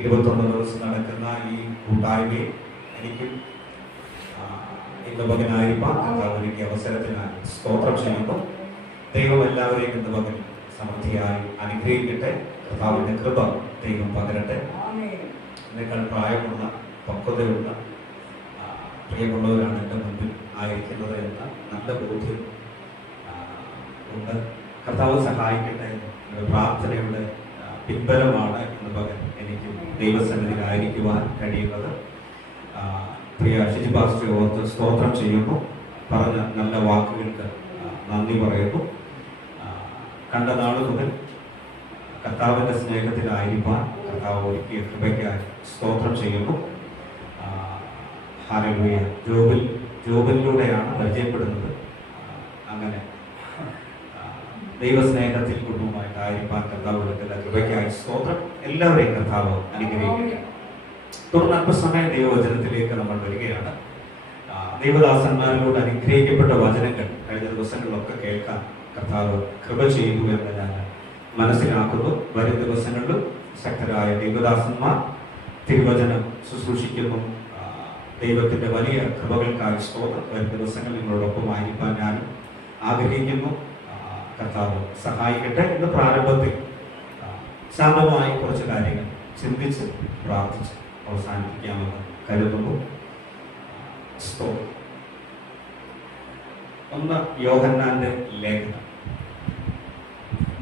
21 ദിവസം നടക്കുന്ന ഈ കൂട്ടായ്മയിൽ എനിക്കും ഇന്ന് പകനായിരിക്കാൻ കർത്താവിന്റെ അവസരത്തിനായി സ്തോത്രം ചെയ്യുന്നു. ദൈവം എല്ലാവരെയും ഇന്ന് പകൽ സമൃദ്ധിയായി അനുഗ്രഹിക്കട്ടെ. കർത്താവിന്റെ കൃപ ദൈവം പകരട്ടെ. എന്നേക്കാൾ പ്രായമുള്ള പക്വതയുള്ള പ്രിയമുള്ളവരാണ് എൻ്റെ മുൻപിൽ ആയിരിക്കുന്നത് എന്ന നല്ല ബോധ്യം ഉണ്ട്. കർത്താവ് സഹായിക്കട്ടെ. പ്രാർത്ഥനയുടെ പിൻബലമാണ് ഇന്ന് പകൽ എനിക്ക് ദൈവസന്നിധിയിലായിരിക്കുവാൻ കഴിയുന്നത്. പ്രിയ ഷിജി പാസ്റ്റർ ഓർത്ത് സ്തോത്രം ചെയ്യുന്നു. പറഞ്ഞ നല്ല വാക്കുകൾക്ക് നന്ദി പറയുന്നു. കണ്ട നാൾ മുതൽ കർത്താവിൻ്റെ സ്നേഹത്തിലായിരിക്കാൻ കർത്താവ് ഒരുക്കിയ കൃപയ്ക്കായി സ്തോത്രം ചെയ്യുന്നു. ഹല്ലേലൂയ. ജോബിലൂടെയാണ് പരിചയപ്പെടുന്നത്. അങ്ങനെ ദൈവസ്നേഹത്തിൽ കുടുംബമായിട്ടായിരിക്കാൻ കർത്താവ് ഒരുക്കുന്ന കൃപയ്ക്കായി സ്തോത്രം. എല്ലാവരെയും കർത്താവ് അനുഗ്രഹിക്കുക. തുടർന്ന് അല്പസമയം ദൈവവചനത്തിലേക്ക് നമ്മൾ വരികയാണ്. ദൈവദാസന്മാരിലൂടെ അനുഗ്രഹിക്കപ്പെട്ട വചനങ്ങൾ കഴിഞ്ഞ ദിവസങ്ങളിലൊക്കെ കേൾക്കാൻ കർത്താവ് കൃപ ചെയ്തു എന്ന് ഞാൻ മനസ്സിലാക്കുന്നു. വരും ദിവസങ്ങളിലും ശക്തരായ ദൈവദാസന്മാർ തിരുവചനം ശുശ്രൂഷിക്കുന്നു. ദൈവത്തിന്റെ വലിയ കൃപകൾക്കായി സ്തോത്രം. വരും ദിവസങ്ങളിൽ നിങ്ങളോടൊപ്പം ആയിരിക്കാൻ ഞാൻ ആഗ്രഹിക്കുന്നു. കർത്താവ് സഹായിക്കട്ടെ. ഇന്ന് പ്രാരംഭത്തിൽ ശാന്തമായി കുറച്ച് കാര്യങ്ങൾ ചിന്തിച്ച് പ്രാർത്ഥിച്ച് അവസാനിപ്പിക്കാമെന്ന് കരുതുന്നു. ഒന്ന് യോഹന്നാന്റെ ലേഖനം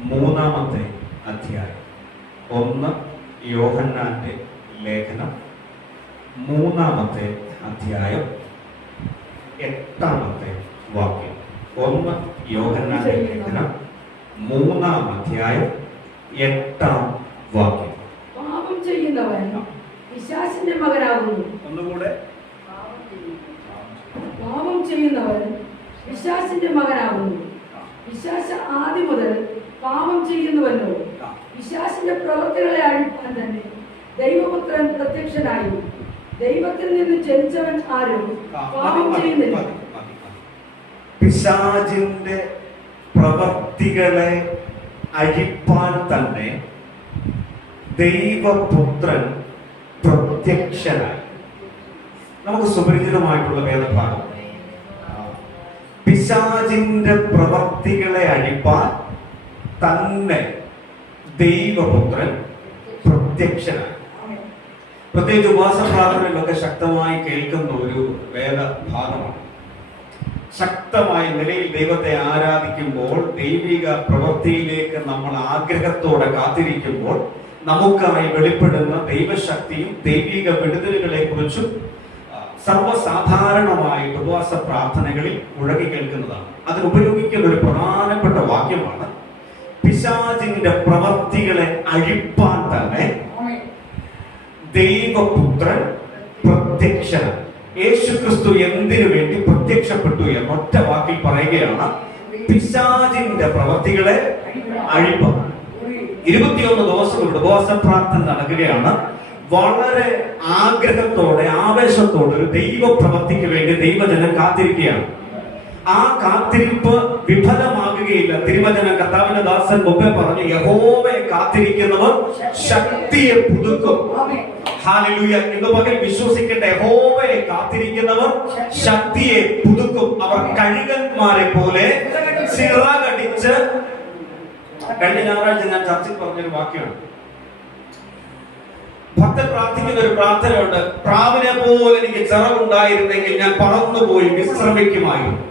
3-ാമത്തെ അധ്യായം. 1 യോഹന്നാന്റെ ലേഖനം 3-ാമത്തെ അധ്യായം 8-ാമത്തെ വാക്യം. 1 യോഹന്നാന്റെ ലേഖനം 3-ാം അധ്യായം 8-ാം വാക്യം. പാപം ചെയ്യുന്നവൻ പിശാചിന്റെ മകനാകുന്നു. ഒന്നുകൂടെ. പാപം ചെയ്യുന്നവൻ പിശാചിന്റെ മകനാകുന്നു. പിശാച് ആദ്യം മുതൽ പാപം ചെയ്യുന്നുവല്ലോ. പിശാചിന്റെ പ്രവൃത്തികളെ അഴിപ്പാൻ തന്നെ ദൈവപുത്രൻ പ്രത്യക്ഷനായി. ദൈവത്തിൽ നിന്ന് ജനിച്ചവൻ ആരും പാപം ചെയ്യുന്നില്ല. പിശാചിന്റെ പ്രവൃത്തികളെ അഴിപ്പാൻ തന്നെ ദൈവപുത്രൻ പ്രത്യക്ഷനായി. നമുക്ക് സുപരിചിതമായിട്ടുള്ള വേദഭാഗം. പിശാചിന്റെ പ്രവൃത്തികളെ അഴിപ്പാൻ തന്നെ ദൈവപുത്രൻ പ്രത്യക്ഷനായി. പ്രത്യേകിച്ച് ഉപവാസ പ്രാർത്ഥനയിലൊക്കെ ശക്തമായി കേൾക്കുന്ന ഒരു വേദഭാഗമാണ്. ശക്തമായ നിലയിൽ ദൈവത്തെ ആരാധിക്കുമ്പോൾ, ദൈവിക പ്രവൃത്തിയിലേക്ക് നമ്മൾ ആഗ്രഹത്തോടെ കാത്തിരിക്കുമ്പോൾ നമുക്കായി വെളിപ്പെടുന്ന ദൈവശക്തിയും ദൈവിക വിടുതലുകളെ കുറിച്ചും സർവ്വസാധാരണമായിട്ട് ഉപവാസ പ്രാർത്ഥനകളിൽ മുഴങ്ങി കേൾക്കുന്നതാണ്. അതിനുപയോഗിക്കുന്ന ഒരു പ്രധാനപ്പെട്ട വാക്യമാണ് പിശാചിന്റെ പ്രവൃത്തികളെ അഴിപ്പാൻ തന്നെ ദൈവപുത്രൻ പ്രത്യക്ഷനായി. യേശുക്രിസ്തു എന്തിനു വേണ്ടി പ്രത്യക്ഷപ്പെട്ടു എന്നൊറ്റ വാക്കിൽ പറയുകയാണ്, പിശാചിന്റെ പ്രവൃത്തികളെ അഴിപ്പാൻ. 21 ദിവസം ഇവിടെ ഉപവാസ പ്രാർത്ഥന നടക്കുകയാണ്. വളരെ ആഗ്രഹത്തോടെ ആവേശത്തോടെ ഒരു ദൈവ പ്രവൃത്തിക്ക് വേണ്ടി ദൈവജനം കാത്തിരിക്കുകയാണ്. ആ കാത്തിരിപ്പ് വിഫലമാകുകയില്ല. തിരുവചന കർത്താവിന്റെ ദാസൻ മുമ്പേ പറഞ്ഞു, യഹോവയെ കാത്തിരിക്കുന്നവർ ശക്തിയെ പുതുക്കും. ഹല്ലേലൂയ. ഇന്ന് പകൽ വിശ്വസിക്കേണ്ട, യഹോവയെ കാത്തിരിക്കുന്നവർ ശക്തിയെ പുതുക്കും. അവർ കഴുകന്മാരെ പോലെ ചിറകടിച്ച്. കഴിഞ്ഞ ഞായറാഴ്ച ഞാൻ ചർച്ചയിൽ പറഞ്ഞൊരു വാക്യമാണ്. ഭക്തൻ പ്രാർത്ഥിക്കുന്ന ഒരു പ്രാർത്ഥനയുണ്ട്, പ്രാവിനെ പോലെ എനിക്ക് ചിറകുണ്ടായിരുന്നെങ്കിൽ ഞാൻ പറന്നുപോയി വിശ്രമിക്കുമായിരുന്നു.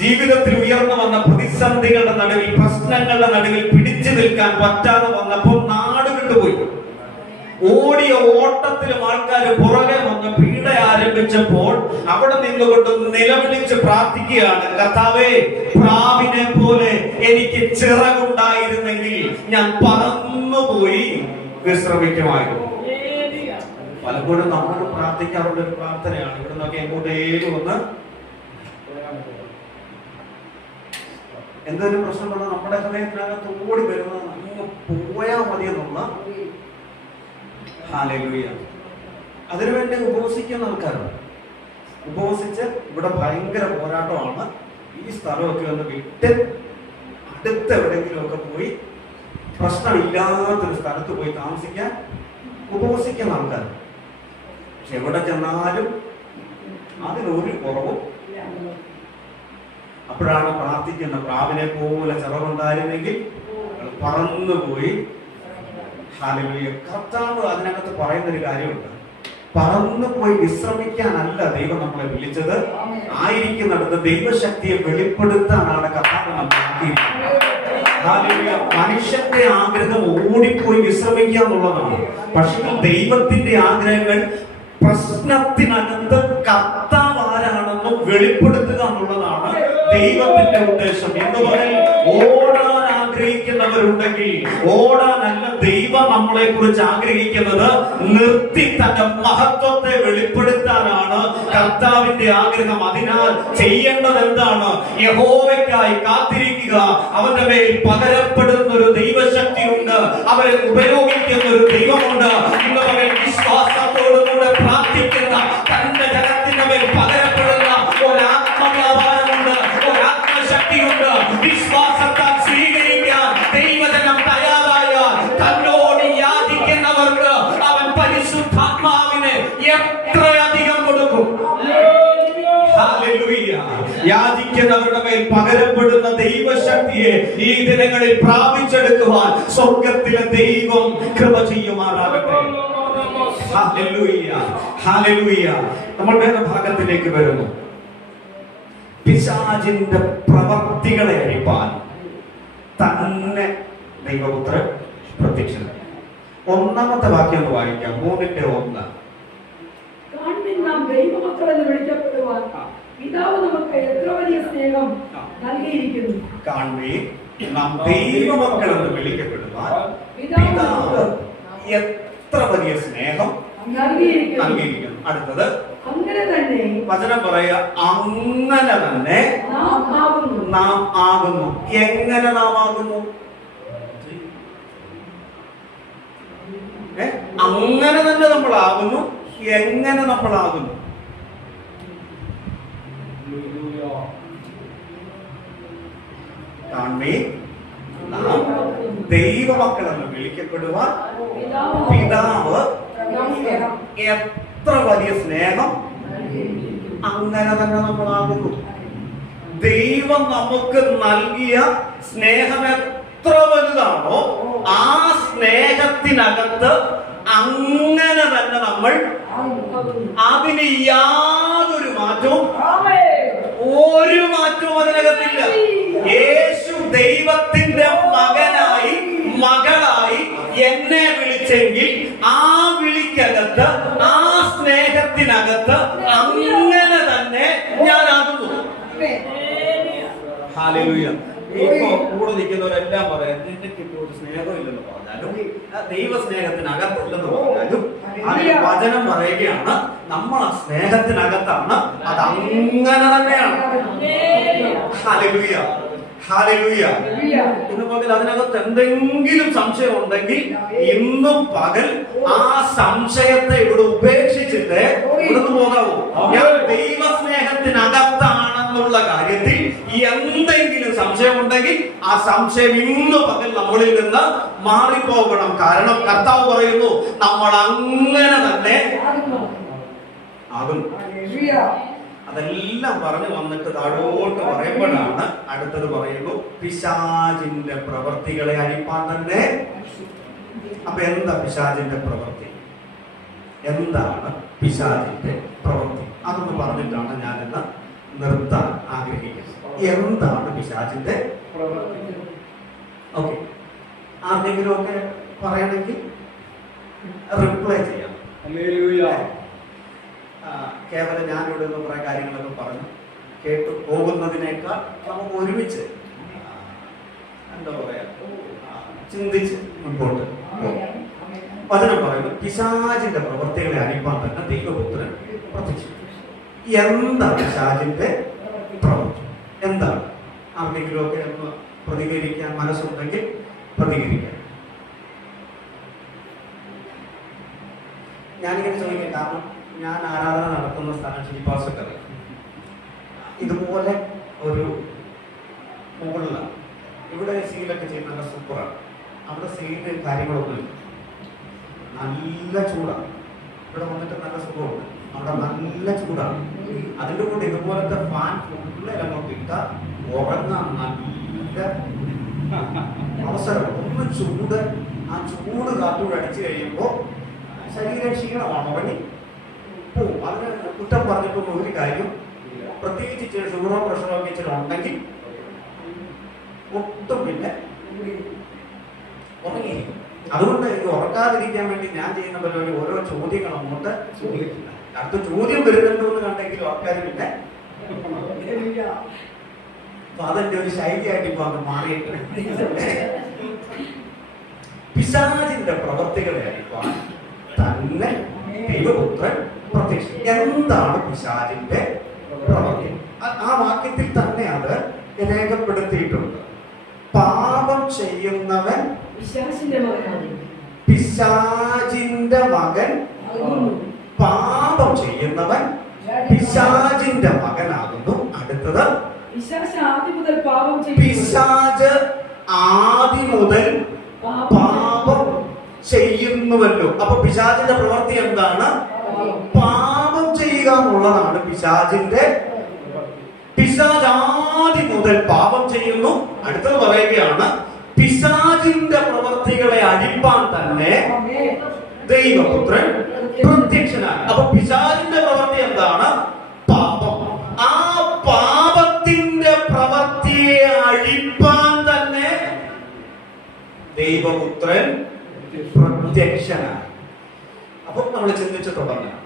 ജീവിതത്തിൽ ഉയർന്നു വന്ന പ്രതിസന്ധികളുടെ നടുവിൽ, പ്രശ്നങ്ങളുടെ നടുവിൽ പിടിച്ചു നിൽക്കാൻ പറ്റാതെ വന്നപ്പോൾ നാട് വിട്ടുപോയി. ഓടിയ ഓട്ടത്തിലും ആൾക്കാർ പുറകെ വന്ന് പീഡ ആരംഭിച്ചപ്പോൾ അവിടെ നിന്നുകൊണ്ട് നിലവിളിച്ച് പ്രാർത്ഥിക്കുകയാണ്, കർത്താവേ, പ്രാവിനെ പോലെ എനിക്ക് ചിറകുണ്ടായിരുന്നെങ്കിൽ ഞാൻ പറന്നുപോയി വിശ്രമിക്കുമായിരുന്നു. പലപ്പോഴും നമ്മൾ പ്രാർത്ഥിക്കാറുള്ള ഒരു പ്രാർത്ഥനയാണ്. ഇവിടെ നിന്നൊക്കെ എങ്ങോട്ടേലും ഒന്ന് എന്തൊരു പ്രശ്നം വന്നാൽ നമ്മുടെ ഹൃദയത്തിനകത്ത് ഓടി വരുന്നത് അങ്ങ് പോയാൽ മതി എന്നുള്ള. ഹല്ലേലൂയ. അതിനുവേണ്ടി ഉപവസിക്കുന്ന ആൾക്കാരുണ്ട്. ഉപവസിച്ച് ഇവിടെ ഭയങ്കര പോരാട്ടമാണ്. ഈ സ്ഥലമൊക്കെ ഒന്ന് വിട്ട് അടുത്ത് എവിടെയെങ്കിലും ഒക്കെ പോയി പ്രശ്നമില്ലാത്തൊരു സ്ഥലത്ത് പോയി താമസിക്കാൻ ഉപവസിക്കുന്ന ആൾക്കാർ. പക്ഷെ എവിടെ ചെന്നാലും അതിനൊരു കുറവും. അപ്പോഴാണ് പ്രാർത്ഥിക്കുന്ന പ്രാവിനെ പോലെ ചിറകുണ്ടായിരുന്നെങ്കിൽ പറന്നുപോയി. ഹല്ലേലൂയ. കർത്താവ് അതിനകത്ത് പറയുന്നൊരു കാര്യമുണ്ട്. പറന്നു പോയി വിശ്രമിക്കാനല്ല ദൈവം നമ്മളെ വിളിച്ചത്. ആയിരിക്കുന്നിടത്ത് ദൈവശക്തിയെ വെളിപ്പെടുത്താനാണ് കർത്താവ് നമ്മളെ ആക്കിയിരിക്കുന്നത്. ഹല്ലേലൂയ. മനുഷ്യന്റെ ആഗ്രഹം ഓടിപ്പോയി വിശ്രമിക്കുക എന്നുള്ളതാണ്. പക്ഷേ ദൈവത്തിന്റെ ആഗ്രഹങ്ങൾ പ്രശ്നത്തിനകത്ത് കർത്താവ് ആരാണെന്ന് വെളിപ്പെടുത്തുക എന്നുള്ളതാണ് ദൈവത്തിന്റെ ഉദ്ദേശം. എന്ന് പറഞ്ഞാൽ ഓടാൻ ആഗ്രഹിക്കുന്നവരുണ്ടെങ്കിൽ ഓടാനല്ല ദൈവം നമ്മളെ കുറിച്ച് ആഗ്രഹിക്കുന്നത്. നിർത്തി തന്റെ മഹത്വത്തെ വെളിപ്പെടുത്താനാണ് കർത്താവിന്റെ ആഗ്രഹം. അതിനാൽ ചെയ്യേണ്ടത് എന്താണ്? യഹോവയ്ക്കായി കാത്തിരിക്കുക. അവന്റെ മേൽ പകരപ്പെടുന്ന ഒരു ദൈവശക്തിയുണ്ട്. അവരെ ഉപയോഗിക്കുന്ന ഒരു ദൈവമുണ്ട്. ഇന്ന് അവൻ വിശ്വാസത്തോടുകൂടെ പ്രാർത്ഥിക്കുന്ന തന്റെ ജനത്തിന്റെ മേൽ പകരപ്പെടുന്ന ഒരാത്മവ്യാപാരമുണ്ട്, ഒരാത്മശക്തിയുണ്ട്. വിശ്വാസത്താൽ സ്വീകരിക്കാൻ ദൈവജനം തയ്യാറായാൽ തന്നോട് യാചിക്കുന്നവർക്ക് അവൻ പരിശുദ്ധാത്മാവിനെ എത്രയധികം കൊടുക്കും. ഹല്ലേലൂയ. യാചിക്കുന്നവരുടെ മേൽ പകരപ്പെടുന്ന ദൈവശക്തിയെ ഈ ദിനങ്ങളിൽ പ്രാപിച്ചെടുക്കുവാൻ സ്വർഗത്തിലെ ദൈവം കൃപ ചെയ്യുമാറാകട്ടെ. ഹല്ലേലൂയ. ഹല്ലേലൂയ. നമ്മൾ വേദഭാഗത്തിലേക്ക് വരുന്നു. പിശാചിന്റെ പ്രവർത്തികളെ അഴിപ്പാൻ തന്നെ ദൈവപുത്രൻ പ്രത്യക്ഷനായി. ഒന്നാമത്തെ വാക്യം ഒന്ന് വായിക്കാം. 3:1. നാം ദൈവമക്കളെന്ന് വിളിക്കപ്പെടുവാൻ പിതാവ് നമുക്ക് എത്ര വലിയ സ്നേഹം നൽകിയിരിക്കുന്നു. കാണുകയും നാം ദൈവമക്കളെന്ന് വിളിക്കപ്പെടുവാൻ പിതാവ് എത്ര വലിയ സ്നേഹം നൽകിയിരിക്കുന്നു. അടുത്തത് അങ്ങനെ തന്നെ വചനം പറയുക, അങ്ങനെ തന്നെ നാം ആകുന്നു. എങ്ങനെ നാം ആകുന്നു? അങ്ങനെ തന്നെ നമ്മൾ ആകുന്നു. എങ്ങനെ നമ്മൾ ആകുന്നു? നാം ദൈവമക്കളെന്ന് വിളിക്കപ്പെടുവാൻ പിതാവ് എത്ര വലിയ സ്നേഹം, അങ്ങനെ തന്നെ നമ്മളാകുന്നു. ദൈവം നമുക്ക് നൽകിയ സ്നേഹം എത്ര വലുതാണോ ആ സ്നേഹത്തിനകത്ത് അങ്ങനെ തന്നെ നമ്മൾ, അതിന് യാതൊരു മാറ്റവും, ഒരു മാറ്റവും അതിനകത്തില്ല. യേശു ദൈവത്തിന്റെ മകനായി മകളായി എന്നെ വിളിച്ചെങ്കിൽ ആ വിളിക്കകത്ത്, ആ സ്നേഹത്തിനകത്ത് അങ്ങനെ തന്നെ ഞാനാകുന്നു. ഹല്ലേലൂയ. ഇപ്പോ കൂടെ നിൽക്കുന്നവരെല്ലാം പറയാം, നിന്റെ കിട്ടിയോട് സ്നേഹമില്ലെന്ന് പറഞ്ഞാലും ദൈവസ്നേഹത്തിനകത്തില്ലെന്ന് പറഞ്ഞാലും അതിൽ വചനം പറയുകയാണ് നമ്മൾ ആ സ്നേഹത്തിനകത്താണ്. അത് അങ്ങനെ തന്നെയാണ്. ഹല്ലേലൂയ. ഹല്ലേലൂയ. ഇന്ന് പകൽ അതിനകത്ത് എന്തെങ്കിലും സംശയം ഉണ്ടെങ്കിൽ ഇന്നും പകൽ ആ സംശയത്തെ ഇവിടെ ഉപേക്ഷിച്ചിട്ട് ഇവിടുന്ന് പോകാവൂ. ഞാൻ ദൈവസ്നേഹത്തിനകത്താണെന്നുള്ള കാര്യത്തിൽ എന്തെങ്കിലും സംശയമുണ്ടെങ്കിൽ ആ സംശയം ഇന്ന് പകൽ നമ്മളിൽ നിന്ന് മാറിപ്പോകണം. കാരണം കർത്താവ് പറയുന്നു നമ്മൾ അങ്ങനെ തന്നെ ആകും. അതെല്ലാം പറഞ്ഞു വന്നിട്ട് താഴോട്ട് പറയുമ്പോഴാണ് അടുത്തത് പറയുന്നു, പിശാചിന്റെ പ്രവൃത്തികളെ അഴിപ്പാൻ തന്നെ. അപ്പൊ എന്താ പിശാചിന്റെ പ്രവൃത്തി? എന്താണ് പിശാചിന്റെ പ്രവൃത്തി? അതൊന്ന് പറഞ്ഞിട്ടാണ് ഞാനിന്ന് നിർത്താൻ ആഗ്രഹിക്കുന്നത്. എന്താണ് പിശാചിന്റെ പ്രവൃത്തി? ഓക്കെ, ആർക്കെങ്കിലും ഒക്കെ പറയണമെങ്കിൽ റിപ്ലൈ ചെയ്യാം. കേവലം ഞാനിവിടെ നിന്ന് കുറെ കാര്യങ്ങളൊക്കെ പറഞ്ഞു കേട്ടു പോകുന്നതിനേക്കാൾ നമുക്ക് ഒരുമിച്ച് എന്താ പറയാ ചിന്തിച്ച് മുൻപോട്ട് പോകും. വചനം പറയുന്നു പിശാചിന്റെ പ്രവൃത്തികളെ അഴിപ്പാൻ തന്നെ ദൈവപുത്രൻ പ്രത്യക്ഷപ്പെട്ടു. എന്താണ് പിശാചിന്റെ പ്രവൃത്തി? എന്താണ്? ആർക്കെങ്കിലും ഒക്കെ ഒന്ന് പ്രതികരിക്കാൻ മനസ്സുണ്ടെങ്കിൽ പ്രതികരിക്കാം. ഞാനിങ്ങനെ ചോദിക്കാം, കാരണം ഞാൻ ആരാധന നടത്തുന്ന സ്ഥലം ശില്പാസക്കറി ഇതുപോലെ ഒരു മുകളിലാണ്. ഇവിടെ സീലൊക്കെ ചെയ്യുന്ന നല്ല സൂപ്പറാണ്. അവിടെ സീലിന് കാര്യങ്ങളൊന്നുമില്ല. നല്ല ചൂടാണ്. ഇവിടെ വന്നിട്ട് നല്ല സുഖമുണ്ട്. അവിടെ നല്ല ചൂടാണ്. അതിൻ്റെ കൂടെ ഇതുപോലത്തെ ഫാൻ ഫുള്ള് അങ്ങോട്ട് ഇട്ടാൽ ഉറങ്ങാൻ നല്ല അവസരം. ഒന്ന് ചൂട്, ആ ചൂട് കാറ്റൂടെ അടിച്ചു കഴിയുമ്പോൾ ശരീരം ക്ഷീണമാണ്, ഉറങ്ങി പോവും. അതിന് കുറ്റം പറഞ്ഞിട്ടൊന്നും ഒരു കാര്യം, പ്രത്യേകിച്ച് ഷുഗറോ പ്രഷറോ ഒക്കെ ഇച്ചിരി ഉണ്ടെങ്കിൽ ഒട്ടും പിന്നെ ഉറങ്ങിയിരിക്കും. അതുകൊണ്ട് എനിക്ക് ഉറക്കാതിരിക്കാൻ വേണ്ടി ഞാൻ ചെയ്യുന്ന പരിപാടി ഓരോ ചോദ്യങ്ങൾ അങ്ങോട്ട് ചോദിക്കില്ല. അടുത്ത ചോദ്യം വരുന്നുണ്ടോ എന്ന് കണ്ടെങ്കിലും ആൾക്കാർ പിന്നെ അതെന്റെ ഒരു ശൈലിയായിട്ട് ഇപ്പൊ അത് മാറിയിട്ടുണ്ട്. പിശാചിന്റെ പ്രവർത്തികളെ അറിയിക്കാൻ തന്നെ ദൈവപുത്രൻ പ്രത്യക്ഷം. എന്താണ് പിശാചിന്റെ പ്രവർത്തി? ആ വാക്യത്തിൽ തന്നെ അത് രേഖപ്പെടുത്തിയിട്ടുണ്ട്. പാപം ചെയ്യുന്നവൻ പിശാചിന്റെ മകനാണ്. പിശാചിന്റെ മകൻ. പാപം ചെയ്യുന്നവൻ പിശാചിന്റെ മകനാകുന്നു. അടുത്തത് പിശാച് ആദ്യം മുതൽ പാപം പിശാച് ആദ്യം മുതൽ പാപം ചെയ്യുന്നുവല്ലോ. അപ്പൊ പിശാചിന്റെ പ്രവൃത്തി എന്താണ്? പാപം ചെയ്യുക എന്നുള്ളതാണ് പിശാചിന്റെ. പിശാച് ആദ്യം മുതൽ പാപം ചെയ്യുന്നു. അടുത്തത് പറയുകയാണ് പിശാചിന്റെ പ്രവൃത്തികളെ അഴിപ്പാൻ തന്നെ ദൈവപുത്രൻ പ്രത്യക്ഷനാണ്. അപ്പൊ പിശാചിന്റെ പ്രവൃത്തി എന്താണ്? പാപം. ആ പാപത്തിന്റെ പ്രവൃത്തിയെ അഴിപ്പാൻ തന്നെ ദൈവപുത്രൻ പ്രത്യക്ഷനാണ്. അപ്പൊ നമ്മൾ ചിന്തിച്ചു തുടങ്ങണം.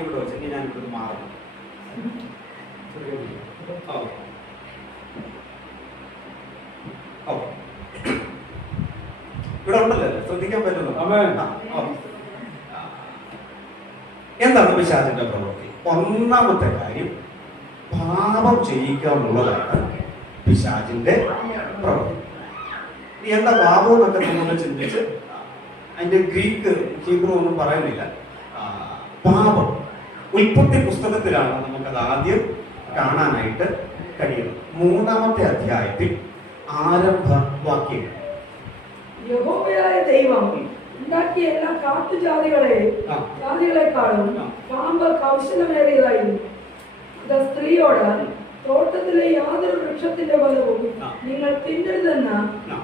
ഇവിടെ വെച്ച് ഞാൻ ഇവിടെ മാറും. ഇവിടെ ഉണ്ടല്ലോ, ശ്രദ്ധിക്കാൻ പറ്റുന്നു. എന്താണ് പിശാചിന്റെ പ്രവൃത്തി? ഒന്നാമത്തെ കാര്യം പാപം ചെയ്യിക്കുക എന്നുള്ളതാണ് പിശാചിന്റെ പ്രവൃത്തി. എന്താ പാപം എന്നൊക്കെ നമ്മൾ ചിന്തിച്ച് അതിന്റെ ഗ്രീക്ക് ഹീബ്രു ഒന്നും പറയുന്നില്ല. പാപം ഉൽപ്പത്തി പുസ്തകത്തിലാണ് നമുക്കത് ആദ്യം കാണാനായിട്ട് കഴിയുന്നത്. 3-ാമത്തെ അധ്യായത്തിൽ ആരംഭ വാക്യം. യഹോവയായ ദൈവം ഉണ്ടാക്കിയ എല്ലാ കാട്ടുജാതികളെക്കാളും പാമ്പ് കൗശലമേറിയതായിരുന്നു. അത് സ്ത്രീയോട് തോട്ടത്തിലെ യാതൊരു വൃക്ഷത്തിന്റെ ഫലവും നിങ്ങൾ തിന്നരുതെന്ന്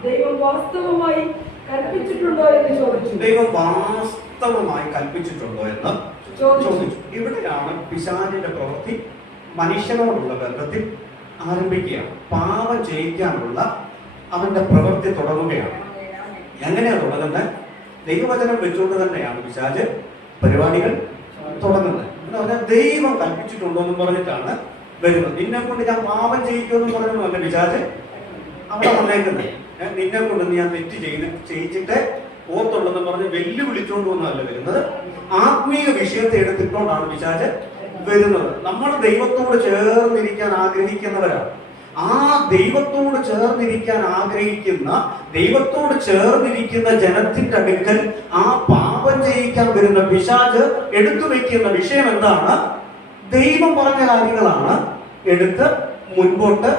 ദൈവം വാസ്തവമായി കൽപ്പിച്ചിട്ടുണ്ടോ എന്ന് ചോദിച്ചു. ദൈവം വാസ്തവമായി കൽപ്പിച്ചിട്ടുണ്ടോ എന്ന് ചോദിച്ചു. ഇവിടെയാണ് പിശാചിന്റെ പ്രവൃത്തി മനുഷ്യനോടുള്ള ബന്ധത്തിൽ ആരംഭിക്കുകയാണ്. പാപം ചെയ്യിക്കാനുള്ള അവന്റെ പ്രവൃത്തി തുടങ്ങുകയാണ്. എങ്ങനെയാ തുടങ്ങുന്നത്? ദൈവവചനം വെച്ചുകൊണ്ട് തന്നെയാണ് പിശാച് പരിപാടികൾ തുടങ്ങുന്നത്. എന്ന് പറഞ്ഞാൽ ദൈവം കൽപ്പിച്ചിട്ടുണ്ടോ എന്ന് പറഞ്ഞിട്ടാണ് വരുന്നത്. നിന്നെ കൊണ്ട് ഞാൻ പാപം ചെയ്യിക്കുമെന്ന് പറഞ്ഞൊന്നുമല്ല പിശാച് അവിടെ വന്നേക്കുന്നത്. നിന്നെ കൊണ്ട് ഞാൻ തെറ്റ് ചെയ്യിച്ചിട്ട് ഓർത്തുള്ളതെന്ന് പറഞ്ഞ് വെല്ലുവിളിച്ചുകൊണ്ടൊന്നുമല്ല വരുന്നത്. ആത്മീയ വിഷയത്തെ എടുത്തിട്ടുകൊണ്ടാണ് പിശാച് വരുന്നത്. നമ്മൾ ദൈവത്തോട് ചേർന്നിരിക്കാൻ ആഗ്രഹിക്കുന്നവരാണ്. ആ ദൈവത്തോട് ചേർന്നിരിക്കാൻ ആഗ്രഹിക്കുന്ന, ദൈവത്തോട് ചേർന്നിരിക്കുന്ന ജനത്തിന്റെ അടുക്കൽ ആ പാപം ചെയ്യിക്കാൻ വരുന്ന പിശാച് എടുത്തു വെക്കുന്ന വിഷയം എന്താണ്? ദൈവം പറഞ്ഞ കാര്യങ്ങളാണ് എടുത്ത് മുൻപോട്ട്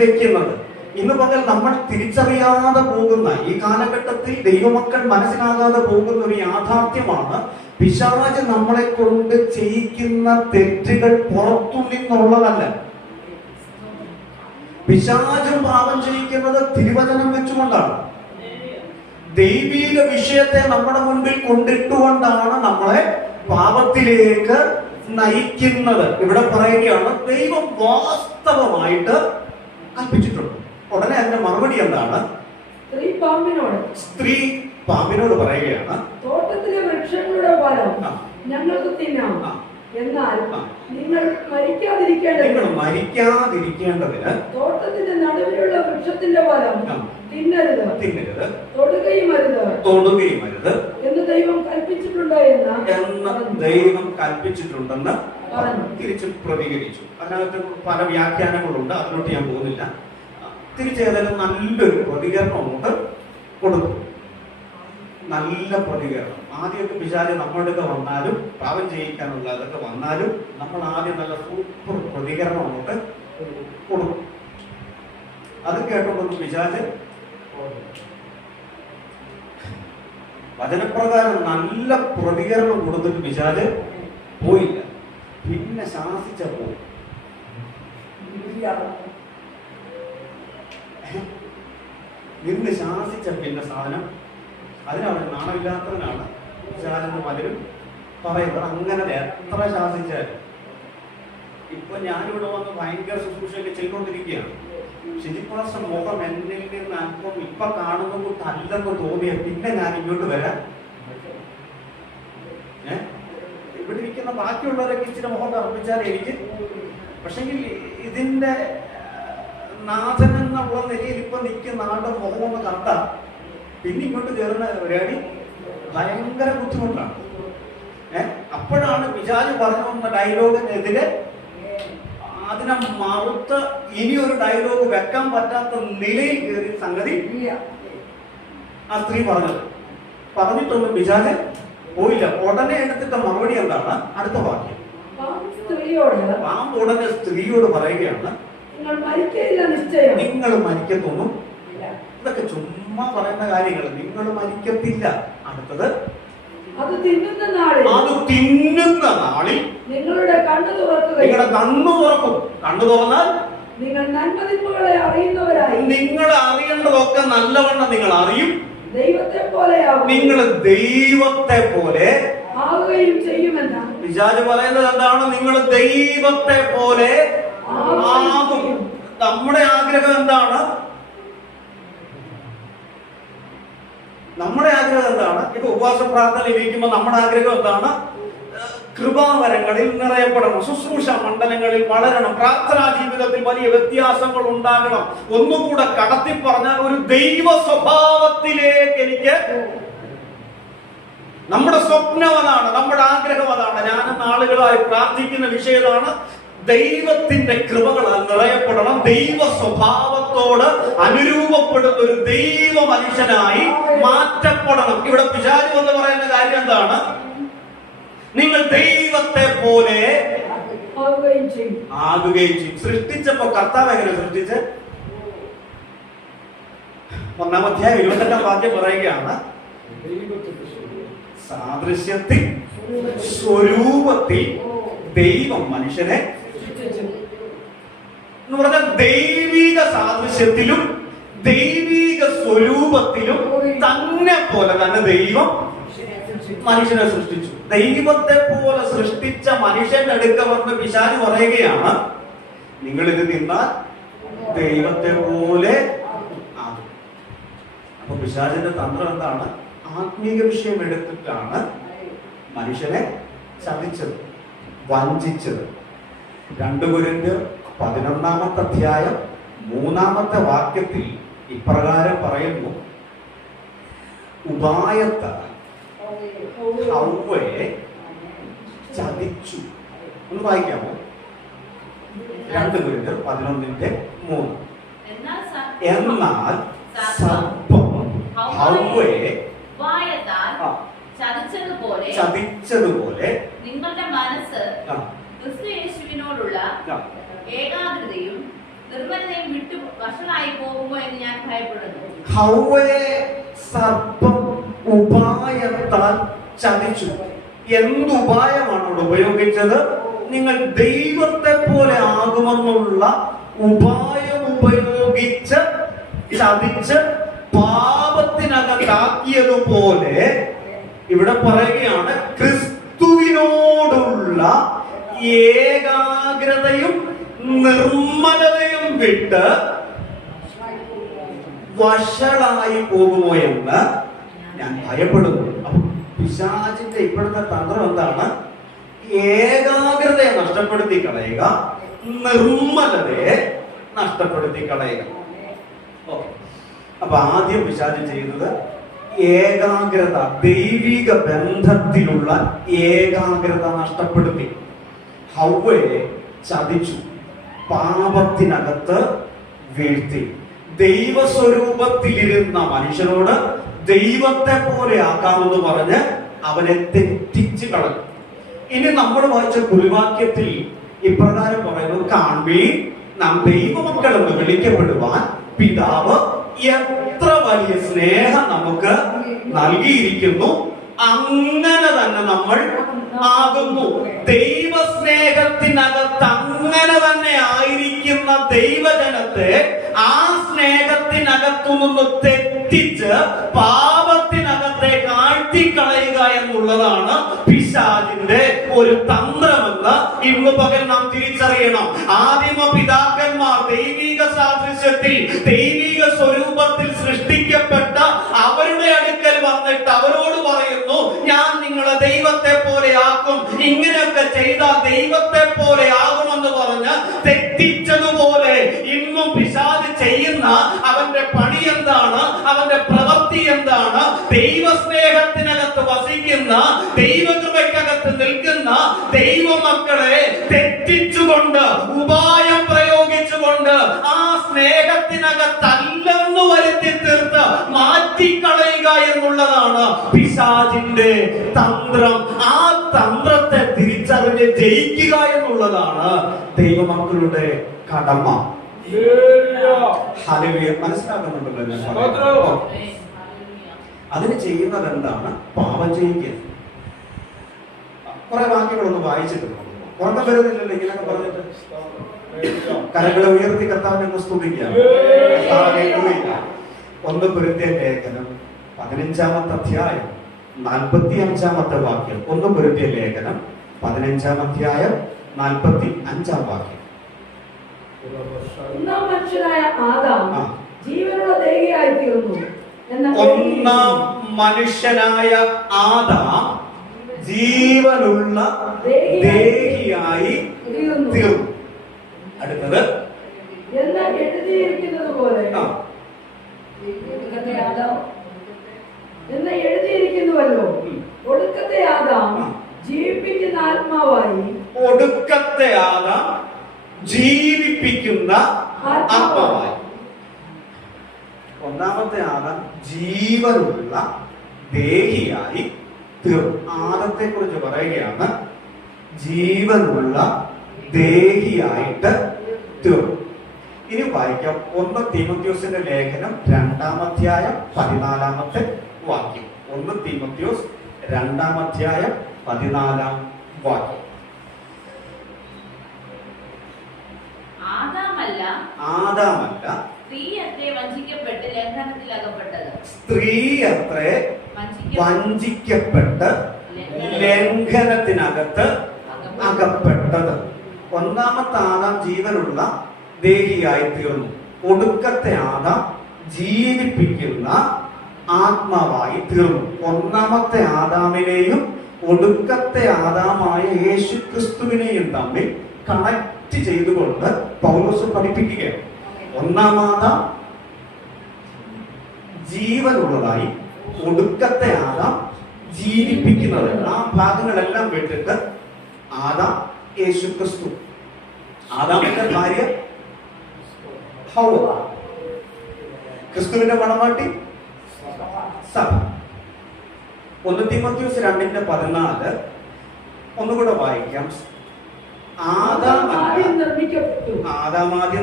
വെക്കുന്നത്. ഇന്ന് പകൽ നമ്മൾ തിരിച്ചറിയാതെ പോകുന്ന ഈ കാലഘട്ടത്തിൽ ദൈവമക്കൾ മനസ്സിലാകാതെ പോകുന്ന ഒരു യാഥാർത്ഥ്യമാണ് പിശാച് നമ്മളെ കൊണ്ട് ചെയ്യിക്കുന്ന തെറ്റുകൾ പുറത്തു നിന്നുള്ളതല്ല. പിശാചും പാപം ചെയ്യിക്കുന്നത് തിരുവചനം വെച്ചുകൊണ്ടാണ്. ദൈവീക വിഷയത്തെ നമ്മുടെ മുൻപിൽ കൊണ്ടിട്ടുകൊണ്ടാണ് നമ്മളെ പാപത്തിലേക്ക് നയിക്കുന്നത്. ഇവിടെ പറയുകയാണ് ദൈവം വാസ്തവമായിട്ട് കൽപ്പിച്ചിട്ടുണ്ട്. ഉടനെ അതിന്റെ മറുപടി എന്താണ്? സ്ത്രീ പാമ്പിനോട് പറയുകയാണ് തോട്ടത്തിലെ വൃക്ഷങ്ങളുടെ ഫലം ഞങ്ങൾക്ക് തിന്നാം, എന്നാൽ നിങ്ങൾ മരിക്കാതിരിക്കേണ്ടതിന് തോട്ടത്തിന്റെ നടുവിലുള്ള വൃക്ഷത്തിന്റെ ഫലം തിന്നരുത്, തൊടുകയും അരുത് എന്ന് ദൈവം കൽപ്പിച്ചിട്ടുണ്ടോ എന്ന് ദൈവം കൽപ്പിച്ചിട്ടുണ്ടെന്ന് തിരിച്ചു പ്രതികരിച്ചു. അതിനകത്ത് പല വ്യാഖ്യാനങ്ങളുണ്ട്, അതിലോട്ട് ഞാൻ പോകുന്നില്ല. തിരിച്ചേതായാലും നല്ലൊരു പ്രതികരണം അങ്ങോട്ട് കൊടുത്തു. നല്ല പ്രതികരണം. ആദ്യമൊക്കെ പിശാച് നമ്മളുടെ വന്നാലും പാപം ചെയ്യിക്കാനുള്ള അതൊക്കെ വന്നാലും നമ്മൾ ആദ്യം നല്ല സൂപ്പർ പ്രതികരണം അങ്ങോട്ട് കൊടുക്കും. അത് കേട്ടോണ്ടൊന്നും പിശാച് വചനപ്രകാരം നല്ല പ്രതികരണം കൊടുത്തിട്ട് പിശാച് പോയില്ല. പിന്നെ ശാസിച്ച പോകും. നിന്ന് ശാസിച്ച പിന്നെ സാധനം അതിനവർ നാണമില്ലാത്തവനാണ് പിശാചെന്ന് പലരും പറയുന്നത്. അങ്ങനെ എത്ര ശാസിച്ചാലും ഇപ്പൊ ഞാനിവിടെ വന്ന് ഭയങ്കര ശുശ്രൂഷയൊക്കെ ചെയ്തുകൊണ്ടിരിക്കുകയാണ്. ശിജിപ്പാസ്റ്റർ മുഖം എന്നിൽ നിന്ന് അല്പം ഇപ്പൊ കാണുന്നത് അല്ലെന്ന് തോന്നിയ പിന്നെ ഞാൻ ഇങ്ങോട്ട് വരാൻ ഇവിടെ ഇരിക്കുന്ന ബാക്കിയുള്ളവരൊക്കെ ഇച്ചിരി മുഖം തറപ്പിച്ചാൽ എനിക്ക്, പക്ഷെങ്കിൽ ഇതിന്റെ നാഥൻ എന്നുള്ള നിലയിൽ ഇപ്പൊ നിൽക്കുന്ന ആളുടെ മുഖം ഒന്ന് കണ്ട പിന്നെ ഇങ്ങോട്ട് കയറുന്ന പരിപാടി ഭയങ്കര ബുദ്ധിമുട്ടാണ്. അപ്പോഴാണ് പിശാച് പറഞ്ഞു വന്ന ഡയലോഗിനെതിരെ അതിനെ മറുത്ത് ഇനി ഒരു ഡയലോഗ് വെക്കാൻ പറ്റാത്ത നിലയിൽ കയറിയ സംഗതി ആ സ്ത്രീ പറഞ്ഞിട്ടൊന്നും പിശാച് പോയില്ല. ഉടനെ എടുത്തിട്ട മറുപടി എന്താണ്? അടുത്ത വാക്യം. പാമ്പ് ഉടനെ സ്ത്രീയോട് പറയുകയാണ്, നിങ്ങൾ മരിക്കത്തൊന്നും. ഇതൊക്കെ ചുമ്മാ പറയുന്ന കാര്യങ്ങൾ. നിങ്ങൾ മരിക്കത്തില്ല. അടുത്തത്, അത് തിന്നുന്ന നാളിൽ നിങ്ങളുടെ കണ്ണു തുറക്കും. കണ്ണു തുറന്നാൽ നിങ്ങൾ നന്മതിന്മകളെ അറിയുന്നവരായി, നിങ്ങൾ അറിയേണ്ടതൊക്കെ നല്ലവണ്ണം നിങ്ങൾ അറിയും. ദൈവത്തെ പോലെയാവും. നിങ്ങൾ ദൈവത്തെ പോലെ ആവുകയും ചെയ്യുമെന്നാണ് പിശാച് പറയുന്നത്. എന്താണ്? നിങ്ങൾ ദൈവത്തെ പോലെ ആകും. നമ്മുടെ ആഗ്രഹം എന്താണ്? നമ്മുടെ ആഗ്രഹം എന്താണ്? ഇപ്പൊ ഉപവാസ പ്രാർത്ഥനയിൽ ഇരിക്കുമ്പോൾ നമ്മുടെ ആഗ്രഹം എന്താണ്? കൃപാവരങ്ങളിൽ നിറയപ്പെടണം, ശുശ്രൂഷ മണ്ഡലങ്ങളിൽ വളരണം, പ്രാർത്ഥനാ ജീവിതത്തിൽ വലിയ വ്യത്യാസങ്ങൾ ഉണ്ടാകണം. ഒന്നുകൂടെ കടത്തി പറഞ്ഞാൽ ഒരു ദൈവ സ്വഭാവത്തിലേക്ക് എനിക്ക്, നമ്മുടെ സ്വപ്നം അതാണ്, നമ്മുടെ ആഗ്രഹം അതാണ്. ഞാൻ നാളുകളായി പ്രാർത്ഥിക്കുന്ന വിഷയമാണ്. ദൈവത്തിന്റെ കൃപകളാൽ നിറയപ്പെടണം, ദൈവ സ്വഭാവത്തോട് അനുരൂപപ്പെടുന്ന ഒരു ദൈവ മനുഷ്യനായി മാറ്റപ്പെടണം. ഇവിടെ പിശാച് എന്ന് പറയുന്ന കാര്യം എന്താണ്? നിങ്ങൾ ദൈവത്തെ പോലെ ആകുകയും ചെയ്യും. സൃഷ്ടിച്ചപ്പോ കർത്താവ് എങ്ങനെ സൃഷ്ടിച്ച്? 1-ാം അധ്യായം 28-ാം വാക്യം പറയുകയാണ്, സാദൃശ്യത്തിൽ സ്വരൂപത്തിൽ ദൈവം മനുഷ്യനെ എന്ന് പറഞ്ഞാൽ ദൈവിക സാദൃശ്യത്തിലും ദൈവിക സ്വരൂപത്തിലും തന്നെ പോലെ തന്നെ ദൈവം മനുഷ്യനെ സൃഷ്ടിച്ചു. ദൈവത്തെ പോലെ സൃഷ്ടിച്ച മനുഷ്യന്റെ അടുക്ക വന്ന് പിശാച് പറയുകയാണ്, നിങ്ങൾ ഇത് തിന്നാൽ ദൈവത്തെ പോലെ ആകും. അപ്പൊ പിശാചിന്റെ തന്ത്രം എന്താണ്? ആത്മീക വിഷയം എടുത്തിട്ടാണ് മനുഷ്യനെ ചതിച്ചത്, വഞ്ചിച്ചത്. 2 കൊരിന്ത്യർ 11-ാമത്തെ അധ്യായം 3-ാമത്തെ വാക്യത്തിൽ ഇപ്രകാരം പറയുന്നു, ഉപായത്താൽ ഹവ്വയെ ചതിച്ചു. ഒന്ന് വായിക്കാമോ? 2 കൊരിന്ത്യർ 11:3. എന്നാൽ സർപ്പം ഹവ്വയെ ചതിച്ചതുപോലെ നിങ്ങളുടെ മനസ്സ് ക്രിസ്തുയേശുവിനോടുള്ള ഏകാഗ്രതയും നിർമ്മലതയും വിട്ടു വഷളായി പോകുമോ എന്ന് ഞാൻ ഭയപ്പെടുന്നു. ഹവ്വയെ സർപ്പം ഉപായത്താൽ ചതിച്ചു. എന്തുപായമാണ് അവിടെ ഉപയോഗിച്ചത്? നിങ്ങൾ ദൈവത്തെ പോലെ ആകുമെന്നുള്ള ഉപായം ഉപയോഗിച്ച് ചതിച്ച് പാപത്തിനകത്താക്കിയതുപോലെ ഇവിടെ പറയുകയാണ്, ക്രിസ്തുവിനോടുള്ള ഏകാഗ്രതയും നിർമ്മലതയും വിട്ട് വഷളായി പോകുമോ എന്ന് ഞാൻ ഭയപ്പെടുന്നു. അപ്പൊ പിശാചിന്റെ ഇപ്പോഴത്തെ തന്ത്രം എന്താണ്? ഏകാഗ്രതയെ നഷ്ടപ്പെടുത്തി കളയുക, നിർമ്മലതയെ നഷ്ടപ്പെടുത്തി കളയുക. ഓക്കെ, അപ്പൊ ആദ്യം പിശാച് ചെയ്യുന്നത് ഏകാഗ്രത, ദൈവിക ബന്ധത്തിലുള്ള ഏകാഗ്രത നഷ്ടപ്പെടുത്തി ഹവ്വയെ ചതിച്ചു, പാപത്തിനകത്ത് വീഴ്ത്തി. ദൈവസ്വരൂപത്തിലിരുന്ന മനുഷ്യനോട് ദൈവത്തെ പോലെ ആക്കാമെന്ന് പറഞ്ഞ് അവനെ തെറ്റിച്ച് കളഞ്ഞു. ഇനി നമ്മൾ വായിച്ച കുറിവാക്യത്തിൽ ഇപ്രകാരം പറയുന്നു, കാൺവീൻ നാം ദൈവമക്കളെന്ന് വിളിക്കപ്പെടുവാൻ പിതാവ് എത്ര വലിയ സ്നേഹം നമുക്ക് നൽകിയിരിക്കുന്നു, അങ്ങനെ തന്നെ നമ്മൾ ആകുന്നു. ദൈവസ്നേഹത്തിനകത്ത് അങ്ങനെ തന്നെ ആയിരിക്കുന്ന ദൈവജനത്തെ ആ സ്നേഹത്തിനകത്തു നിന്ന് തെറ്റിച്ച് പാപത്തിനകത്തേക്ക് ആഴ്ത്തിക്കളയുക എന്നുള്ളതാണ് പിശാചിന്റെ ഒരു തന്ത്രമെന്ന് ഇന്ന് പകൽ നാം തിരിച്ചറിയണം. ആദിമ പിതാക്കന്മാർ ദൈവിക സാദൃശ്യത്തിൽ ദൈവിക സ്വരൂപത്തിൽ സൃഷ്ടിക്കപ്പെട്ട അവരുടെ അടുക്കൽ വന്നിട്ട് അവരോട് പറയുന്നു, ഞാൻ നിങ്ങളെ ദൈവത്തെ പോലെ ആക്കും, ഇങ്ങനെയൊക്കെ ചെയ്താൽ ദൈവത്തെ പോലെ ആകുമെന്ന് പറഞ്ഞ് തെറ്റിച്ചതുപോലെ ഇന്നും പിശാച് ചെയ്യുന്ന അവന്റെ പണി എന്താണ്, അവന്റെ പ്രവൃത്തി എന്താണ്? ദൈവസ്നേഹത്തിനകത്ത് വസിക്കുന്ന, ദൈവകൃപയ്ക്കകത്ത് നിൽക്കുന്ന ദൈവമക്കളെ തെറ്റിച്ചുകൊണ്ട്, ഉപായം പ്രയോഗിച്ചുകൊണ്ട് ആ സ്നേഹത്തിനകത്തല്ലെന്ന് വരുത്തി തീർത്ത് മാറ്റിക്കളയുക എന്നുള്ളതാണ് പിശാചിന്റെ തന്ത്രം. ആ തന്ത്രത്തെ തിരിച്ചറിഞ്ഞ് ജയിക്കുക എന്നുള്ളതാണ് ദൈവമക്കളുടെ കടമ. ഹല്ലേലൂയ. മനസ്സിലാക്കുന്നുണ്ടല്ലോ ഞാൻ പറയുന്നത്? അതിന് ചെയ്യുന്നത് എന്താണ്? പാപം ചെയ്യിക്കുക. കുറെ വാക്യങ്ങളൊന്ന് വായിച്ചിട്ടുണ്ട്, ഓർമ്മ വരുന്നില്ലല്ലോ ഇങ്ങനെയൊക്കെ പറഞ്ഞിട്ട്. കരങ്ങളെ ഉയർത്തി കർത്താവിനെ സ്തുതിക്കാം. 1 കൊരിന്ത്യർ ലേഖനം 15-ാമത്തെ അധ്യായം 45-ാമത്തെ വാക്യം. 1 കൊരിന്ത്യർ ലേഖനം 15-ാം അധ്യായം 45-ാം വാക്യം. ഒന്നാം മനുഷ്യനായ ആദാം ജീവനുള്ള ദേഹിയായി തീർന്നു. ഒന്നാം മനുഷ്യനായ ആദാം ജീവനുള്ള ദേഹിയായി തീർന്നു. അടുത്തത് എന്ന് എഴുതിയിരിക്കുന്നത് പോലെ എന്ന് എഴുതിയിരിക്കുന്നുവല്ലോ, ഒടുക്കത്തെ ആദാം ജീവിപ്പിക്കുന്ന ആത്മാവായി. ഒടുക്കത്തെ ആദാം ജീവിപ്പിക്കുന്ന ആത്മാവായി. ഒന്നാമത്തെ ആദാം ജീവനുള്ള ദേഹിയായി തീർന്നു. ആദത്തെ കുറിച്ച് പറയുകയാണ്, ജീവനുള്ള ദേഹിയായിട്ട് തീർന്നു. ഇനി വായിക്കാം 1 തീമോഥെയോസിന്റെ ലേഖനം 2-ാം അധ്യായം 14-ാമത്തെ വാക്യം. 1 തീമോഥെയോസ് 2-ാം അധ്യായം 14-ാം വാക്യം. ആദാമല്ല സ്ത്രീയത്രേ വഞ്ചിക്കപ്പെട്ട് ലംഘനത്തിലകപ്പെട്ടത്. സ്ത്രീയത്രേ വഞ്ചിക്കപ്പെട്ട് ലംഘനത്തിനകത്ത് അകപ്പെട്ടത്. ഒന്നാമത്തെ ആദാം ജീവനുള്ള ദേഹിയായി തീർന്നു. ഒടുക്കത്തെ ആദാം ജീവിപ്പിക്കുന്ന ആത്മാവായി തീർന്നു. ഒന്നാമത്തെ ആദാമിനെയും ഒടുക്കത്തെ ആദാമായ യേശു ക്രിസ്തുവിനെയും തമ്മിൽ കണക്ട് ചെയ്തുകൊണ്ട് പൗലോസ് പഠിപ്പിക്കുകയാണ്. ഒന്നാം ആദാം ജീവനുള്ളതായി, ഒടുക്കത്തെ ആദാം ജീവിപ്പിക്കുന്നത്. ആ ഭാഗങ്ങളെല്ലാം വിട്ടിട്ട് ആദാം യേശു ക്രിസ്തു, ആദാമിന്റെ ഭാര്യ ഹൗവ, ക്രിസ്തുവിന്റെ മണവാട്ടി സഭ. 1 തീമോഥെയോസ് 2:14 ഒന്നുകൂടെ വായിക്കാം. ആദാം ആദ്യം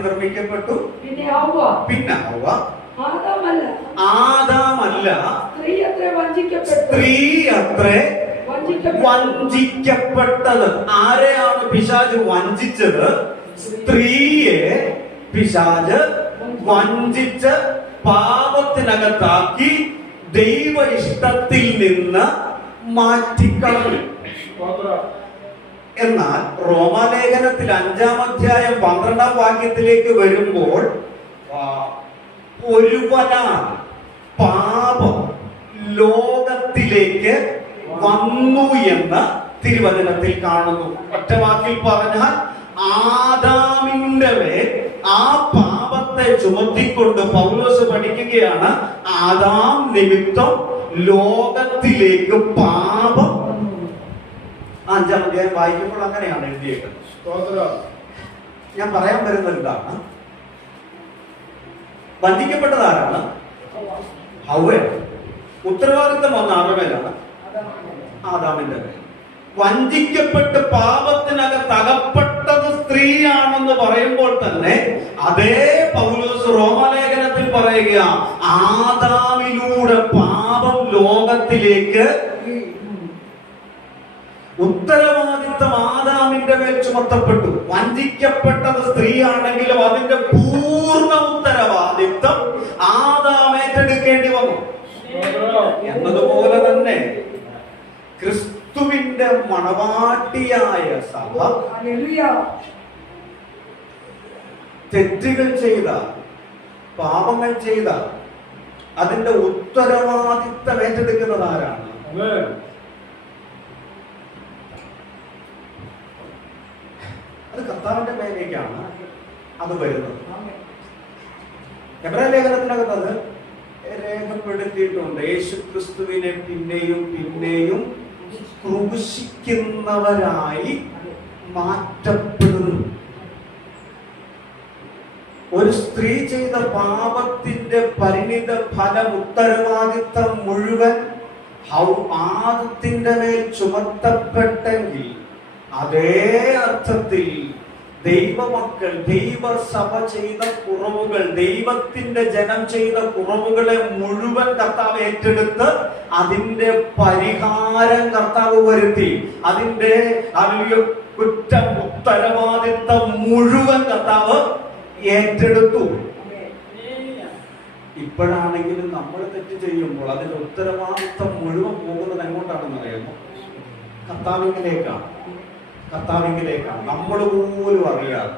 നിർമ്മിക്കപ്പെട്ടു, പിന്നെ ഹൗവ. ആദാമല്ല സ്ത്രീ അത്രേ വഞ്ചിക്കപ്പെട്ടത്. ആരെയാണ് പിശാച് വഞ്ചിച്ചത്? സ്ത്രീയെ പിശാച് വഞ്ചിച്ച് പാപത്തിനകത്താക്കി ദൈവ ഇഷ്ടത്തിൽ നിന്ന് മാറ്റിക്കളഞ്ഞു. എന്നാൽ റോമാലേഖനത്തിൽ 5-ാം അധ്യായം 12-ാം വാക്യത്തിലേക്ക് വരുമ്പോൾ ഒരുവനാൽ പാപം ലോകത്തിലേക്ക് വന്നു എന്ന് തിരുവചനത്തിൽ കാണുന്നു. ഒറ്റ വാക്കിൽ പറഞ്ഞാൽ ആദാമിന്റെ മേൽ ആ പാപത്തെ ചുമത്തിക്കൊണ്ട് പൗലോസ് പഠിക്കുകയാണ്, ആദാം നിമിത്തം ലോകത്തിലേക്ക് പാപം. 5-ാം അധ്യായം വായിക്കുമ്പോൾ അങ്ങനെയാണ് എഴുതിയേക്കുന്നത്. ഞാൻ പറയാൻ വരുന്നത് എന്താണ്? വഞ്ചിക്കപ്പെട്ടത് ആരാണ്? ഹൗവയാണ്. ഉത്തരവാദിത്തം വന്ന ആദാമിലാണ്, ആദാമിന്റെ മേൽ. വഞ്ചിക്കപ്പെട്ട് പാപത്തിനകത്ത് അകപ്പെട്ടത് സ്ത്രീയാണെന്ന് പറയുമ്പോൾ തന്നെ അതേ പൗലോസ് റോമാലേഖനത്തിൽ പറയുക, ആദാമിലൂടെ പാപം ലോകത്തിലേക്ക്, ഉത്തരവാദിത്തം ആദാമിന്റെ മേൽ ചുമത്തപ്പെട്ടു. വഞ്ചിക്കപ്പെട്ടത് സ്ത്രീയാണെങ്കിലും അതിന്റെ പൂർണ്ണ ഉത്തരവാദിത്തം ആദാം ഏറ്റെടുക്കേണ്ടി വന്നു. എന്നതുപോലെ തന്നെ ക്രിസ്തുവിന്റെ മണവാട്ടിയായ സഭ തെറ്റുകൾ ചെയ്ത, പാപങ്ങൾ ചെയ്ത അതിന്റെ ഉത്തരവാദിത്തം ഏറ്റെടുക്കുന്നത് ആരാണ്? അത് കർത്താവിന്റെ മേലേക്കാണ് അത് വരുന്നത്. എബ്രായ ലേഖനത്തിനകത്ത് അത് രേഖപ്പെടുത്തിയിട്ടുണ്ട്. യേശു ക്രിസ്തുവിനെ പിന്നെയും പിന്നെയും ക്രൂശിക്കുന്നവരായി മാറ്റപ്പെടുന്നു. ഒരു സ്ത്രീ ചെയ്ത പാപത്തിന്റെ പരിണിത ഫലം, ഉത്തരവാദിത്തം മുഴുവൻ ആദത്തിന്റെ മേൽ ചുമത്തപ്പെട്ടെങ്കിൽ അതേ അർത്ഥത്തിൽ ദൈവമക്കൾ, ദൈവസഭ ചെയ്ത കുറവുകൾ, ദൈവത്തിന്റെ ജനം ചെയ്ത കുറവുകളെ മുഴുവൻ കർത്താവ് ഏറ്റെടുത്ത് അതിന്റെ പരിഹാരം കർത്താവ് വരുത്തി. അതിന്റെ കുറ്റം, ഉത്തരവാദിത്തം മുഴുവൻ കർത്താവ് ഏറ്റെടുത്തു. ഇപ്പോഴാണെങ്കിലും നമ്മൾ തെറ്റ് ചെയ്യുമ്പോൾ അതിന്റെ ഉത്തരവാദിത്തം മുഴുവൻ പോകുന്നത് എങ്ങോട്ടാണെന്ന് അറിയാമോ? കർത്താവിലേക്കാണ്. നമ്മൾ പോലും അറിയാതെ.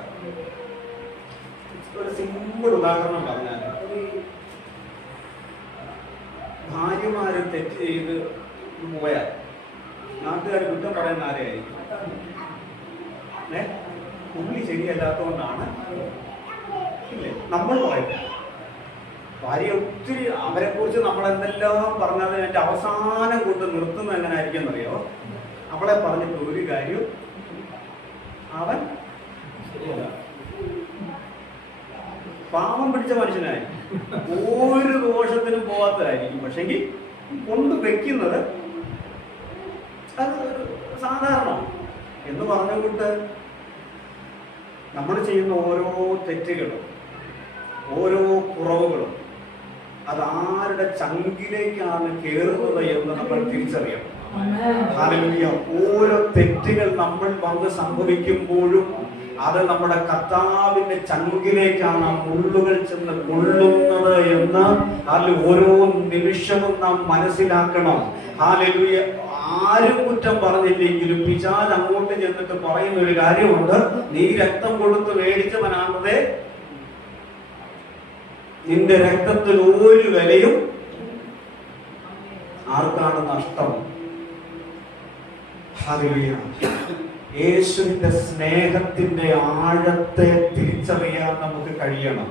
ഒരു സിമ്പിൾ ഉദാഹരണം പറഞ്ഞാൽ, ഭാര്യമാര് തെറ്റ് ചെയ്ത് പോയാൽ നാട്ടുകാർ കുറ്റം പറയുന്ന ആരെയായിരിക്കും? പുള്ളി ശരിയല്ലാത്തതുകൊണ്ടാണ് ഇല്ലേ നമ്മൾ പറയുന്നത്. ഭാര്യ ഒത്തിരി, അവരെ കുറിച്ച് നമ്മൾ എന്തെല്ലാം പറഞ്ഞാൽ അതിന്റെ അവസാനം കൊണ്ട് നിർത്തുന്നത് എങ്ങനെയായിരിക്കും എന്നറിയോ? അവളെ പറഞ്ഞിട്ട് ഒരു കാര്യം അവൻ പാവം പിടിച്ച മനുഷ്യനായി ഒരു ദോഷത്തിനും പോവാത്തതായിരിക്കും. പക്ഷെങ്കിൽ കൊണ്ട് വെക്കുന്നത് അത് ഒരു സാധാരണ എന്ന് പറഞ്ഞുകൊണ്ട് നമ്മൾ ചെയ്യുന്ന ഓരോ തെറ്റുകളും ഓരോ കുറവുകളും അതാരുടെ ചങ്കിലേക്കാണ് കയറുന്നത് എന്ന് നമ്മൾ തിരിച്ചറിയണം. ഹല്ലേലൂയ. ഓരോ തെറ്റുകൾ നമ്മൾ വന്ന് സംഭവിക്കുമ്പോഴും അത് നമ്മുടെ കർത്താവിന്റെ ചങ്കിലേക്കാണ് മുള്ളുകൾ ചെന്ന് കൊള്ളുന്നത് എന്ന് ഓരോ നിമിഷവും നാം മനസ്സിലാക്കണം. ഹല്ലേലൂയ. ആരും കുറ്റം പറഞ്ഞില്ലെങ്കിലും പിശാച് അങ്ങോട്ട് ചെന്നിട്ട് പറയുന്ന ഒരു കാര്യമുണ്ട്, നീ രക്തം കൊടുത്ത് മേടിച്ചവനാണതേ, നിന്റെ രക്തത്തിൽ ഒരു വിലയും ആർക്കാണ് നഷ്ടം? ഹല്ലേലൂയ. യേശുവിന്റെ സ്നേഹത്തിന്റെ ആഴത്തെ തിരിച്ചറിയാൻ നമുക്ക് കഴിയണം.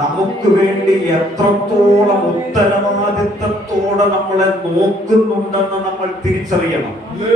നമുക്ക് വേണ്ടി എത്രത്തോളം ഉത്തരവാദിത്തത്തോടെ നമ്മളെ നോക്കുന്നുണ്ടെന്ന് നമ്മൾ തിരിച്ചറിയണം.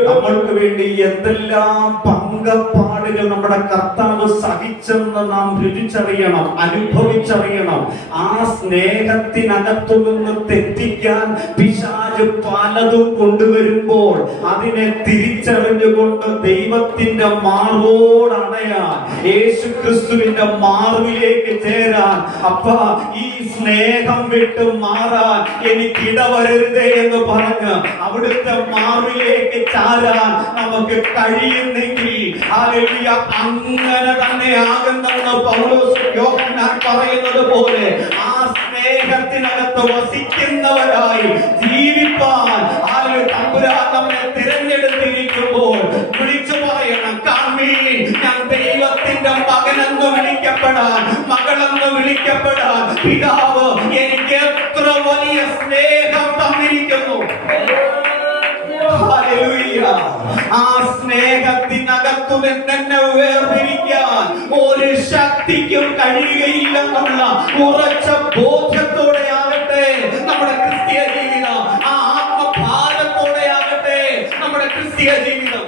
നമ്മൾക്ക് വേണ്ടി എന്തെല്ലാം പങ്കപ്പാടുകൾ നമ്മുടെ കർത്താവ് സഹിച്ചെന്ന് നാം രുചിച്ചറിയണം, അനുഭവിച്ചറിയണം. ആ സ്നേഹത്തിനകത്തു നിന്ന് തെറ്റിക്കാൻ പിശാച് പലതും കൊണ്ടുവരുമ്പോൾ അതിനെ തിരിച്ചറിഞ്ഞുകൊണ്ട് ദൈവത്തിന്റെ മാർവോടണയാൻ, യേശു ക്രിസ്തുവിന്റെ മാർവിലേക്ക് ചേരാൻ, അപ്പാ ഈ സ്നേഹം വിട്ട് മാറാൻ എനിക്കിടവരരുതേ എന്ന് പറഞ്ഞ് അവിടുത്തെ മാർവിലേക്ക് ചാരാൻ നമുക്ക് കഴിയുന്നെങ്കിൽ ഹല്ലേലൂയ, അങ്ങനെ തന്നെ ആകുന്നെന്ന് പൗലോസ് യോഹന്നാൻ പറയുന്നത് പോലെ ആ സ്നേഹത്തിനകത്ത് വസിക്കുന്നവരായി ജീവിപ്പാൻ തമ്പുരാൻ നമ്മെ തിരഞ്ഞെടുത്തിരിക്കുമ്പോൾ വിളിച്ചു പറയണം, കാൺമീൻ, ഞാൻ ദൈവത്തിന്റെ മകനെന്ന് വിളിക്കപ്പെടാൻ, മകളെന്ന് വിളിക്കപ്പെടാൻ പിതാവ് എനിക്ക് എത്ര വലിയ സ്നേഹം തന്നിരിക്കുന്നു. ആ സ്നേഹത്തിനകത്തു നിന്നെ വേർതിരിക്കാൻ ഒരു ശക്തിക്കും കഴിയുകയില്ലെന്നുള്ള ഉറച്ച ബോധ്യത്തോടെ ആകട്ടെ നമ്മുടെ ക്രിസ്തീയ ജീവിതം, ആ ആത്മഭാരത്തോടെ ആകട്ടെ നമ്മുടെ ക്രിസ്തീയ ജീവിതം.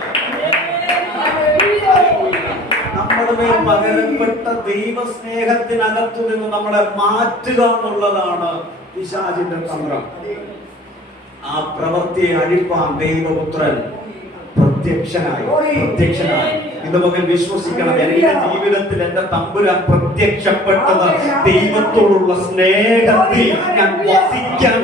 നമ്മുടെ മേൽ പകരപ്പെട്ട ദൈവസ്നേഹത്തിനകത്തു നിന്ന് നമ്മളെ മാറ്റുക എന്നുള്ളതാണ് പിശാചിന്റെ തന്ത്രം. ആ പ്രവൃത്തിയെ അഴിപ്പാൻ ദൈവപുത്രൻ പ്രത്യക്ഷനായി. ഇന്ന് മകൻ വിശ്വസിക്കണം, എന്റെ ജീവിതത്തിൽ എന്റെ തമ്പുരാൻ പ്രത്യക്ഷപ്പെട്ടത് ദൈവത്തോടുള്ള സ്നേഹത്തിൽ ഞാൻ വസിക്കാൻ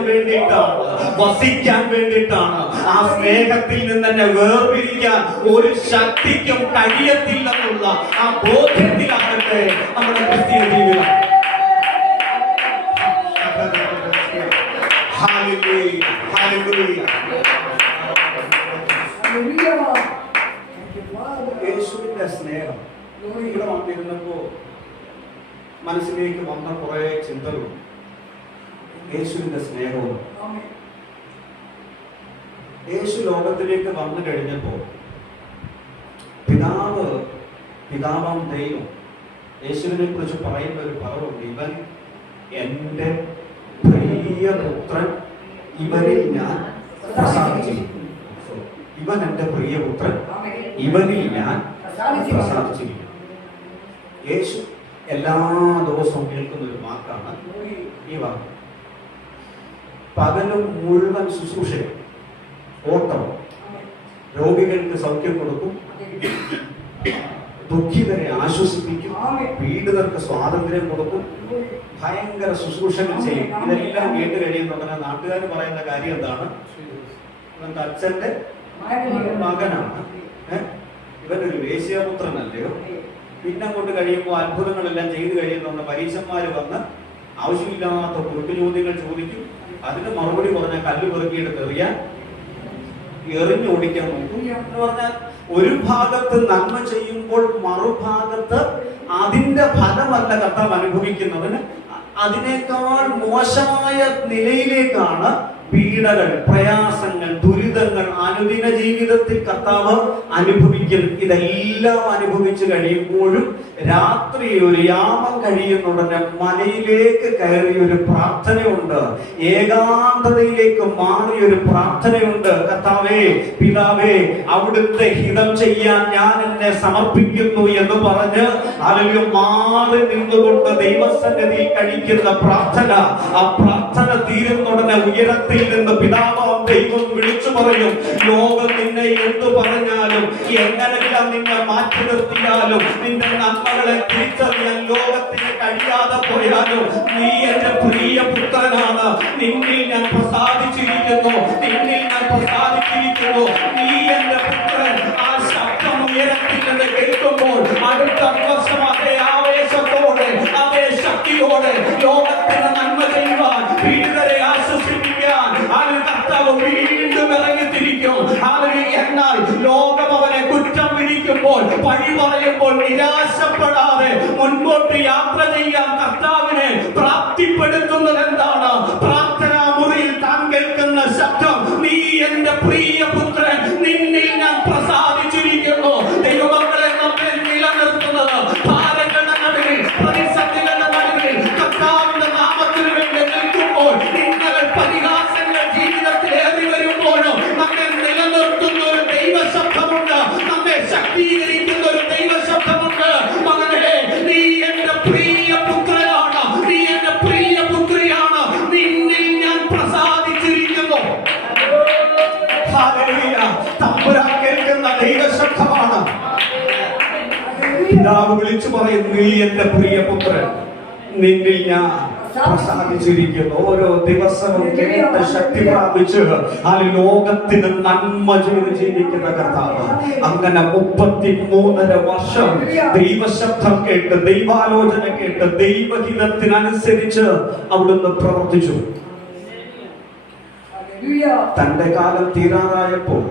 വേണ്ടിയിട്ടാണ്. ആ സ്നേഹത്തിൽ നിന്ന് എന്നെ വേർപിരിക്കാൻ ഒരു ശക്തിക്കും കഴിയത്തില്ലെന്നുള്ള ആ ബോധ്യത്തിലാകട്ടെ നമ്മുടെ ക്രിസ്തീയ ജീവിതം. Hallelujah. Hallelujah. യേശുവിന്റെ സ്നേഹം ഇവിടെ വന്നിരുന്നപ്പോ മനസ്സിലേക്ക് വന്ന കുറെ ചിന്തകളും യേശുവിന്റെ സ്നേഹവും. യേശു ലോകത്തിലേക്ക് വന്നു കഴിഞ്ഞപ്പോ പിതാവാം ദൈവം യേശുവിനെ കുറിച്ച് പറയുന്ന ഒരു പദമുണ്ട്, ഇവൻ എന്റെ പ്രിയപുത്രൻ, ഇവനിൽ ഞാൻ പ്രസാദിച്ചിരിക്കുന്നു. ഇവൻ എന്റെ പ്രിയപുത്രൻ, ഇവനിൽ ഞാൻ പ്രസാദിച്ചിരിക്കുന്നു. യേശു എല്ലാ ദിവസവും കേൾക്കുന്ന ഒരു വാക്കാണ് ഈ വാക്ക്. പകലും മുഴുവൻ ശുശ്രൂഷയും, ഓട്ടം, രോഗികൾക്ക് സൗഖ്യം കൊടുക്കും, ദുഃഖിതരെ ആശ്വസിപ്പിക്കും, പീഡിതർക്ക് സ്വാതന്ത്ര്യം കൊടുക്കും, ഭയങ്കര ശുശ്രൂഷകൾ ചെയ്യും. ഇതെല്ലാം കേട്ട് കഴിയുന്നുണ്ടെങ്കിൽ നാട്ടുകാർ പറയുന്ന കാര്യം എന്താണ്? ഇവന്റെ അച്ഛന്റെ മകനാണ്, ഇവനൊരു വേശ്യാപുത്രനല്ലയോ. പിന്നെ അങ്ങോട്ട് കഴിയുമ്പോൾ അത്ഭുതങ്ങളെല്ലാം ചെയ്തു കഴിയുന്നുണ്ട്. പരീക്ഷന്മാര് വന്ന് ആവശ്യമില്ലാത്ത കുറുക്കു ചോദ്യങ്ങൾ ചോദിക്കും. അതിന് മറുപടി പറഞ്ഞാൽ കല്ല് പെറുക്കിയെടുത്ത് എറിഞ്ഞോടിക്കാൻ നോക്കും എന്ന് പറഞ്ഞാൽ, ഒരു ഭാഗത്ത് നന്മ ചെയ്യുമ്പോൾ മറുഭാഗത്ത് അതിന്റെ ഫലമല്ല കർത്താവ് അനുഭവിക്കുന്നതിന് അതിനേക്കാൾ മോശമായ നിലയിലേക്കാണ് പീഡകൾ, പ്രയാസങ്ങൾ, ദുരിതങ്ങൾ അനുദിന ജീവിതത്തിൽ കർത്താവ് അനുഭവിക്കും. ഇതെല്ലാം അനുഭവിച്ചു കഴിയുമ്പോഴും രാത്രി ഒരു യാമം കഴിയുന്നുടനെ മലയിലേക്ക് കയറിയ ഒരു പ്രാർത്ഥനയുണ്ട്, ഏകാന്തതയിലേക്ക് മാറിയ ഒരു പ്രാർത്ഥനയുണ്ട്. കർത്താവേ, പിതാവേ, അവിടുത്തെ ഹിതം ചെയ്യാൻ ഞാൻ എന്നെ സമർപ്പിക്കുന്നു എന്ന് പറഞ്ഞ് അല്ലെങ്കിൽ മാറി നിന്നുകൊണ്ട് ദൈവസന്നിധിയിൽ കഴിക്കുന്ന പ്രാർത്ഥന. ആ പ്രാർത്ഥന തീരുന്നുടനെ ഉയരത്തിൽ നിന്ന് പിതാവാം ദൈവം വിളിച്ചു പറയും, ലോകം നിന്നെ എന്തു പറഞ്ഞാലും, എങ്ങനെല്ലാം നിന്നെ മാറ്റി നിർത്തിയാലും, നിന്റെ നന്മകളെ തിരിച്ചറിയാൻ ലോകത്തിന് കഴിയാതെ പോയാലും, നീ എന്റെ പ്രിയ പുത്രനാണ്, നിന്നിൽ ഞാൻ പ്രസാദിച്ചിരിക്കുന്നു, നീ എന്റെ പുത്രൻ. ആ ശബ്ദം ഉയരത്തിൽ നിന്ന് കേൾക്കുമ്പോൾ അടുത്ത വർഷം അതേ ആവേശത്തോടെ, അതേ ശക്തിയോടെ ലോകത്തിന് നന്മ ചെയ്യുവാൻ, പീഡിതരെ ആശ്വസിപ്പിക്കാൻ കർത്താവ് വീണ്ടും ഇറങ്ങിത്തിരിക്കും. എന്നാൽ ലോകം അവനെ കുറ്റം വിധിക്കുമ്പോൾ, പഴി പറയുമ്പോൾ നിരാശപ്പെടാതെ മുൻപോട്ട് യാത്ര ചെയ്യാൻ കർത്താവിനെ പ്രാപ്തിപ്പെടുത്തുന്നത് എന്താണ്? പ്രാർത്ഥനാ മുറിയിൽ താൻ കേൾക്കുന്ന ശബ്ദം, നീ എന്റെ പ്രിയ പുത്രൻ, നിന്നിൽ ഞാൻ പ്രസാദിച്ചിരിക്കുന്നു. ദൈവമക്കളെ നമ്മെ നിലനിർത്തുന്നത് ഭാരങ്ങളുടെ നടുവിൽ, പ്രതിസന്ധികളുടെ നടുവിൽ കർത്താവിന്റെ നാമത്തിന് വേണ്ടി നിൽക്കുമ്പോൾ, ഇന്നലെ പരിഹാസങ്ങൾ ജീവിതത്തിൽ ഏറി വരുമ്പോഴും നമ്മെ നിലനിർത്തുന്ന ഒരു ദൈവശബ്ദമുണ്ട്, നമ്മെ ശക്തീകരിക്കുന്ന ഒരു ദൈവശബ്ദമുണ്ട്. മകനെ, നീ എന്റെ പ്രിയ പുത്രനാണ്, നീ എന്റെ പ്രിയ പുത്രിയാണ്, നിന്നിൽ ഞാൻ പ്രസാദിച്ചിരിക്കുന്നു. ഹല്ലേലൂയ. തമ്പുരാൻ കേൾക്കുന്ന ദൈവശബ്ദമാണ്. പിതാവ് വിളിച്ചു പറയും, നീ എന്റെ പ്രിയ പുത്രൻ, നിന്നിൽ ഞാൻ പ്രസാദിച്ചിരിക്കുന്നു. ഓരോ ദിവസവും കേട്ട ശക്തി പ്രാപിച്ച് ആ ലോകത്തിന് നന്മ ചെയ്ത് ജീവിക്കുന്ന കർത്താവ്. അങ്ങനെ 33.5 വർഷം ദൈവശബ്ദം കേട്ട്, ദൈവാലോചന കേട്ട്, ദൈവഹിതത്തിനനുസരിച്ച് അവിടുന്ന് പ്രവർത്തിച്ചു. തന്റെ കാലം തീരാറായപ്പോൾ,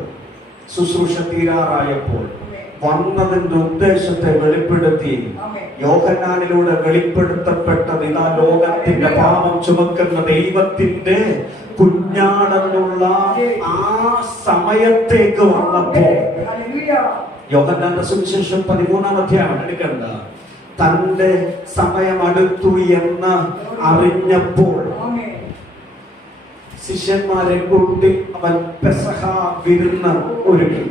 ശുശ്രൂഷ തീരാറായപ്പോൾ വന്നതിന്റെ ഉദ്ദേശത്തെ വെളിപ്പെടുത്തി. യോഹന്നാനിലൂടെ വെളിപ്പെടുത്തപ്പെട്ടത് ഇതാ ലോകത്തിന്റെ പാപം ചുമക്കുന്ന ദൈവത്തിന്റെ കുഞ്ഞാടെന്നുള്ള ആ സമയത്തേക്ക് വന്നപ്പോൾ, യോഹന്നാന്റെ സുവിശേഷം 13-ാം അധ്യായം എടുക്കണ്ട, തന്റെ സമയം അടുത്തു എന്ന് അറിഞ്ഞപ്പോൾ ശിഷ്യന്മാരെ കൂട്ടി അവൻ പെസഹ വിരുന്ന് ഒരുക്കി.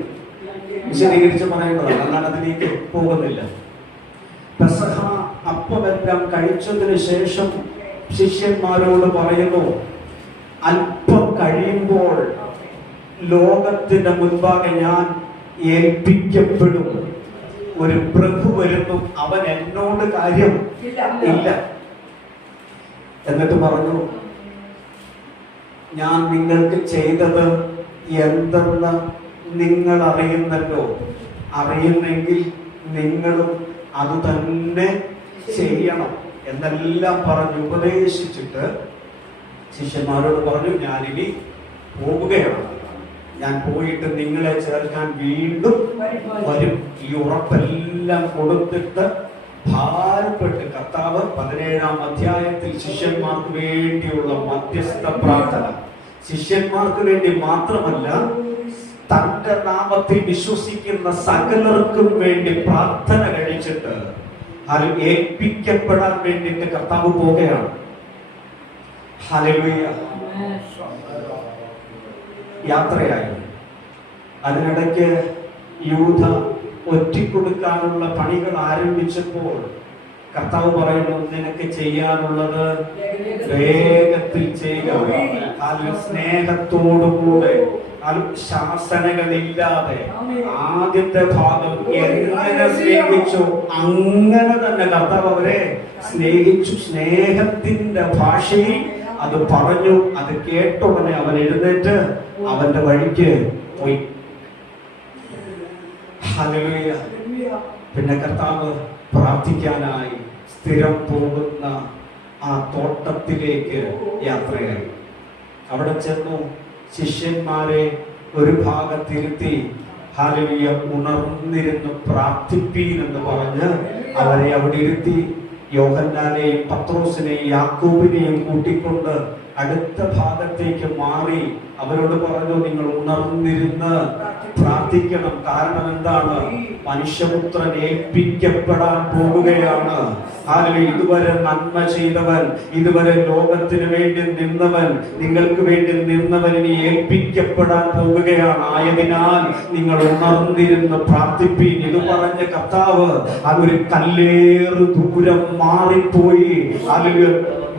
വിശദീകരിച്ച് പറയുന്നതാണ്, അല്ലാതെ അതിലേക്ക് പോകുന്നില്ല. പെസഹ അപ്പമെല്ലാം കഴിച്ചതിന് ശേഷം ശിഷ്യന്മാരോട് പറയുന്നു, അല്പം കഴിയുമ്പോൾ ലോകത്തിന്റെ മുൻപാകെ ഞാൻ ഏൽപ്പിക്കപ്പെടും. ഒരു പ്രഭു വരുന്നു, അവൻ എന്നോട് കാര്യം ഇല്ല. എന്നിട്ട് പറഞ്ഞു, ഞാൻ നിങ്ങൾക്ക് ചെയ്തത് എന്തെന്ന് നിങ്ങൾ അറിയുന്നല്ലോ, അറിയുന്നെങ്കിൽ നിങ്ങളും അത് തന്നെ ചെയ്യണം എന്നെല്ലാം പറഞ്ഞ് ഉപദേശിച്ചിട്ട് ശിഷ്യന്മാരോട് പറഞ്ഞു, ഞാനിനി പോവുകയാണ്, ഞാൻ പോയിട്ട് നിങ്ങളെ ചേർക്കാൻ വീണ്ടും വരും. ഈ ഉറപ്പെല്ലാം കൊടുത്തിട്ട് ഭാരപ്പെട്ട് കർത്താവ് 17-ാം അധ്യായത്തിൽ ശിഷ്യന്മാർക്ക് വേണ്ടിയുള്ള മധ്യസ്ഥ പ്രാർത്ഥന, ശിഷ്യന്മാർക്ക് വേണ്ടി മാത്രമല്ല തന്റെ നാമത്തിൽ വിശ്വസിക്കുന്ന സകലർക്കും വേണ്ടി പ്രാർത്ഥന കഴിച്ചിട്ട് അത് ഏൽപ്പിക്കപ്പെടാൻ വേണ്ടിയിട്ട് കർത്താവ് പോവുകയാണ്. ഹല്ലേലൂയ. യാത്രയായി. അതിനിടയ്ക്ക് യൂദ ഒറ്റിക്കൊടുക്കാനുള്ള പണികൾ ആരംഭിച്ചപ്പോൾ കർത്താവ് പറയുന്നു, നിനക്ക് ചെയ്യാനുള്ളത് വേഗത്തിൽ ചെയ്യുക. അതിൽ സ്നേഹത്തോടുകൂടെ, അതിൽ ശാസനകളില്ലാതെ ആദ്യത്തെ ഭാഗം എങ്ങനെ സ്നേഹിച്ചു അങ്ങനെ തന്നെ കർത്താവ് അവരെ സ്നേഹിച്ചു. സ്നേഹത്തിന്റെ ഭാഷയിൽ അത് പറഞ്ഞു. അത് കേട്ട ഉടനെ അവൻ എഴുന്നേറ്റ് അവന്റെ വഴിക്ക് പോയി. ഹല്ലേലൂയ. പിന്നെ കർത്താവ് പ്രാർത്ഥിക്കാനായി സ്ഥിരം പോകുന്ന ആ തോട്ടത്തിലേക്ക് യാത്രയായി. അവിടെ ചെന്നു ശിഷ്യന്മാരെ ഒരു ഭാഗത്തിരുത്തി, ഹല്ലേലൂയ, ഉണർന്നിരുന്ന് പ്രാർത്ഥിപ്പീൻ എന്ന് പറഞ്ഞ് അവരെ അവിടെ ഇരുത്തി. യോഹന്നാനെയും പത്രോസിനെയും യാക്കോബിനെയും കൂട്ടിക്കൊണ്ട് അടുത്ത ഭാഗത്തേക്ക് മാറി അവരോട് പറഞ്ഞു, നിങ്ങൾ ഉണർന്നിരുന്ന് പ്രാർത്ഥിക്കണം. കാരണം എന്താണ്? മനുഷ്യപുത്രൻ ഏൽപ്പിക്കപ്പെടാൻ പോവുകയാണ്. ഇതുവരെ നന്മ ചെയ്തവൻ, ഇതുവരെ ലോകത്തിന് വേണ്ടി നിന്നവൻ, നിങ്ങൾക്ക് വേണ്ടി നിന്നവൻ ഇനി ഏൽപ്പിക്കപ്പെടാൻ പോവുകയാണ്. ആയതിനാൽ നിങ്ങൾ ഉണർന്നിരുന്ന് പ്രാർത്ഥിപ്പീൻ. ഇത് പറഞ്ഞ കർത്താവ് അതൊരു കല്ലേറ് ദൂരം മാറിപ്പോയി. അതിൽ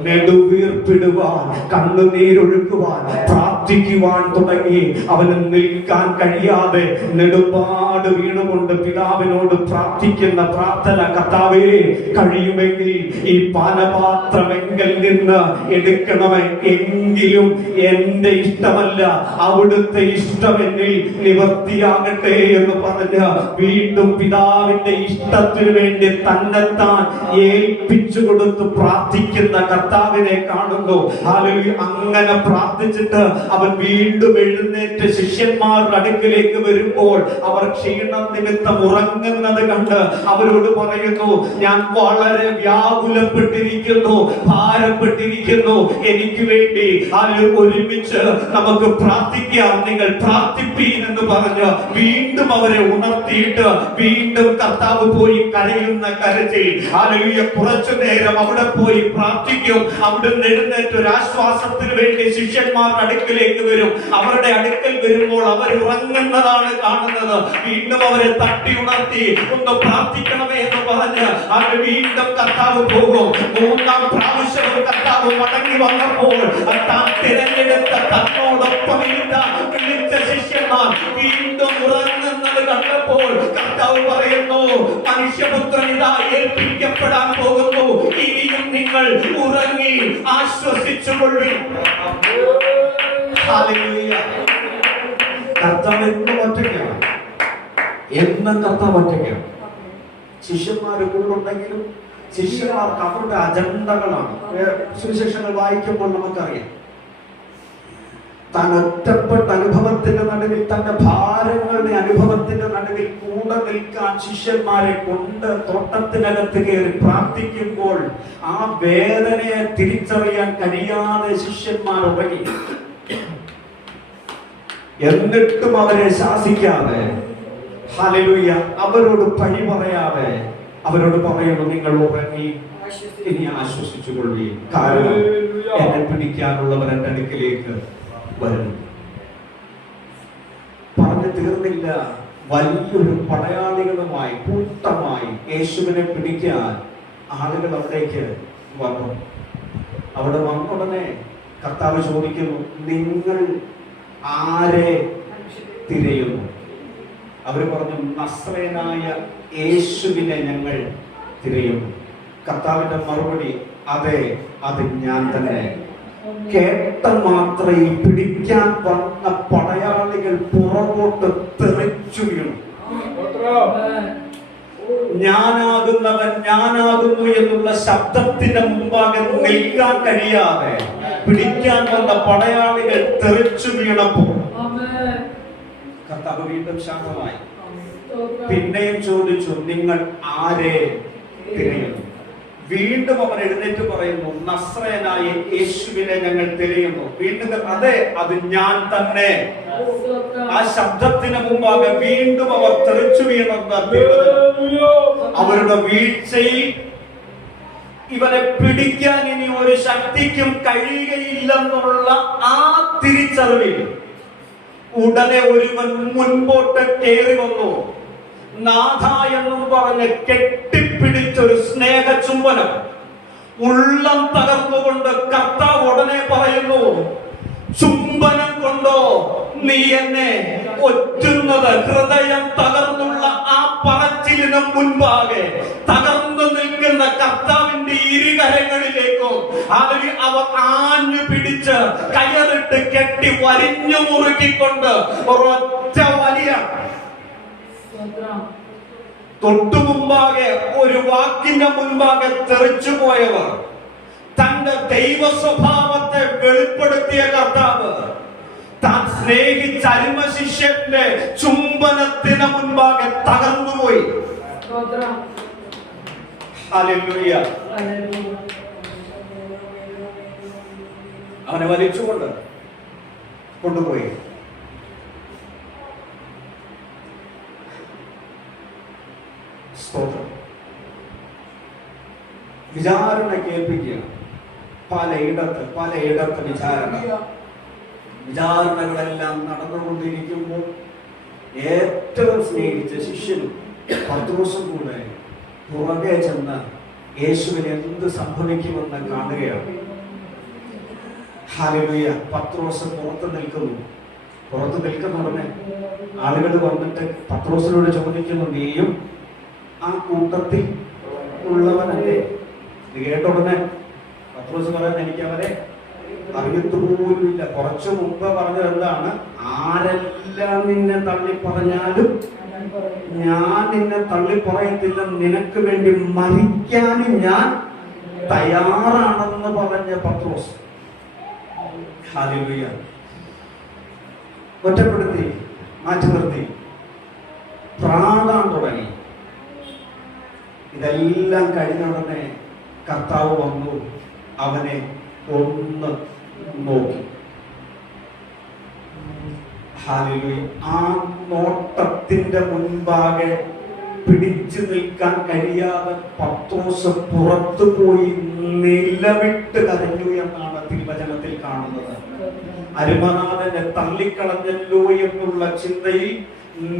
നെടുവീർപ്പിടുവാൻ, കണ്ണുനീരൊഴുക്കുവാൻ, പ്രാർത്ഥിക്കുവാൻ തുടങ്ങി. അവന് നിൽക്കാൻ കഴിയാതെ നെടുപാട് വീണുകൊണ്ട് പിതാവിനോട് പ്രാർത്ഥിക്കുന്ന പ്രാർത്ഥന, കർത്താവേ, കഴിയുമെങ്കിൽ ഈ പാനപാത്രമെങ്കിൽ നിന്ന് എടുക്കണമേ, എങ്കിലും എന്റെ ഇഷ്ടമല്ല അവിടുത്തെ ഇഷ്ടം എന്നിൽ നിവർത്തിയാകട്ടെ എന്ന് പറഞ്ഞ് വീണ്ടും പിതാവിന്റെ ഇഷ്ടത്തിനു വേണ്ടി തന്നെത്താൻ ഏൽപ്പിച്ചു കൊടുത്ത് പ്രാർത്ഥിക്കുന്ന കർത്താവിനെ കാണുന്നു. ഹല്ലേലൂയ. അങ്ങനെ പ്രാർത്ഥിച്ചിട്ട് അവൻ വീണ്ടും എഴുന്നേറ്റ് ശിഷ്യന്മാരുടെ അടുക്കിലേക്ക് വരുമ്പോൾ അവർ ക്ഷീണം നിമിത്തം ഉറങ്ങുന്നത് കണ്ട് അവരോട് പറയുന്നു, ഞാൻ വളരെ വ്യാകുലപ്പെട്ടിരിക്കുന്നു, ഭാരപ്പെട്ടിരിക്കുന്നു, എനിക്ക് വേണ്ടി ഒരുമിച്ച് നമുക്ക് പ്രാർത്ഥിക്കാം, നിങ്ങൾ പ്രാർത്ഥിപ്പീൻ എന്ന് പറഞ്ഞ് വീണ്ടും അവരെ ഉണർത്തിയിട്ട് വീണ്ടും കർത്താവ് പോയി കരയുന്ന കരച്ചിൽ. ഹല്ലേലൂയ. കുറച്ചു നേരം അവിടെ പോയി പ്രാർത്ഥിക്കും. അവിടുന്ന് എഴുന്നേറ്റ് ഒരു ആശ്വാസത്തിന് വേണ്ടി ശിഷ്യന്മാരുടെ അടുക്കിലേക്ക് വരും. അവരുടെ അടുക്കൽ വരുമ്പോൾ അവർ ഉറങ്ങുന്നതാണ് കാണുന്നത്. വീണ്ടും അവരെ തട്ടി ഉണർത്തി ഒന്ന് പ്രാർത്ഥിക്കണമേ എന്ന് പറഞ്ഞ് അവർ വീണ്ടും കർത്താവ് പോകും. മൂന്നാം പ്രാവശ്യവും കർത്താവ് മടങ്ങി വന്നപ്പോൾ താൻ തിരഞ്ഞെടുത്ത തന്നോടൊപ്പം വിളിച്ച ശിഷ്യന്മാർ വീണ്ടും ഉറങ്ങുന്നത് കണ്ടപ്പോൾ കർത്താവ് പറയുന്നു, മനുഷ്യപുത്രൻ ഇതാ ഏൽപ്പിക്കപ്പെടാൻ പോകുന്നു, ഇനിയും നിങ്ങൾ ഉറങ്ങി ആശ്വസിച്ചുകൊള്ളുവിൻ. ഹല്ലേലൂയ. കർത്താവ് എന്നും ഒറ്റയ്ക്കാണ്, എന്നും കർത്താവ് ഒറ്റയ്ക്കാണ്. ശിഷ്യന്മാർ കൂടുണ്ടെങ്കിലും ശിഷ്യന്മാർക്ക് അവരുടെ അജണ്ടകളാണ്. സുവിശേഷങ്ങൾ വായിക്കുമ്പോൾ നമുക്കറിയാം, താൻ ഒറ്റപ്പെട്ട അനുഭവത്തിന്റെ നടുവിൽ, തന്റെ ഭാരങ്ങളുടെ അനുഭവത്തിന്റെ നടുവിൽ കൂടെ നിൽക്കാൻ ശിഷ്യന്മാരെ കൊണ്ട് തോട്ടത്തിനകത്ത് കയറി പ്രാർത്ഥിക്കുമ്പോൾ ആ വേദനയെ തിരിച്ചറിയാൻ കഴിയാതെ ശിഷ്യന്മാർ ഉറങ്ങി. എന്നിട്ടും അവരെ ശാസിക്കാതെ, ഹല്ലേലൂയ, അവരോട് പഴി പറയാതെ അവരോട് പറയുന്നു, നിങ്ങൾ ഉറങ്ങി ഇനി ആശ്വസിച്ചുകൊള്ളുകയും, കാരണം എന്നെ പിടിക്കാനുള്ളവർ എന്റെ അടുക്കിലേക്ക് വരുന്നു. പറഞ്ഞു തീർന്നില്ല. വലിയൊരു പടയാളികളുമായി കൂട്ടമായി യേശുവിനെ പിടിക്കാൻ ആളുകൾ അവിടേക്ക് വന്നു. അവിടെ വന്നുടനെ കർത്താവ് ചോദിക്കുന്നു, നിങ്ങൾ ആരെ തിരയുന്നു? അവർ പറഞ്ഞു, നസ്രയനായ യേശുവിനെ ഞങ്ങൾ തിരയുന്നു. കർത്താവിന്റെ മറുപടി, അതെ, അത് ഞാൻ തന്നെ. കേട്ട മാത്രയിൽ പിടിക്കാൻ വന്ന പടയാളികൾ പുറകോട്ട് തെറിച്ചു വീണു. ഞാനാകുന്നവൻ ഞാനാകുന്നു എന്നുള്ള ശബ്ദത്തിന്റെ മുമ്പാകെ നിൽക്കാൻ കഴിയാതെ പിടിക്കാൻ വന്ന പടയാളികൾ തെറിച്ചു വീണപ്പോൾ കർത്താവ് വീണ്ടും ശാന്തമായി. പിന്നെയും ചോദിച്ചു, നിങ്ങൾ ആരെ തിരയുന്നു? വീണ്ടും അവൻ എഴുന്നേറ്റ് പറയുന്നു, നസ്രയനായ യേശുവിനെ ഞങ്ങൾ തിരയുന്നു. വീണ്ടും അതെ, അത് ഞാൻ തന്നെ. ആ ശബ്ദത്തിന് മുമ്പാകെ വീണ്ടും അവർ തെറിച്ചു വീണെന്ന് അവരുടെ വീഴ്ചയിൽ ഇവനെ പിടിക്കാൻ ഇനി ഒരു ശക്തിക്കും കഴിയുകയില്ലെന്നുള്ള ആ തിരിച്ചറിവിൽ ഉടനെ ഒരുവൻ മുൻപോട്ട് കയറി വന്നു. നാഥ എന്നും പറഞ്ഞ് കെട്ടിപ്പിടിച്ചൊരു സ്നേഹ ചുംബനം. ഉള്ളം തകർന്നുകൊണ്ട് കർത്താവ് ഉടനെ പറയുന്നു, ചുംബനം കൊണ്ടോ നീ എന്നെ ഒറ്റുന്നത്? ഹൃദയം തകർന്നുള്ള ആ പറച്ചിലിനും മുൻപാകെ തകർന്നു നിൽക്കുന്ന കർത്താവിന്റെ ഇരുകരങ്ങളിലേക്കും അവർ ആഞ്ഞു പിടിച്ച് കയറിട്ട് കെട്ടി വരിഞ്ഞു മുറുക്കിക്കൊണ്ട് ഒരൊറ്റ വലിയ തൊട്ടു മുമ്പാകെ ഒരു വാക്കിന്റെ മുൻപാകെ തെറിച്ചു പോയവർ, തന്റെ ദൈവ സ്വഭാവത്തെ വെളിപ്പെടുത്തിയ കർത്താവ് താൻ സ്നേഹിച്ച അരുമ ശിഷ്യന്റെ ചുംബനത്തിന് മുൻപാകെ തകർന്നുപോയി. ഹല്ലേലൂയ. അവനെ വലിച്ചുകൊണ്ട് കൊണ്ടുപോയി. സ്തോത്രം. വിചാരണ കേൾപ്പിക്കുക. പലയിടത്ത് വിചാരണകളെല്ലാം നടന്നുകൊണ്ടിരിക്കുമ്പോൾ ഏറ്റവും സ്നേഹിച്ച ശിഷ്യനും പത്രോസും കൂടെ പുറകെ ചെന്ന് യേശുവിന് എന്ത് സംഭവിക്കുമെന്ന് കാണുകയാണ്. ഹല്ലേലൂയ. പത്രോസ് പുറത്ത് നിൽക്കുന്ന ഉടനെ ആളുകൾ വന്നിട്ട് പത്രോസിനോട് ചോദിക്കുന്നു, നീയും ആ കൂട്ടത്തിൽ ഉള്ളവനല്ലേ? ഇത് കേട്ട ഉടനെ പത്രോസ് പറയുന്നത്, എനിക്ക് അവരെ അറിയത്തുപോലുമില്ല. കുറച്ചു മുമ്പ് പറഞ്ഞത് എന്താണ്? ആരെല്ലാം നിന്നെ തള്ളി പറഞ്ഞാലും ഞാൻ നിന്നെ തള്ളി പറയത്തില്ല, നിനക്ക് വേണ്ടി മരിക്കാനും ഞാൻ തയ്യാറാണെന്ന് പറഞ്ഞ പത്രോസ്. ഹല്ലേലൂയ. ഒറ്റപ്പെടുത്തി മാറ്റി നിർത്തി പ്രാണാൻ തുടങ്ങി. ഇതെല്ലാം കഴിഞ്ഞ ഉടനെ കർത്താവ് വന്നു, അവനെ ഒന്ന് നോക്കി. ഹല്ലേലൂയ. ആ നോട്ടത്തിന്റെ മുൻപാകെ പിടിച്ചു നിൽക്കാൻ കഴിയാതെ പത്രോസ് പുറത്തു പോയി നിലവിട്ട് കരഞ്ഞു എന്നാണ് തിരുവചനത്തിൽ കാണുന്നത്. അരുമനാഥനെ തള്ളിക്കളഞ്ഞല്ലോ എന്നുള്ള ചിന്തയിൽ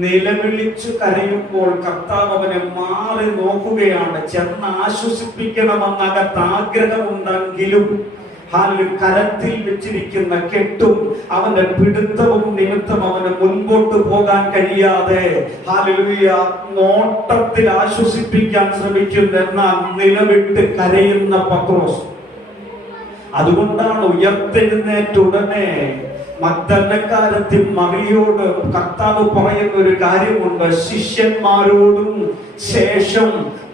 നിലവിളിച്ചു കരയുമ്പോൾ കർത്താവ് അവനെ മാറി നോക്കുകയാണ്. ചെന്ന് ആശ്വസിപ്പിക്കണമെന്നകത്ത് ആഗ്രഹമുണ്ടെങ്കിലും കരത്തിൽ വെച്ചിരിക്കുന്ന കെട്ടും അവന്റെ പിടുത്തവും നിമിത്തം അവന് മുൻപോട്ട് പോകാൻ കഴിയാതെ നോട്ടത്തിൽ ആശ്വസിപ്പിക്കാൻ ശ്രമിക്കുന്ന, എന്നാൽ നിലവിട്ട് കരയുന്ന പത്രോസ്. അതുകൊണ്ടാണ് ഉയർത്തെഴുന്നേറ്റുടനെ മഗ്ദലക്കാരത്തി മറിയോട് കർത്താവ് പറയുന്ന ഒരു കാര്യമുണ്ട്. ശിഷ്യന്മാരോടും ശേഷം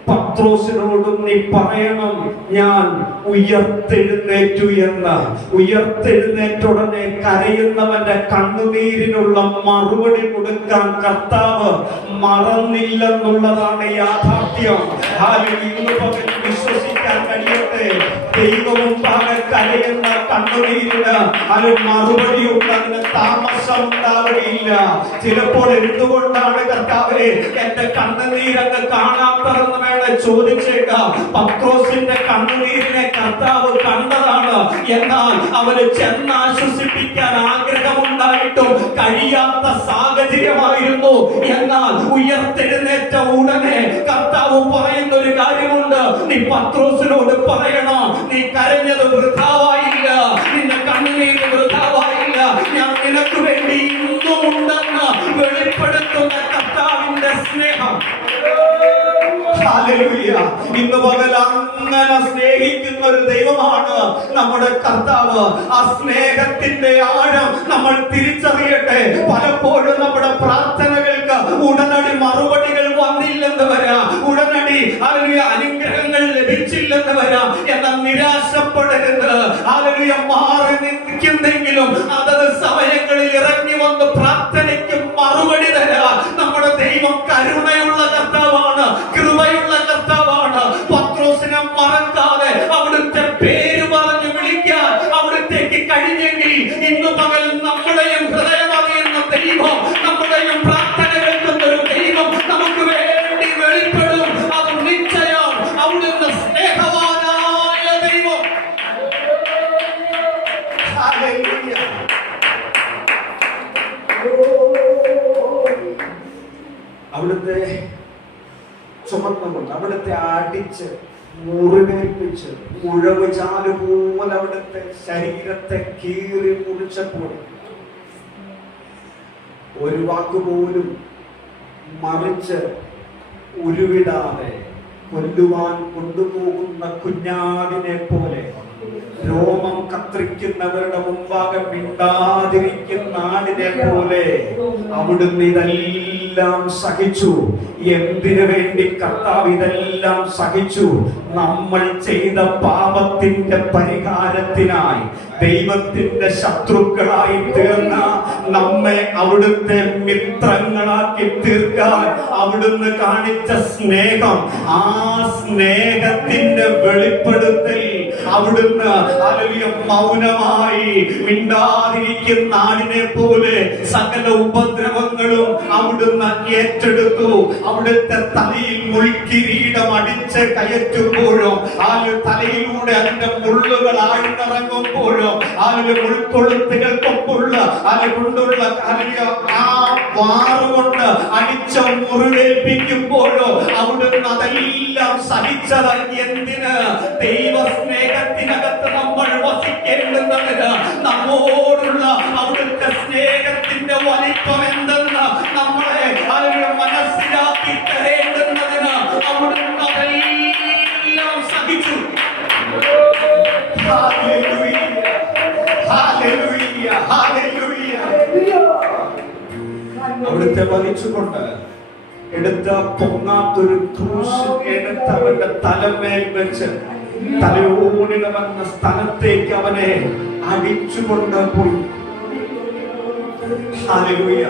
പത്രോസിനോടും നീ പറയണം, ഞാൻ ഉയർത്തെഴുന്നേറ്റു എന്ന്. ഉയർത്തെഴുന്നേറ്റുടനെ കരയുന്നവന്റെ കണ്ണുനീരിനുള്ള മറുപടി കൊടുക്കാൻ കർത്താവ് മറന്നില്ലെന്നുള്ളതാണ് യാഥാർത്ഥ്യം. വിശ്വസിക്കാൻ കഴിയട്ടെ. ദൈവവും കരയുന്ന കണ്ണുനീരിന് അത് മറുപടി ഉണ്ട്, അതിന് താമസം ഉണ്ടാവുകയില്ല. ചിലപ്പോൾ എന്തുകൊണ്ടാണ് കർത്താവേ എന്റെ കണ്ണുനീരങ്ങ് കാണാത്തതെന്ന് വേണം ചോദിച്ചേക്കാം. പത്രോസിന്റെ കണ്ണുനീരിനെ കർത്താവ് കണ്ടതാണ്. എന്നാൽ അവന് ചെന്നാശ്വസിപ്പിക്കാൻ ആഗ്രഹമുണ്ടായിട്ടും കഴിയാത്ത സാഹചര്യമായിരുന്നു. എന്നാൽ ഉയർത്തെഴുന്നേറ്റ ഉടനെ കർത്താവ് പറയുന്ന ഒരു കാര്യമുണ്ട്. നീ പത്രോസിനോട് പറയണം, നീ കരഞ്ഞത് വൃഥാവായില്ല, നിന്റെ കണ്ണുനീര് വൃഥാവായില്ല, ഞാൻ നിനക്ക് വേണ്ടി ഇന്നും ഉണ്ടെന്ന് വെളിപ്പെടുത്തുന്ന കർത്താവ് ഹല്ലേലൂയ. ഇന്ന് പകൽ അങ്ങനെ സ്നേഹിക്കുന്ന ഒരു ദൈവമാണ് നമ്മുടെ കർത്താവ്. ആ സ്നേഹത്തിന്റെ ആഴം നമ്മൾ തിരിച്ചറിയട്ടെ. പലപ്പോഴും നമ്മുടെ പ്രാർത്ഥനകൾക്ക് ഉടനടി മറുപടികൾ വന്നില്ലെന്ന് വരാം, ഉടനടി ഹല്ലേലൂയ അനുഗ്രഹങ്ങൾ ലഭിച്ചില്ലെന്ന് വരാം. എന്നാൽ നിരാശപ്പെടരുത്. ഹല്ലേലൂയ മാറി നിൽക്കുന്നെങ്കിലും അതത് സമയങ്ങളിൽ ഇറങ്ങി വന്ന് പ്രാർത്ഥനയ്ക്ക് മറുപടി തരാം. നമ്മുടെ ദൈവം കരുണയുള്ള കർത്താവാണ്, കൃപയുള്ള കർത്താവാണ്. പത്രോസിനെ മറക്കാതെ അവിടുത്തെ പേര് പറഞ്ഞു വിളിക്കാൻ അവിടുത്തേക്ക് കഴിഞ്ഞെങ്കിൽ ഇന്ന് പകൽ നമ്മുടെയും ഹൃദയം അറിയുന്ന ദൈവം, നമ്മുടെയും പ്രാർത്ഥനകൾക്കൊരു ദൈവം നമുക്ക് വേണ്ടി വെളിപ്പെടും. അത് നിശ്ചയം. അവിടുന്ന് സ്നേഹവാനായ ദൈവം. ഹല്ലേലൂയ. അവിടുത്തെ ചുമന്നുകൊണ്ട് അവിടുത്തെ അടിച്ച് മുറിവേൽപ്പിച്ച് മുഴവ് ചാല് പോലെ അവിടുത്തെ ശരീരത്തെ കീറി മുറിച്ചപ്പോൾ ഒരു വാക്കുപോലും മറിച്ച് ഉരുവിടാതെ കൊല്ലുവാൻ കൊണ്ടുപോകുന്ന കുഞ്ഞാടിനെ പോലെ രോമം കത്രിക്കുന്നവരുടെ മുമ്പാകെ മിണ്ടാതിരിക്കുന്ന ആടിനെ പോലെ അവിടുന്ന് ഇതെല്ലാം സഹിച്ചു. എന്തിനു വേണ്ടി കർത്താവ് ഇതെല്ലാം സഹിച്ചു? നമ്മൾ ചെയ്ത പാപത്തിന്റെ പരിഹാരത്തിനായി. ദൈവത്തിന്റെ ശത്രുക്കളായി തീർന്ന നമ്മെ അവിടുത്തെ മിത്രങ്ങളാക്കി തീർക്കാൻ അവിടുന്ന് കാണിച്ച സ്നേഹം, ആ സ്നേഹത്തിന്റെ വെളിപ്പെടുത്തൽ അവിടുന്ന് ഹല്ലേലൂയ മൗനമായി മിണ്ടാതിരിക്കുന്ന ആടിനെ പോലെ സകല ഉപദ്രവങ്ങളും അവിടുന്ന് ഏറ്റെടുത്തു. അവിടുത്തെ തലയിൽ മുൾക്കിരീടം അടിച്ച് കയറ്റുമ്പോഴോ തലയിലൂടെ അതിന്റെ മുള്ളുകൾ ആഴ്ന്നിറങ്ങുമ്പോഴോ മുൾക്കൊളുത്തുകൾക്കൊപ്പുള്ള കൊണ്ടുള്ള ആ വാറുകൊണ്ട് അടിച്ച മുറിവേൽപ്പിക്കുമ്പോഴോ അവിടുന്ന് അതെല്ലാം സഹിച്ചത് എന്തിന്? ദൈവസ്നേഹത്തിനകത്ത് നമ്മൾ വസിക്കേണ്ടുന്നതിന്, നമ്മോടുള്ള അവിടുത്തെ സ്നേഹത്തിന്റെ വലിപ്പം എന്തെന്ന് നമ്മളെ മനസ്സിലാക്കി തരേണ്ടുന്നതിന് അവിടുന്ന് അതെല്ലാം സഹിച്ചു. Hallelujah, hallelujah, hallelujah. അവിടുത്തെ വലിച്ചുകൊണ്ട് എടുത്ത പൊങ്ങാത്തൊരു ക്രൂശ് എടുത്ത് അവന്റെ തലമേൽ വെച്ച് തലയോടിടവന്ന സ്ഥലത്തേക്ക് അവനെ അടിച്ചുകൊണ്ട് പോയി. ഹല്ലേലൂയ.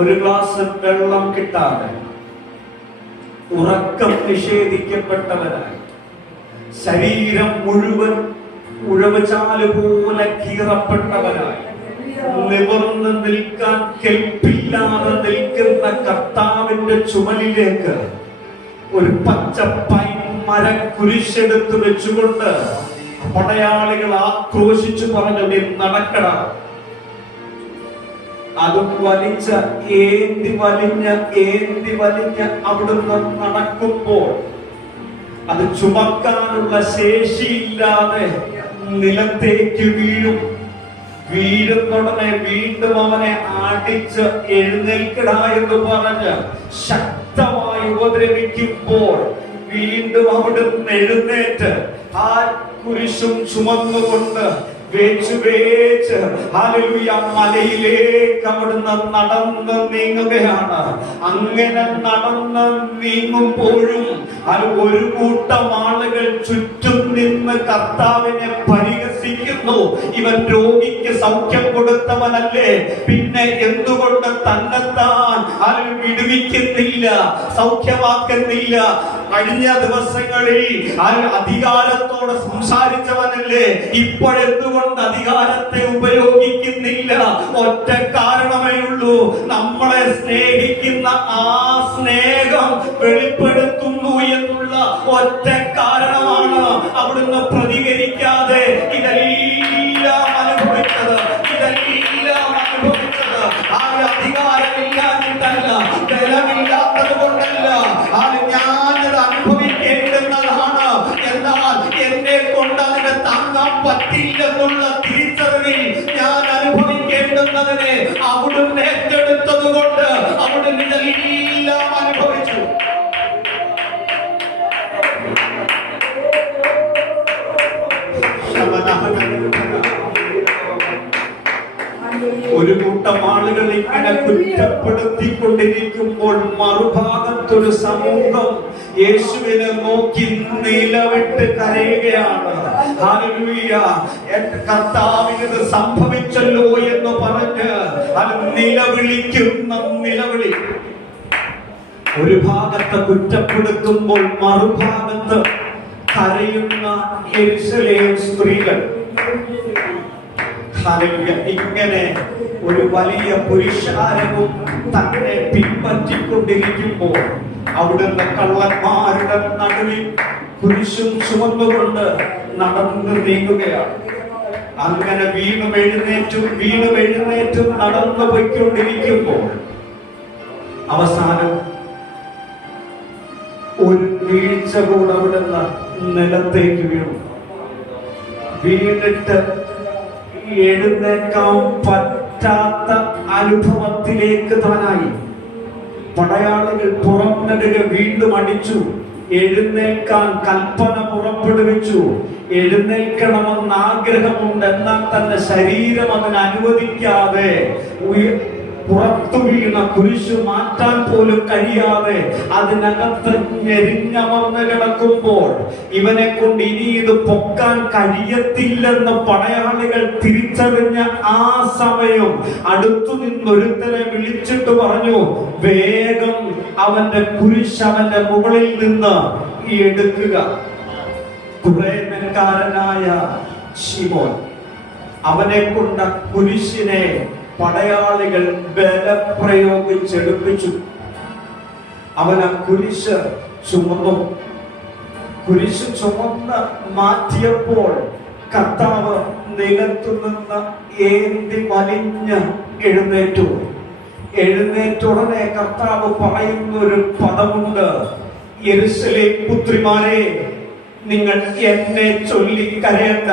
ഒരു ഗ്ലാസ് വെള്ളം കിട്ടാതെ ഉറക്കം നിഷേധിക്കപ്പെട്ടവനായി ശരീരം മുഴുവൻ ഉഴവചാല് പോലെ കീറപ്പെട്ടവനായി നിവർന്ന് നിൽക്കാൻ കെൽപ്പില്ലാതെ നിൽക്കുന്ന കർത്താവിന്റെ ചുമലിലേക്ക് ഒരു പച്ച പൈൻ മരം കുരിശെടുത്ത് വെച്ചുകൊണ്ട് പടയാളികൾ ആക്രോശിച്ചു പറഞ്ഞു, നീ നടക്കണം. അതും വലിച്ച ഏന്തി വലിഞ്ഞ് അവിടുന്ന് നടക്കുമ്പോൾ അത് ചുമക്കാനുള്ള ശേഷിയില്ലാതെ നിലത്തേക്ക് വീഴുന്നുടനെ വീണ്ടും അവനെ അടിച്ച് എഴുന്നേൽക്കടാ എന്ന് പറഞ്ഞ് ശക്തമായി ഉപദ്രവിക്കുമ്പോൾ വീണ്ടും അവിടുന്ന് എഴുന്നേറ്റ് ആ കുരിശും ചുമന്നുകൊണ്ട് വേച്ച് ഹല്ലേലൂയ മലയിലേക്ക് അവിടുന്ന് നടന്ന് നീങ്ങുകയാണ്. അങ്ങനെ നടന്ന് നീങ്ങുമ്പോഴും ഒരു കൂട്ടം ആളുകൾ ചുറ്റും നിന്ന് കർത്താവിനെ പരിഹസിക്കുന്നു. ഇവൻ രോഗിക്ക് സൗഖ്യം കൊടുത്തവനല്ലേ, പിന്നെ എന്തുകൊണ്ട് തന്നെത്താൻ വിടുവിക്കുന്നില്ല, സൗഖ്യമാക്കുന്നില്ല? കഴിഞ്ഞ ദിവസങ്ങളിൽ അധികാരത്തോടെ സംസാരിച്ചവനല്ലേ, ഇപ്പോഴെന്തുകൊണ്ട് അധികാരത്തെ ഉപയോഗിക്കുന്നില്ല? ഒറ്റ കാരണമേ ഉള്ളൂ, നമ്മളെ സ്നേഹിക്കുന്ന ആ സ്നേഹം വെളിപ്പെടുത്തുന്നു എന്നുള്ള ഒറ്റ കാരണമാണ് അവിടുന്ന് പ്രതികരിക്കാതെ ഇതെല്ലാം അനുഭവിച്ചത്. ആ അധികാരമില്ലാഞ്ഞിട്ടല്ല, ബലമില്ലാത്തത് കൊണ്ടല്ല, ഞാനത് അനുഭവിക്കേണ്ടുന്നതാണ്. എന്നാൽ എന്നെ കൊണ്ട് അതിനെ താങ്ങാൻ പറ്റില്ലെന്നുള്ള തിരിച്ചറിവിൽ ഞാൻ അനുഭവിക്കേണ്ടുന്നതിനെ അവിടുന്ന് ഏറ്റെടുത്തത് കൊണ്ട് അവിടുന്ന് എല്ലാം അനുഭവിച്ചു. ഒരു കൂട്ടം ആളുകൾ ഇങ്ങനെ കുറ്റപ്പെടുത്തിക്കൊണ്ടിരിക്കുമ്പോൾ മറുഭാഗത്തൊരു സമൂഹം യേശുവിനെ നോക്കി നിലവിട്ട് കരയുകയാണ്. ഹല്ലേലൂയ, എന്റെ കർത്താവിന് സംഭവിച്ചല്ലോ എന്ന് പറഞ്ഞ് അത് നിലവിളിക്കുന്ന നിലവിളി. ഒരു ഭാഗത്ത് കുറ്റപ്പെടുത്തുമ്പോൾ മറുഭാഗത്ത് കരയുന്ന യെരൂശലേം സ്ത്രീകൾ. ഹല്ലേലൂയ, ഇങ്ങനെ ഒരു വലിയ പുരുഷാരവും തന്നെ പിൻപറ്റിക്കൊണ്ടിരിക്കുമ്പോൾ അവിടുന്ന് കള്ളന്മാരുടെ നടുവിൽ കുരിശും ചുമന്നുകൊണ്ട് നടന്നു നീങ്ങുകയാണ്. അങ്ങനെ വീണ്ടും എഴുന്നേറ്റും നടന്നു പോയിക്കൊണ്ടിരിക്കുമ്പോൾ അവസാനം ഒരു വീഴ്ച കൂടെ അവിടുന്ന് നിലത്തേക്ക് വീണിട്ട് എഴുന്നേക്കാൻ പറ്റാത്ത അനുഭവത്തിലേക്ക് താനായി. പടയാളികൾ പുറംനടുക വീണ്ടും അടിച്ചു. എഴുന്നേൽക്കാൻ കൽപ്പന പുറപ്പെടുവിച്ചു. എഴുന്നേൽക്കണമെന്ന് ആഗ്രഹമുണ്ട്, എന്നാൽ തന്റെ ശരീരം അതിന് അനുവദിക്കാതെ പുറത്തു വീണ കുരിശു മാറ്റാൻ പോലും കഴിയാതെ അതിനകത്ത് ഞെരിഞ്ഞമർന്ന് കിടക്കുമ്പോൾ ഇവനെ കൊണ്ട് ഇനി ഇത് പൊക്കാൻ കഴിയത്തില്ലെന്ന് പടയാളികൾ തിരിച്ചറിഞ്ഞ ആ സമയം അടുത്തു നിന്നൊരുത്തനെ വിളിച്ചിട്ട് പറഞ്ഞു, വേഗം അവന്റെ കുരിശ് അവന്റെ മുകളിൽ നിന്ന് എടുക്കുക. കുറേനക്കാരനായ ശിമോൻ അവനെ കൊണ്ട് കുരിശിനെ പടയാളികൾ ബലപ്രയോഗിച്ചെടുപ്പിച്ചു. അവൻ ആ കുരിശ് ചുമന്നു. കുരിശ് ചുമന്ന് മാറ്റിയപ്പോൾ കർത്താവ് നിലത്തുനിന്ന് ഏന്തി വലിഞ്ഞ് എഴുന്നേറ്റുടനെ കർത്താവ് പറയുന്നൊരു പദമുണ്ട്, യെരൂശലേം പുത്രിമാരെ, നിങ്ങൾ എന്നെ ചൊല്ലി കരയണ്ട,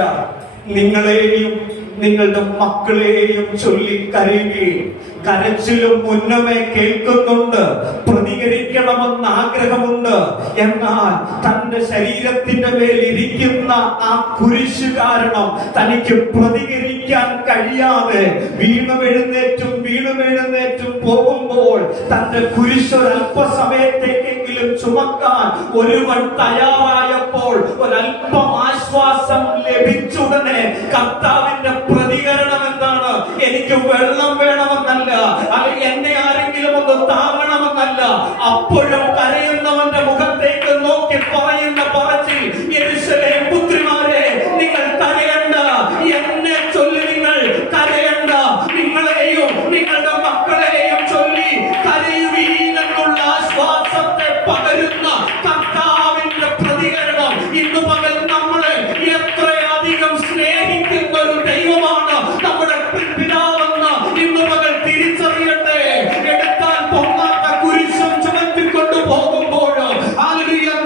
നിങ്ങളെയും നിങ്ങളുടെ മക്കളെയും ചൊല്ലി കരയുകയും. കരച്ചിലും മുന്നമേ കേൾക്കുന്നുണ്ട്, പ്രതികരിക്കണമെന്ന് ആഗ്രഹമുണ്ട്. എന്നാൽ തന്റെ ശരീരത്തിന്റെ മേൽ ഇരിക്കുന്ന ആ കുരിശ് കാരണം തനിക്ക് പ്രതികരിക്കാൻ കഴിയാതെ വീണുമെഴുന്നേറ്റും പോകുമ്പോൾ തന്റെ കുരിശ് ഒരല്പസമയത്തേക്കെങ്കിലും ചുമക്കാൻ ഒരുവൻ തയ്യാറായപ്പോൾ ഒരല്പം ആശ്വാസം ലഭിച്ചുടനെ കർത്താവിന്റെ പ്രതികരണം എന്താണ്? എനിക്ക് വെള്ളം വേണമെന്നല്ല, അല്ലെങ്കിൽ എന്നെ ആരെങ്കിലും ഒന്ന് താങ്ങണമെന്നല്ല. അപ്പോഴും കരയുന്നവന്റെ മുഖത്തേക്ക് നോക്കി പറയുന്ന പറച്ചിൽ, യെരൂശലേം പുത്രിമാരെ, നിങ്ങൾ കരയണ്ട, എന്നെ ചൊല്ലി നിങ്ങൾ കരയണ്ട, നിങ്ങളെയും നിങ്ങളുടെ മക്കളെയും ചൊല്ലി കരയുവീനെന്നുള്ള ആശ്വാസത്തെ പകരുന്ന കർത്താവിന്റെ പ്രതികരണം. ഇന്നു പകൽ നമ്മളെ എത്രയധികം സ്നേഹിക്കുന്ന ഒരു ദൈവമാണ് നമ്മുടെ പിതാവെന്ന് ഇന്നു പകൽ തിരിച്ചറിയട്ടെ. എടുക്കാൻ പൊങ്ങാത്ത കുരിശും ചുമത്തിക്കൊണ്ടു പോകുമ്പോഴോ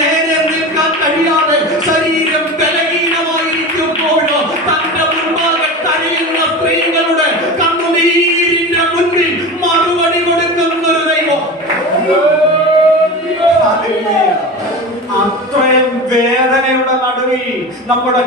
നേരെ നിൽക്കാൻ കഴിയാതെ ശരീരം ബലഹീനമായിരിക്കുമ്പോഴോ തന്റെ മുൻപാകെ കരയുന്ന സ്ത്രീകളുടെ കണ്ണുനീരിന്റെ മുന്നിൽ മറുപടി കൊടുക്കുന്ന ഒരു ദൈവം. അത്രയും വേദനയുടെ നടുവിൽ നമ്മുടെ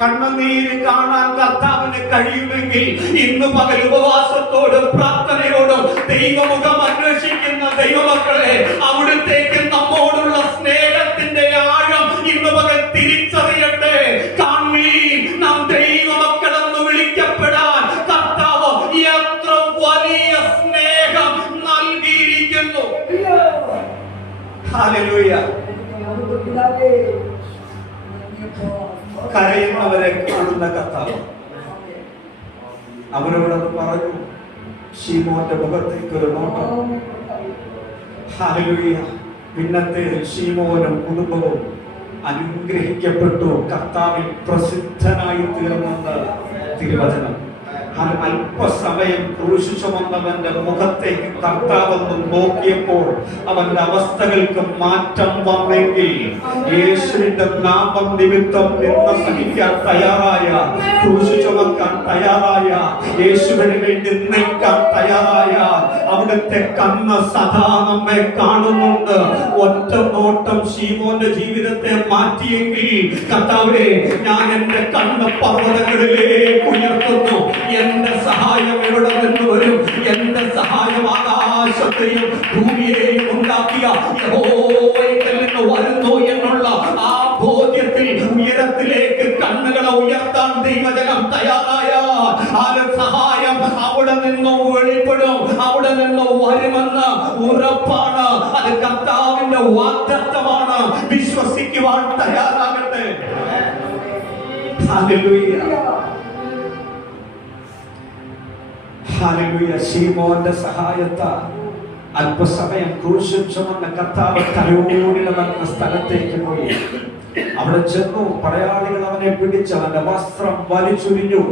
കണ്ണുനീര് കാണാൻ കർത്താവിന് കഴിയുമെങ്കിൽ ഇന്ന് പകൽ ഉപവാസത്തോടും പ്രാർത്ഥനയോടും ദൈവമുഖം അന്വേഷിക്കുന്ന ദൈവമക്കളെ, അവിടുത്തേക്ക് നമ്മോടുള്ള സ്നേഹത്തിന്റെ ആഴം ഇന്ന് പകൽ തിരിച്ചറിയട്ടെ. കാൺമീൻ, നാം ദൈവമക്കളെന്ന് വിളിക്കപ്പെടാൻ കർത്താവ് എത്ര വലിയ സ്നേഹം നൽകിയിരിക്കുന്നു. ഹല്ലേലൂയ. കരയുന്നവരെ കാണുന്ന കർത്താവ് അവരോടൊന്ന് പറഞ്ഞു, ശീമോന്റെ മുഖത്തേക്ക് ഒരു നോട്ടം. ഹല്ലേലൂയ. പിന്നത്തെ ശീമോനും കുടുംബവും അനുഗ്രഹിക്കപ്പെട്ടു, കർത്താവിൽ പ്രസിദ്ധനായി തീർന്നെന്ന് തിരുവചനം. അല്പസമയം ക്രൂശ് ചുമന്നവന്റെ മുഖത്തേക്ക് കർത്താവെന്ന് നോക്കിയപ്പോൾ അവന്റെ അവസ്ഥകൾക്ക് മാറ്റം വന്നെങ്കിൽ യേശുവിന്റെ നാമം നിമിത്തം നിന്ന് സഹിക്കാൻ തയ്യാറായ, ക്രൂശ് ചുമക്കാൻ തയ്യാറായ, യേശുവിന് വേണ്ടി നിൽക്കാൻ തയ്യാറായ, അവിടെ അവിടുത്തെ കണ്ണ് സദാ നമ്മെ കാണുന്നുണ്ട്. ഒറ്റ നോട്ടം ശീമോന്റെ ജീവിതത്തെ മാറ്റിയെങ്കിൽ കർത്താവേ, ഞാൻ എന്റെ കണ്ണ് പർവ്വതങ്ങളിലേക്ക് ഉയർത്തുന്നു. എന്റെ സഹായം എവിടെ നിന്ന് വരും? എന്റെ സഹായം ആകാശത്തെയും ഭൂമിയെയും ഉണ്ടാക്കിയ യഹോവയിൽ നിന്ന് വരുന്നു എന്നുള്ള ആ ബോധ്യത്തിൽ ഉയരത്തിലേക്ക് കണ്ണുകളെ ഉയർത്താൻ ദൈവജനം തയ്യാറായാൽ സഹായം അവിടെ നിന്നും വെളിപ്പെടും, അവിടെ നിന്നും വരുമെന്ന് ഉറപ്പാണ്. അത് കർത്താവിന്റെ വാഗ്ദത്തമാണ്. വിശ്വസിക്കുവാൻ തയ്യാറാകട്ടെ. Hallelujah, hallelujah. ശീമോന്റെ സഹായത്താൽ അല്പസമയം ക്രൂശിൽ ചുമന്ന കർത്താവ് തലയോടിലമെന്ന സ്ഥലത്തേക്ക് പോയി. അവിടെ ചെന്നു പടയാളികൾ അവനെ പിടിച്ച് അവന്റെ വസ്ത്രം വലിച്ചുരിഞ്ഞു.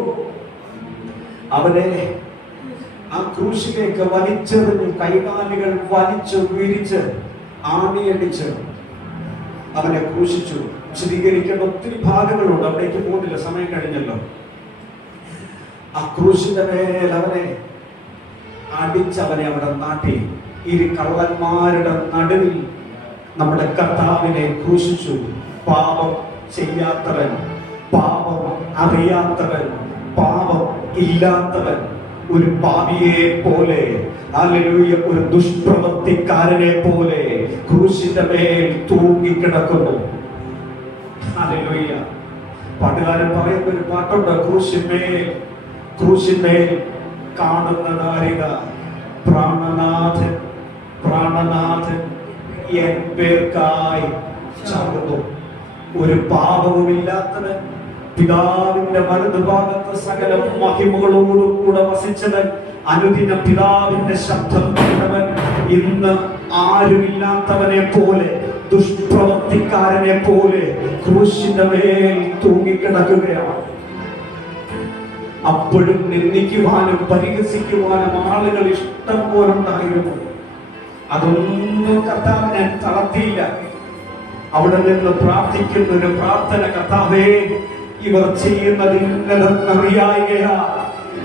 അവനെ ആ ക്രൂശിലേക്ക് വലിച്ചെറിഞ്ഞു. കൈകാലുകൾ വലിച്ചു വീരിച്ച് ആണിയടിച്ച് അവനെ ക്രൂശിച്ചു. വിശദീകരിക്കേണ്ട ഒത്തിരി ഭാഗങ്ങളുണ്ട്, അവിടേക്ക് പോകുന്നില്ല, സമയം കഴിഞ്ഞല്ലോ. ആ ക്രൂശിന്റെ മേൽ അവനെ അടിച്ചവനെ അവിടെ നാട്ടി. ഇരു കള്ളന്മാരുടെ നടുവിൽ നമ്മുടെ കർത്താവിനെ ക്രൂശിച്ചു. പാപം ചെയ്യാത്തവൻ, പാപം അറിയാത്തവൻ, പാപം ഇല്ലാത്തവൻ, ഒരു പാപിയെ പോലെ, ഹല്ലേലൂയ, ഒരു ദുഷ്പ്രവൃത്തിക്കാരനെ പോലെ ക്രൂശിന്റെ മേൽ തൂങ്ങിക്കിടക്കുന്നു. ഹല്ലേലൂയ. പാട്ടുകാരൻ പറയുന്ന ഒരു പാട്ടുണ്ട്, ക്രൂശിന്മേൽ കാണുന്നതാരിക പ്രാണനാഥൻ, പ്രാണനാഥൻ എൻ പേർക്കായി ചാടുന്നു. ഒരു പാപവുമില്ലാത്തവൻ, പിതാവിന്റെ വലതുഭാഗത്ത് സകല മഹിമകളോടും കൂടെ വസിച്ചവൻ, അനുദിന പിതാവിന്റെ ശബ്ദം കേട്ടവൻ, ഇന്ന് ആരുമില്ലാത്തവനെ പോലെ, ദുഷ്പ്രവൃത്തിക്കാരനെ പോലെ ക്രൂശിന്റെ മേൽ തൂങ്ങിക്കിടക്കുകയാണ്. അപ്പോഴും നിന്ദിക്കുവാനും പരിഹസിക്കുവാനും ആളുകൾ ഇഷ്ടം പോലുണ്ടായിരുന്നു. അതൊന്നും കർത്താവിനെ തളർത്തിയില്ല. അവിടെ നിന്ന് പ്രാർത്ഥിക്കുന്ന ഒരു പ്രാർത്ഥന, കർത്താവേ, ഇവർ ചെയ്യുന്നത് ഇന്നതെന്നറിയായികയാ,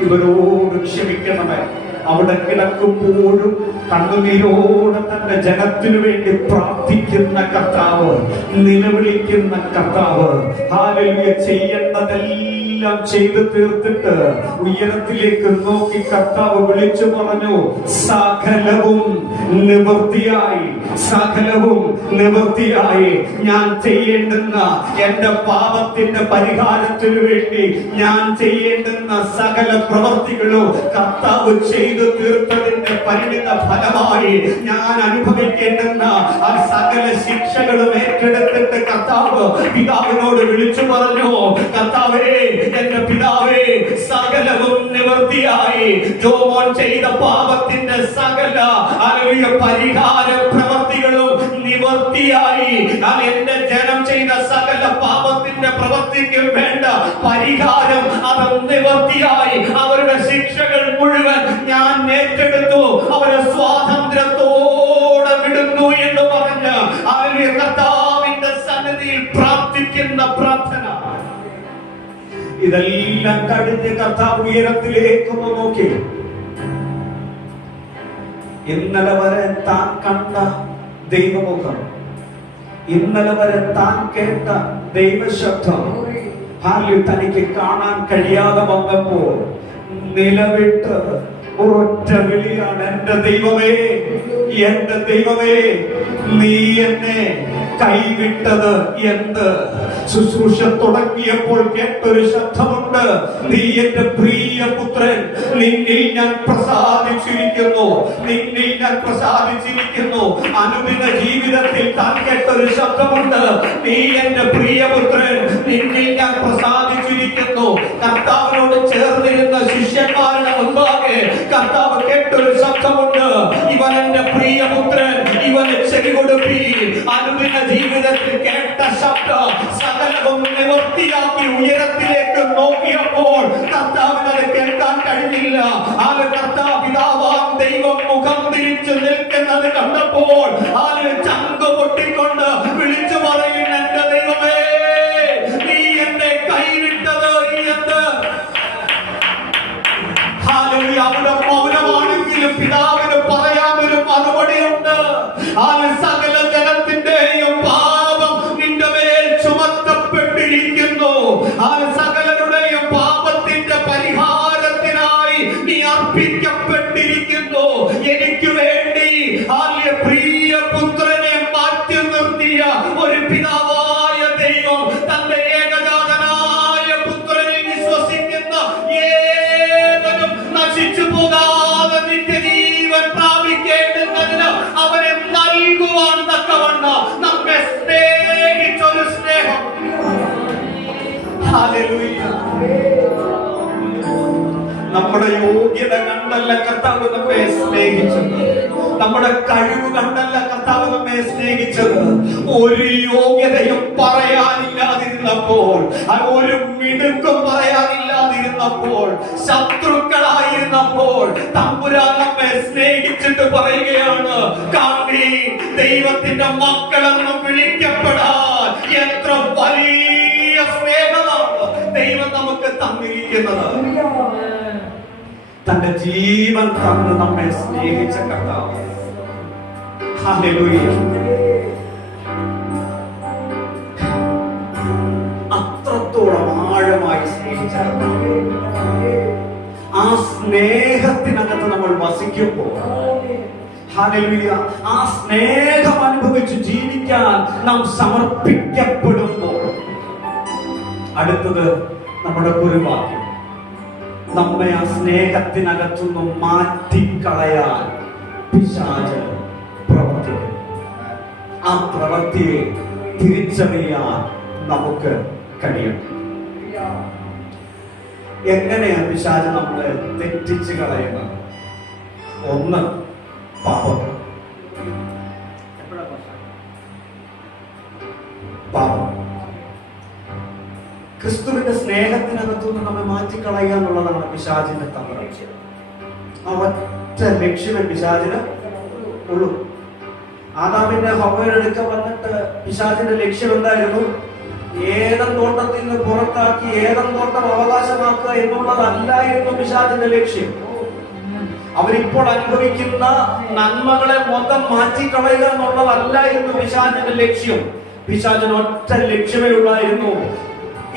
ഇവരോട് ക്ഷമിക്കണമേ. അവിടെ കിടക്കുമ്പോഴും കണ്ണുനീരോടെ തന്റെ ജനത്തിനു വേണ്ടി പ്രാർത്ഥിക്കുന്ന കർത്താവ്, നിലവിളിക്കുന്ന കർത്താവ്, ഹല്ലേലൂയ, ചെയ്യേണ്ടതെല്ലാം ചെയ്തു തീർത്തിട്ട് ഉയരത്തിലേക്ക് നോക്കി കർത്താവ് വിളിച്ചു പറഞ്ഞു, സകലവും നിവൃത്തിയായി, സകലവും നിവൃത്തിയായി. ഞാൻ ചെയ്യേണ്ടുന്ന എന്റെ പാപത്തിന്റെ പരിഹാരത്തിനു വേണ്ടി ഞാൻ ചെയ്യേണ്ടുന്ന സകല പ്രവൃത്തികളും കർത്താവ് ചെയ്തു തീർത്തതിന്റെ പരിണിത ഫലമായി ഞാൻ അനുഭവിക്കേണ്ടുന്ന ആ സകല ശിക്ഷകളും ഏറ്റെടുത്തിട്ട് കർത്താവ് പിതാവിനോട് വിളിച്ചു പറഞ്ഞു, കർത്താവേ, എന്റെ പിതാവേ, സകലവും നിവൃത്തിയായി. ജോമോൻ ചെയ്ത പാപത്തിന്റെ സകല പരിഹാര പ്രവൃത്തികളും നിവൃത്തിയായി. എന്റെ ജനം ചെയ്ത സകല പാപത്തിന്റെ പ്രവൃത്തിക്കും വേണ്ട പരിഹാരം അത് നിവൃത്തിയായി. അവരുടെ ശിക്ഷകൾ മുഴുവൻ ഞാൻ ഏറ്റെടുത്തു, അവരെ സ്വാതന്ത്ര്യത്തോടെ വിടുന്നു എന്ന് പറഞ്ഞ് അവരുടെ കർത്താവിന്റെ സന്നിധിയിൽ പ്രാർത്ഥിക്കുന്ന പ്രാർത്ഥന. ഇതെല്ലാം കഴിഞ്ഞ് കർത്താവ് ഉയരത്തിലേക്ക് നോക്കി. ഇന്നലെ വരെ താൻ കണ്ട ദൈവമുഖം, ഇന്നലെ വരെ താൻ കേട്ട ദൈവശബ്ദം തനിക്ക് കാണാൻ കഴിയാതെ വന്നപ്പോൾ നിലവിട്ട് ഒരൊറ്റ വിളിയാണ്, എന്റെ ദൈവമേ, എന്റെ ദൈവമേ, നീ എന്നെ കൈവിട്ടത് എന്ത്? ശുശ്രൂഷ തുടങ്ങിയപ്പോൾ കേട്ടൊരു ശബ്ദമുണ്ട്, നീ എന്റെ പ്രിയ പുത്രൻ, നിന്നിൽ ഞാൻ പ്രസാദിച്ചിരിക്കുന്നു, നിന്നിൽ ഞാൻ പ്രസാദിച്ചിരിക്കുന്നു. അനുദിന ജീവിതത്തിൽ താൻ കേട്ടൊരു ശബ്ദമുണ്ട്, നീ എന്റെ പ്രിയപുത്രൻ, നിന്നിൽ ഞാൻ പ്രസാദിച്ചിരിക്കുന്നു. കർത്താവിനോട് ചേർന്നിരുന്ന ശിഷ്യന്മാരുടെ മുൻപാകെ കർത്താവ് കേട്ടൊരു ശബ്ദമുണ്ട്, ഇവൻ എന്റെ പ്രിയപുത്രൻ, ഇവന് ചെവി കൊടുപ്പി. അനുദിന ജീവിതത്തിൽ കേട്ട ശബ്ദം സകലവും നിവൃത്തിയാക്കി ഉയരത്തിലേക്ക് നോക്കിയപ്പോൾ കർത്താവിന് അത് കേൾക്കാൻ കഴിഞ്ഞില്ല. അത് കർത്താവ് പിതാവാം ദൈവം മുഖം തിരിച്ചു നിൽക്കുന്നത് കണ്ടപ്പോൾ അതിന് ചങ്ക് പൊട്ടിക്കൊണ്ട് വിളിച്ചു പറയും, എന്റെ ദൈവമേ, നീ എന്നെ കൈവിട്ടത് എന്ത്? അവിടെ മൗനമാണെങ്കിലും പിതാവിന് പറയാൻ ഹല്ലേലൂയ. നമ്മുടെ യോഗ്യത കണ്ടല്ല കർത്താവ് നമ്മെ സ്നേഹിച്ചത്, നമ്മുടെ കഴിവ് കണ്ടല്ല കർത്താവ് നമ്മെ സ്നേഹിച്ചത്. ഒരു യോഗ്യതയും പറയാനില്ലാതിരുന്നപ്പോൾ, ഒരു മിടുക്കും പറയാനില്ലാതിരുന്നപ്പോൾ, ശത്രുക്കളായിരുന്നപ്പോൾ തമ്പുരാൻ നമ്മെ സ്നേഹിച്ചിട്ട് പറയുകയാണ്, കാണി ദൈവത്തിന്റെ മക്കളെന്ന് വിളിക്കപ്പെടാൻ എത്ര വലിയ സ്നേഹമാണ് ദൈവം നമുക്ക് തന്നിരിക്കുന്നത്. തന്റെ ജീവൻ തന്ന് നമ്മെ സ്നേഹിച്ച കർത്താവ്. ഹല്ലേലൂയ. അത്രത്തോളം ആഴമായി സ്നേഹിച്ച കർത്താവ്. ആ സ്നേഹത്തിനകത്ത് നമ്മൾ വസിക്കുമ്പോൾ, ഹല്ലേലൂയ, ആ സ്നേഹം അനുഭവിച്ച് ജീവിക്കാൻ നാം സമർപ്പിക്കപ്പെടുമ്പോൾ, അടുത്തത് നമ്മുടെ കുറിവാക്യം, നമ്മെ ആ സ്നേഹത്തിനകത്തുനിന്നും മാറ്റിക്കളയാൻ പിശാച് പ്രവർത്തിക്കും. ആ പ്രവൃത്തിയെ തിരിച്ചറിയാൻ നമുക്ക് കഴിയണം. എങ്ങനെയാണ് പിശാച് നമ്മളെ തെറ്റിച്ച് കളയുന്നത്? ഒന്ന്, പാപം. പാപം ക്രിസ്തുവിന്റെ സ്നേഹത്തിനകത്തുനിന്ന് നമ്മെ മാറ്റിക്കളയുക എന്നുള്ളതാണ് പിശാചിന്റെ തന്ത്രം. ആ ഒറ്റ ലക്ഷ്യമേ പിശാചിന് ഉള്ളൂ. ആദാമിന്റെ ഹവ്വയുടെ അടുക്ക വന്നിട്ട് പിശാചിന്റെ ലക്ഷ്യം എന്തായിരുന്നു? ഏദൻ തോട്ടത്തിൽ നിന്ന് പുറത്താക്കി ഏദൻ തോട്ടം അവകാശമാക്കുക എന്നുള്ളതല്ലായിരുന്നു പിശാചിന്റെ ലക്ഷ്യം. അവരിപ്പോൾ അനുഭവിക്കുന്ന നന്മകളെ മൊത്തം മാറ്റിക്കളയുക എന്നുള്ളതല്ലായിരുന്നു പിശാചിന്റെ ലക്ഷ്യം. പിശാചിന് ഒറ്റ ലക്ഷ്യമേ ഉള്ളായിരുന്നു,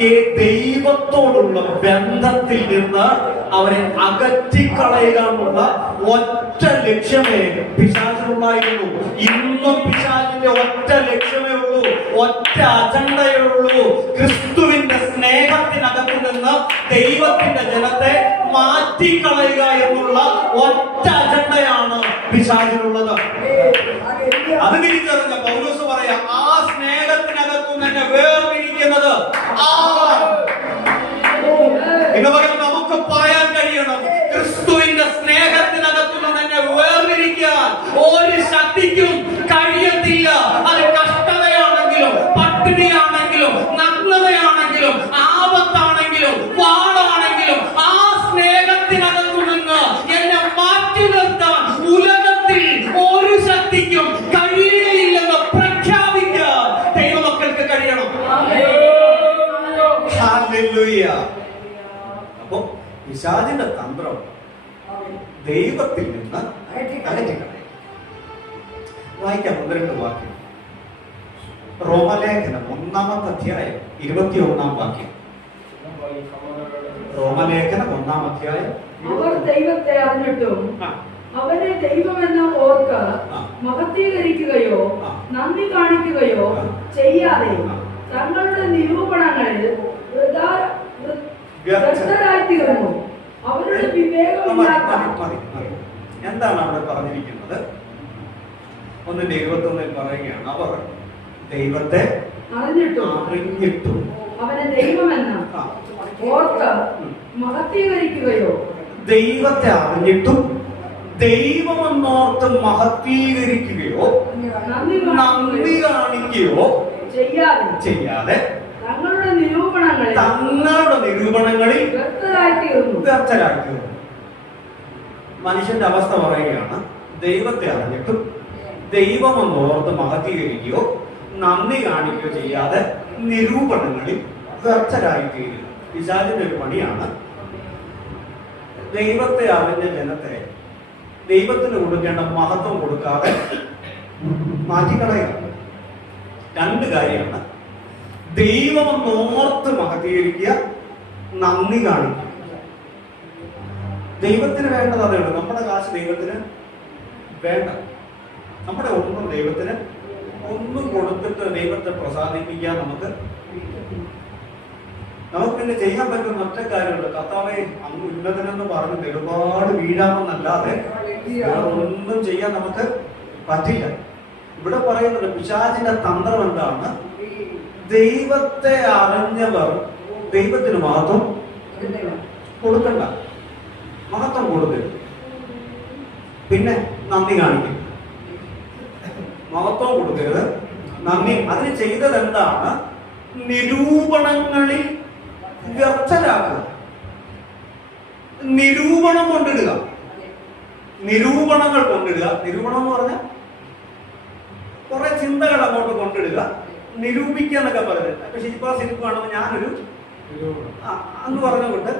ഈ ദൈവത്തോടുള്ള ബന്ധത്തിൽ നിന്ന് അവരെ അകറ്റിക്കളയുക എന്നുള്ള ഒറ്റ ലക്ഷ്യമേ പിശാചിനുണ്ടായിരുന്നു. ഇന്നും പിശാചിന്റെ ഒറ്റ ലക്ഷ്യമേ ഉള്ളൂ, ഒറ്റ അജണ്ടയേ ഉള്ളൂ. ക്രിസ്തുവിന്റെ സ്നേഹത്തിനകത്ത് നിന്ന് ദൈവത്തിന്റെ ജനത്തെ മാറ്റിക്കളയുക എന്നുള്ള ഒറ്റ അജണ്ടയാണ് പിശാചിനുള്ളത്. അത് തിരിച്ചറിഞ്ഞ പൗലോസ് പറയാ, ആ സ്നേഹത്തിനകത്തും എന്നെ വേർതിരിക്കുന്നത് എന്ന് പറയുന്നത് നമുക്ക് പറയാൻ കഴിയണം. ക്രിസ്തുവിന്റെ സ്നേഹത്തിനകത്തുനിന്ന് എന്നെ വേർതിരിക്കാൻ ഒരു ശക്തിക്കും കഴിയത്തില്ല. അത് കഷ്ടതയാണെങ്കിലും, പട്ടിണിയാണെങ്കിലും, നഗ്നതയാണെങ്കിലും, ആപത്താണെങ്കിലും, വാളാണെങ്കിലും, ആ സ്നേഹത്തിനകത്തുനിന്ന് എന്നെ മാറ്റി നിർത്താൻ ഉലകത്തിൽ ഒരു ശക്തിക്കും കഴിയുകയില്ലെന്ന് പ്രഖ്യാപിക്കാൻ ദൈവമക്കൾക്ക് കഴിയണം. ഹല്ലേലൂയ. അപ്പോ പിശാചിന്റെ തന്ത്രം ദൈവത്തിൽ നിന്ന് അകറ്റിക്കളയും. വായിക്കാം 1-2 വാക്യം. റോമലേഖനം 1-ാമത്തെ അധ്യായം 21-ാം വാക്യം. റോമലേഖനം 1-ാം അധ്യായം. അവർ ദൈവത്തെ അറിഞ്ഞിട്ടും അവനെ ദൈവമെന്ന് ഓർക്ക് മഹത്വീകരിക്കുകയോ നന്ദി കാണിക്കുകയോ ചെയ്യാതെ തങ്ങളുടെ നിരൂപണങ്ങളിൽ വ്യർത്ഥരായിത്തീർന്നു. അവരുടെ വിവേകമില്ലാത്ത. എന്താണ് അവിടെ പറഞ്ഞിരിക്കുന്നത്? 1:21 പറയുകയാണ്, അവർ ദൈവത്തെ അറിഞ്ഞിട്ടും അവനെ ദൈവമെന്ന് ഓർക്ക് മഹത്വീകരിക്കുകയോ. ദൈവത്തെ അറിഞ്ഞിട്ടും ദൈവമെന്നോർത്ത് മഹത്വീകരിക്കുകയോ നന്ദി കാണിക്കുകയോ ചെയ്യാതെ തങ്ങളുടെ നിരൂപണങ്ങളിൽ വ്യർത്ഥരായിത്തീർന്നു. മനുഷ്യന്റെ അവസ്ഥ പറയുകയാണ്, ദൈവത്തെ അറിഞ്ഞിട്ടും ദൈവമെന്നോർത്ത് മഹത്വീകരിക്കുകയോ നന്ദി കാണിക്കുകയോ ചെയ്യാതെ നിരൂപണങ്ങളിൽ വ്യർത്ഥരായിത്തീരുന്നു. പിശാചിന്റെ ഒരു പണിയാണ് ദൈവത്തെ അറിഞ്ഞ ജനത്തെ ദൈവത്തിന് കൊടുക്കേണ്ട മഹത്വം കൊടുക്കാതെ മാറ്റിക്കളയുക. 2 കാര്യമാണ്: ദൈവമെന്നോർത്ത് മഹത്വീകരിക്കുക, നന്ദി കാണിക്കുക. ദൈവത്തിന് വേണ്ടത് അതേ ഉള്ളൂ. നമ്മുടെ കാശ് ദൈവത്തിന് വേണ്ട. നമ്മുടെ ഒന്നും ദൈവത്തിന് ഒന്നും കൊടുത്തിട്ട് ദൈവത്തെ പ്രസാദിപ്പിക്കാൻ നമുക്ക് പിന്നെ ചെയ്യാൻ പറ്റുന്ന ഒറ്റ കാര്യമുണ്ട്. കർത്താവേ, അങ്ങ് ഉന്നതനെന്ന് പറഞ്ഞിട്ട് ഒരുപാട് വീഴാമെന്നല്ലാതെ ഒന്നും ചെയ്യാൻ നമുക്ക് പറ്റില്ല. ഇവിടെ പറയുന്നത് പിശാചിന്റെ തന്ത്രം എന്താണ്? ദൈവത്തെ അറിഞ്ഞവർ ദൈവത്തിന് മഹത്വം കൊടുക്കണ്ട, മഹത്വം കൊടുക്കരുത്. പിന്നെ നന്ദി കാണിക്കും, മഹത്വം കൊടുക്കരുത്, നന്ദി. അതിന് ചെയ്തത് എന്താണ്? നിരൂപണങ്ങളിൽ വ്യർത്ഥരാക്കുക, നിരൂപണം കൊണ്ടിടുക, നിരൂപണങ്ങൾ കൊണ്ടിടുക. നിരൂപണം എന്ന് പറഞ്ഞാൽ കുറെ ചിന്തകൾ അങ്ങോട്ട് കൊണ്ടിടുക, നിരൂപിക്കുക എന്നൊക്കെ പറയുന്നത്. അപ്പൊ ശില്പാ സിനിമ കാണുമ്പോൾ ഞാനൊരു എന്ന് പറഞ്ഞുകൊണ്ട്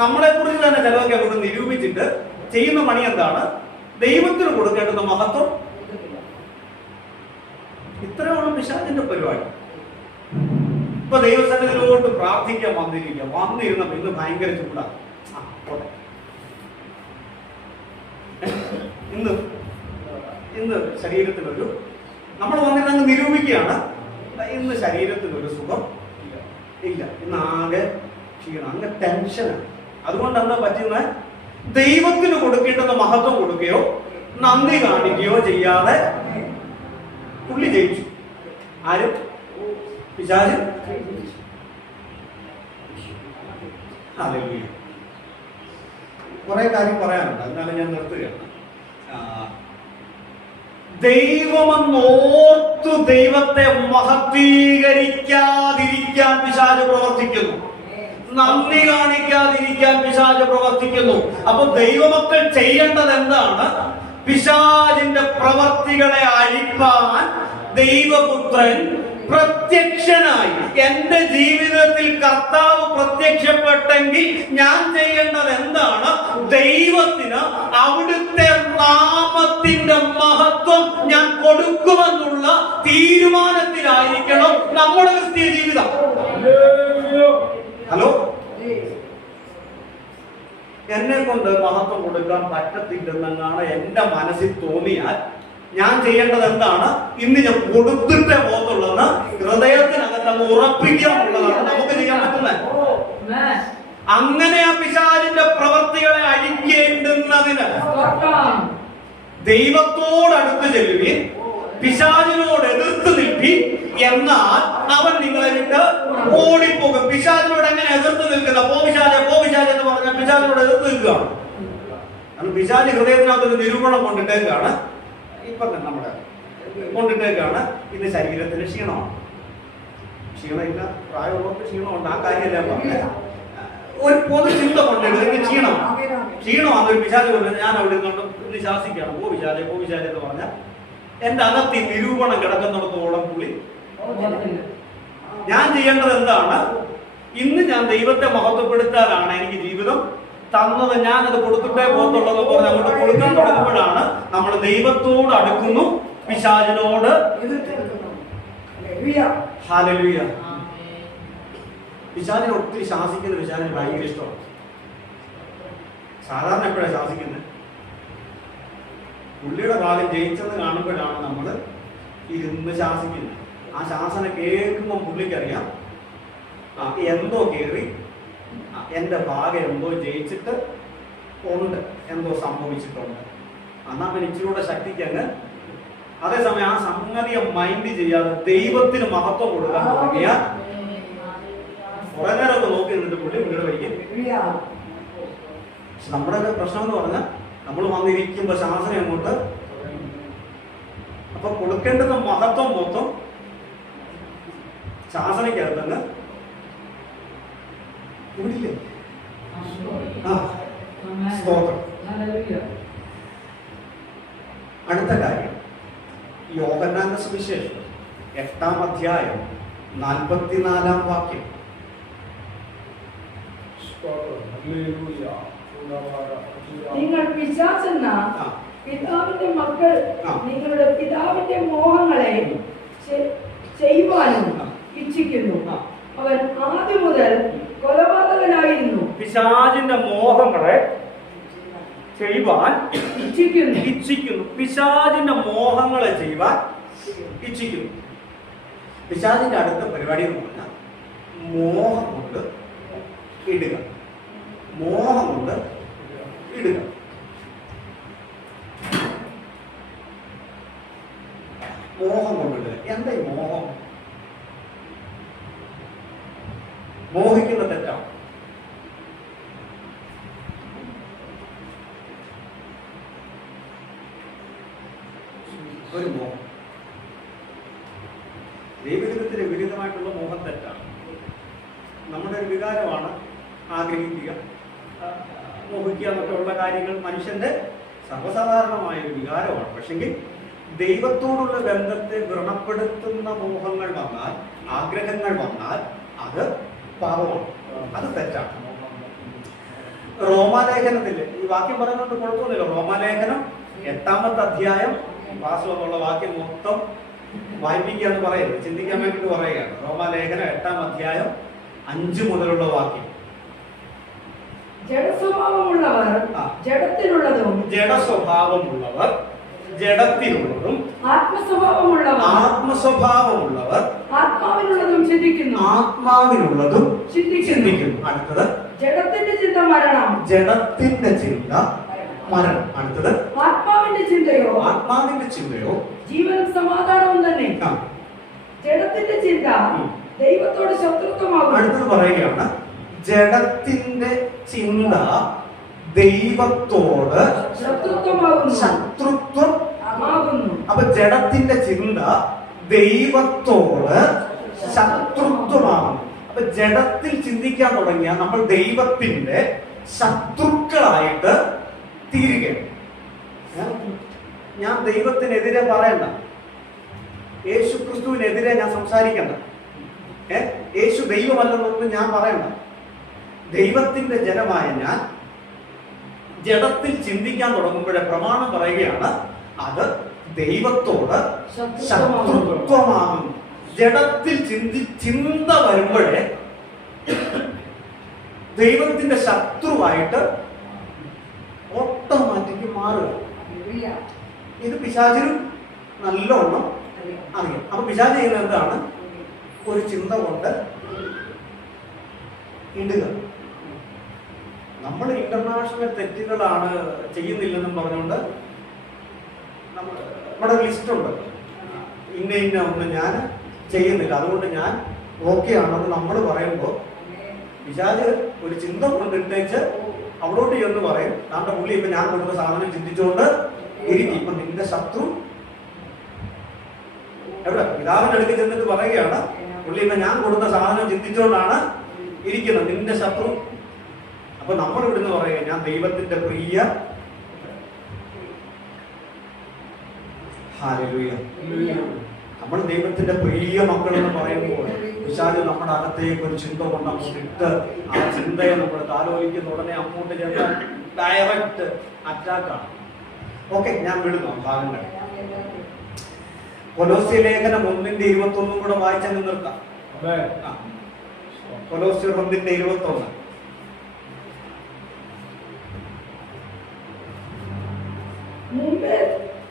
നമ്മളെ കുറിച്ച് തന്നെ ചിലതൊക്കെ അങ്ങോട്ട് നിരൂപിച്ചിട്ട് ചെയ്യുന്ന പണി എന്താണ്? ദൈവത്തിന് കൊടുക്കേണ്ടുന്ന മഹത്വം. ഇത്രയാണ് പിശാചിന്റെ പരിപാടി. ഇപ്പൊ ദൈവസന്നിധിയിലോട്ട് പ്രാർത്ഥിക്കാൻ വന്നിരുന്നപ്പോ ഇന്ന് ഭയങ്കര ചൂടാണ്. ഇന്ന് ശരീരത്തിനൊരു നമ്മൾ വന്നിരുന്ന നിരൂപിക്കുകയാണ്. ഇന്ന് ശരീരത്തിനൊരു സുഖം ഇല്ല, ഇന്ന് ആകെ ക്ഷീണം, അങ്ങ് ടെൻഷനാണ്. അതുകൊണ്ട് എന്താ പറ്റുന്നത്? ദൈവത്തിന് കൊടുക്കേണ്ടുന്ന മഹത്വം കൊടുക്കുകയോ നന്ദി കാണിക്കുകയോ ചെയ്യാതെ പുള്ളി ജയിച്ചു. ആരും? പിശാച്. ഹല്ലേലൂയ. കുറെ കാര്യം പറയാനുണ്ട്, എന്നാലും ഞാൻ നിർത്തുകയാണ്. ദൈവമെന്നോർത്തു ദൈവത്തെ മഹത്വീകരിക്കാതിരിക്കാൻ പിശാച് പ്രവർത്തിക്കുന്നു, നന്ദി കാണിക്കാതിരിക്കാൻ പിശാച് പ്രവർത്തിക്കുന്നു. അപ്പൊ ദൈവമക്കൾ ചെയ്യേണ്ടത് എന്താണ്? പിശാചിന്റെ പ്രവർത്തികളെ അഴിപ്പാൻ ദൈവപുത്രൻ പ്രത്യക്ഷനായി. എന്റെ ജീവിതത്തിൽ കർത്താവ് പ്രത്യക്ഷപ്പെട്ടെങ്കിൽ ഞാൻ ചെയ്യേണ്ടത് എന്താണ്? ദൈവത്തിന് അവിടുത്തെ നാമത്തിന്റെ മഹത്വം ഞാൻ കൊടുക്കുമെന്നുള്ള തീരുമാനത്തിലായിരിക്കണം നമ്മുടെ ക്രിസ്തീയ ജീവിതം. ഹലോ, എന്നെ കൊണ്ട് മഹത്വം കൊടുക്കാൻ പറ്റത്തില്ലെന്നാണ് എന്റെ മനസ്സിൽ തോന്നിയാൽ ഞാൻ ചെയ്യേണ്ടത് എന്താണ്? ഇന്ന് ഞാൻ കൊടുത്തിട്ടേ പോകത്തുള്ളെന്ന് ഹൃദയത്തിനകത്ത് അങ്ങ് ഉറപ്പിക്കാനുള്ളതാണ് നമുക്ക് ചെയ്യാൻ പറ്റുന്നത്. അങ്ങനെ ആ പിശാചിന്റെ പ്രവൃത്തികളെ അഴിക്കേണ്ടുന്നതിന് ദൈവത്തോടടുത്ത് ചെല്ലുവിൻ, പിശാചിനോട് എതിർത്ത് നിൽപ്പി, എന്നാൽ അവൻ നിങ്ങളെ വിട്ട് ഓടിപ്പോകും. പിശാചിനോട് എങ്ങനെ എതിർത്ത് നിൽക്കുന്ന? പോ പിശാചെ എന്ന് പറഞ്ഞാൽ പിശാചിനോട് എതിർത്ത് നിൽക്കുകയാണ്. പിശാചി ഹൃദയത്തിനകത്തൊരു നിരൂപണം കൊണ്ടിട്ടേക്കാണ്, ഇപ്പൊ തന്നെ നമ്മുടെ കൊണ്ടിട്ടേക്കാണ്. ഇന്ന് ശരീരത്തിന് ക്ഷീണമാണ്. ക്ഷീണമില്ല, പ്രായമുള്ളവർക്ക് ക്ഷീണമുണ്ട്, ആ കാര്യമല്ല പറഞ്ഞത്. ഒരു പൊതു ചിന്ത കൊണ്ടിട്ട് ക്ഷീണമാണ് ഒരു പിശാച് കൊണ്ട് ഞാൻ അവിടെ നിന്നുകൊണ്ട് ഇന്ന് ശാസിക്കുകയാണ്. പോ പിശാചെ എന്ന് പറഞ്ഞാൽ എന്റെ അകത്ത് നിരൂപണം കിടക്കുന്നിടത്തോളം പുള്ളി. ഞാൻ ചെയ്യേണ്ടത് എന്താണ്? ഇന്ന് ഞാൻ ദൈവത്തെ മഹത്വപ്പെടുത്താനാണ് എനിക്ക് ജീവിതം തന്നത്, ഞാനത് കൊടുത്തിട്ടേ പോകത്തുള്ളത് പറഞ്ഞ് അങ്ങോട്ട് കൊടുക്കാൻ തുടങ്ങുമ്പോഴാണ് നമ്മൾ ദൈവത്തോട് അടുക്കുന്നു, പിശാചിനോട്. ഹല്ലേലൂയ. പിശാചിനെ ഒത്തിരി ശാസിക്കുന്ന പിശാചിന് ഭയങ്കര ഇഷ്ടമാണ്. സാധാരണ എപ്പോഴാണ് ശാസിക്കുന്നത്? പുള്ളിയുടെ ഭാഗം ജയിച്ചെന്ന് കാണുമ്പോഴാണ് നമ്മൾ ഇരുന്ന് ശാസിക്കുന്നത്. ആ ശാസന കേൾക്കുമ്പോൾ പുള്ളിക്കറിയാം എന്തോ കയറി, എന്റെ ഭാഗം എന്തോ ജയിച്ചിട്ട് ഉണ്ട്, എന്തോ സംഭവിച്ചിട്ടുണ്ട്. എന്നാ പിന്നെ ഇച്ചിരൂടെ ശക്തിക്ക് അങ്ങ്. അതേസമയം ആ സംഗതിയെ മൈൻഡ് ചെയ്യാതെ ദൈവത്തിന് മഹത്വം കൊടുക്കാൻ തുടങ്ങിയ കുറെ നേരമൊക്കെ നോക്കി നിന്നിട്ട് പുള്ളി മുന്നോട്ട് വയ്ക്കും. പക്ഷെ നമ്മുടെ പ്രശ്നം എന്ന് പറഞ്ഞാൽ നമ്മൾ വന്നിരിക്കുമ്പോ ശാസന അങ്ങോട്ട്, അപ്പൊ കൊടുക്കേണ്ടുന്ന മഹത്വം മൊത്തം ശാസനയ്ക്കകത്തങ്ങ് ഇവിടില്ലേ? സ്തോത്രം. അടുത്ത കാര്യം, യോഹന്നാന്റെ സുവിശേഷം 8-ാം അധ്യായം 44-ാം വാക്യം. നിങ്ങൾ പിശാചെന്ന പിതാവിന്റെ മക്കൾ നിങ്ങളുടെ പിതാവിന്റെ മോഹങ്ങളെ ചെയ്യുവാനും ഇച്ഛിക്കുന്നു. അവൻ ആദ്യം മുതൽ കൊലപാതകനായിരുന്നു. പിശാചിന്റെ മോഹങ്ങളെ ചെയ്യുവാൻ ഇച്ഛിക്കുന്നു. പിശാചിന്റെ മോഹങ്ങളെ ചെയ്യുവാൻ ഇച്ഛിക്കുന്നു. പിശാചിന്റെ അടുത്ത പരിപാടി എന്ന് പറഞ്ഞാൽ മോഹം കൊണ്ട് ഇടുക. മോഹം കൊണ്ട് ഇടുക. മോഹം കൊണ്ടിടുക. എന്താ ഈ മോഹം? മോഹിക്കുന്ന തെറ്റ ഒരു മോഹം. ദൈവഹിതത്തിന് വിപരീതമായിട്ടുള്ള മോഹം തെറ്റാണ്. നമ്മുടെ ഒരു വികാരമാണ് ആഗ്രഹിക്കുക, മോഹിക്കുക എന്നൊക്കെ ഉള്ള കാര്യങ്ങൾ മനുഷ്യന്റെ സർവ്വസാധാരണമായ ഒരു വികാരമാണ്. പക്ഷെങ്കിൽ ദൈവത്തോടുള്ള ബന്ധത്തെ വ്രണപ്പെടുത്തുന്ന മോഹങ്ങൾ വന്നാൽ, ആഗ്രഹങ്ങൾ വന്നാൽ അത് പാപമാണ്, അത് തെറ്റാണ്. റോമാലേഖനത്തിൽ ഈ വാക്യം പറയുന്നത് കുഴപ്പമൊന്നുമില്ല. റോമാലേഖനം 8-ാമത്തെ അധ്യായം വാസ്തവമുള്ള വാക്യം മൊത്തം വായിപ്പിക്കുക എന്ന് പറയുന്നത് ചിന്തിക്കാൻ വേണ്ടിയിട്ട് പറയുകയാണ്. റോമാലേഖനം 8-ാം അധ്യായം 5 മുതലുള്ള വാക്യം. ജഡസ്വഭാവമുള്ളവർ ജഡത്തിലുള്ളതും ജഡസ്വഭാവമുള്ളവർ ജഡത്തിലുള്ളതും ആത്മസ്വഭാവമുള്ളവർ ആത്മാവിനുള്ളതും ചിന്തിക്കുന്നു. അടുത്തത് ജഡത്തിന്റെ ചിന്ത മരണം. ജഡത്തിന്റെ ചിന്ത മരണം. അടുത്തത് ആത്മാവിന്റെ ചിന്തയോ ജീവനും സമാധാനവും തന്നെ. ജഡത്തിന്റെ ചിന്ത ദൈവത്തോട് ശത്രുത്വമാകും. അടുത്തത് പറയുകയാണ്, ജഡത്തിന്റെ ചിന്ത ദൈവത്തോട് ശത്രുത്വമാകുന്നു. അപ്പൊ ജഡത്തിന്റെ ചിന്ത ദൈവത്തോട് ശത്രുത്വമാകുന്നു. അപ്പൊ ജഡത്തിൽ ചിന്തിക്കാൻ തുടങ്ങിയാൽ നമ്മൾ ദൈവത്തിന്റെ ശത്രുക്കളായിട്ട് തീരുകയാണ്. ഞാൻ ദൈവത്തിനെതിരെ പറയണ്ട, യേശു ക്രിസ്തുവിനെതിരെ ഞാൻ സംസാരിക്കണ്ട, യേശു ദൈവമല്ലെന്നൊന്നും ഞാൻ പറയണ്ട. ദൈവത്തിന്റെ ജനമായ ഞാൻ ജഡത്തിൽ ചിന്തിക്കാൻ തുടങ്ങുമ്പോഴേ പ്രമാണം പറയുകയാണ്, അത് ദൈവത്തോട് ശത്രുത്വമാകുന്നു. ജഡത്തിൽ ചിന്ത വരുമ്പോഴേ ദൈവത്തിന്റെ ശത്രുവായിട്ട് ഓട്ടോമാറ്റിക് മാറുക. ഇത് പിശാചിനും നല്ലോണം അറിയാം. അപ്പൊ പിശാച് ചെയ്യുന്നത് എന്താണ്? ഒരു ചിന്ത കൊണ്ട് ഇടുക. നമ്മൾ ഇന്റർനാഷണൽ തെറ്റുകളാണ് ചെയ്യുന്നില്ലെന്നും പറഞ്ഞുകൊണ്ട് നമ്മുടെ ലിസ്റ്റ് ഉണ്ട്. ഇന്ന ഒന്നും ഞാൻ ചെയ്യുന്നില്ല, അതുകൊണ്ട് ഞാൻ ഓക്കെ ആണെന്ന് നമ്മൾ പറയുമ്പോൾ പിശാച് ഒരു ചിന്ത കൊണ്ടിട്ടേച്ച് അവിടോട്ട് ചെന്ന് പറയും, നമ്മുടെ പുള്ളി ഇപ്പൊ ഞാൻ കൊടുത്ത സാധനം ചിന്തിച്ചുകൊണ്ട് ഇരിക്കും. ഇപ്പൊ നിന്റെ ശത്രു എവിടെ? പിതാവിന്റെ അടുത്ത് ചെന്നിട്ട് പറയുകയാണ്, പുള്ളി ഇപ്പൊ ഞാൻ കൊടുത്ത സാധനം ചിന്തിച്ചുകൊണ്ടാണ് ഇരിക്കുന്നത്, നിന്റെ ശത്രു. അപ്പൊ നമ്മൾ ഇവിടുന്ന് പറയുക, ഞാൻ ദൈവത്തിന്റെ പ്രിയ ഹല്ലേലൂയ, നമ്മൾ ദൈവത്തിന്റെ പ്രിയ മക്കൾ എന്ന് പറയുമ്പോൾ പിശാച് നമ്മുടെ അകത്തേക്ക് ഒരു ചിന്ത കൊണ്ട് അങ്ങോട്ടിട്ട് ആ ചിന്തയെ നമ്മൾ താലോലിക്കുന്ന ഉടനെ അങ്ങോട്ട് ചെന്ന് ഡയറക്റ്റ് അറ്റാക്കാണ്. ഓക്കെ, ഞാൻ വിടുന്നു ഭാഗങ്ങൾ. കൊലോസ്യ ലേഖനം 1:21 കൂടെ വായിച്ചങ്ങ് നിർത്താം. കൊലോസ്യർ 1:21. മുമ്പേ